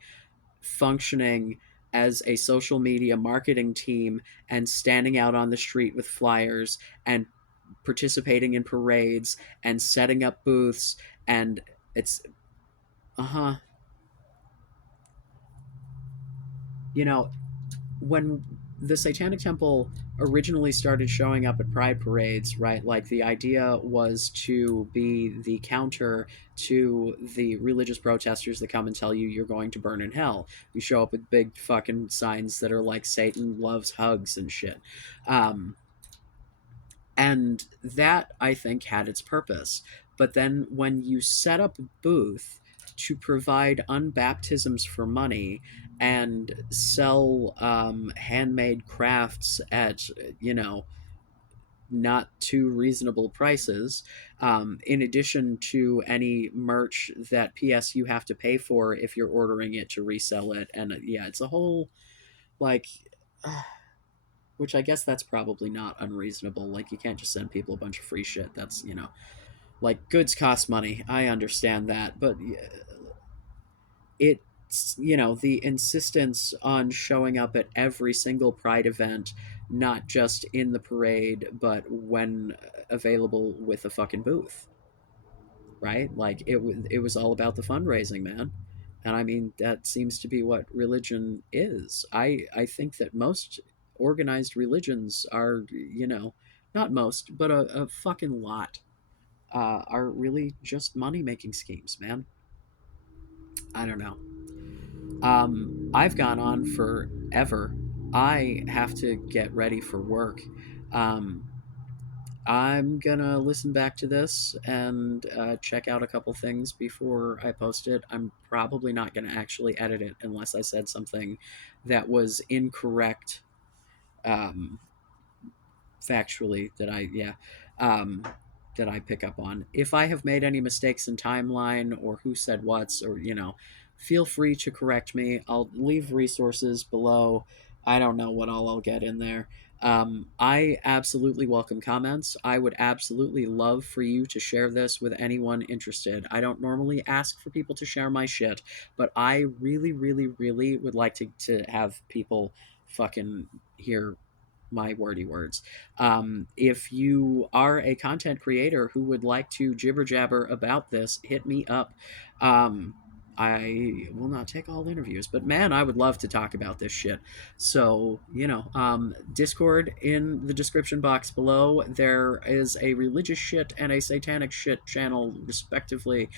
functioning as a social media marketing team and standing out on the street with flyers and participating in parades and setting up booths. And it's, uh-huh, you know, when the Satanic Temple originally started showing up at pride parades, right? Like, the idea was to be the counter to the religious protesters that come and tell you you're going to burn in hell. You show up with big fucking signs that are like Satan loves hugs and shit. Um, and that, I think, had its purpose. But then when you set up a booth to provide unbaptisms for money and sell handmade crafts at, you know, not too reasonable prices, in addition to any merch that PS you have to pay for if you're ordering it to resell it. And yeah, it's a whole, like, which I guess that's probably not unreasonable. Like, you can't just send people a bunch of free shit. That's, you know, like, goods cost money. I understand that, but it's, you know, the insistence on showing up at every single pride event, not just in the parade, but when available with a fucking booth, right? Like, it was all about the fundraising, man. And I mean, that seems to be what religion is. I think that most organized religions are, you know, not most, but a fucking lot, are really just money making schemes, man. I don't know. I've gone on forever. I have to get ready for work. Um, I'm gonna listen back to this and check out a couple things before I post it. I'm probably not gonna actually edit it unless I said something that was incorrect, um, factually, that I, yeah, um, that I pick up on. If I have made any mistakes in timeline or who said what's, or, you know, feel free to correct me. I'll leave resources below. I don't know what all I'll get in there. I absolutely welcome comments. I would absolutely love for you to share this with anyone interested. I don't normally ask for people to share my shit, but I really, really, really would like to have people fucking hear my wordy words. If you are a content creator who would like to jibber jabber about this, hit me up. Um, I will not take all interviews, but man, I would love to talk about this shit. So, you know, Discord in the description box below. There is a religious shit and a satanic shit channel, respectively.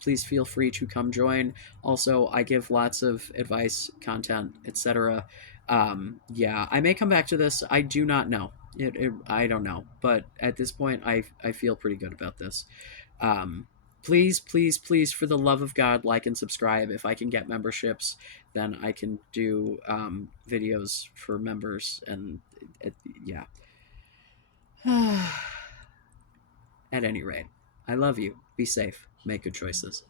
Please feel free to come join. Also, I give lots of advice, content, etc. Yeah, I may come back to this. I do not know. I don't know, but at this point, I feel pretty good about this. Um, Please, please, please, for the love of God, like and subscribe. If I can get memberships, then I can do videos for members, and yeah. At any rate, I love you. Be safe. Make good choices.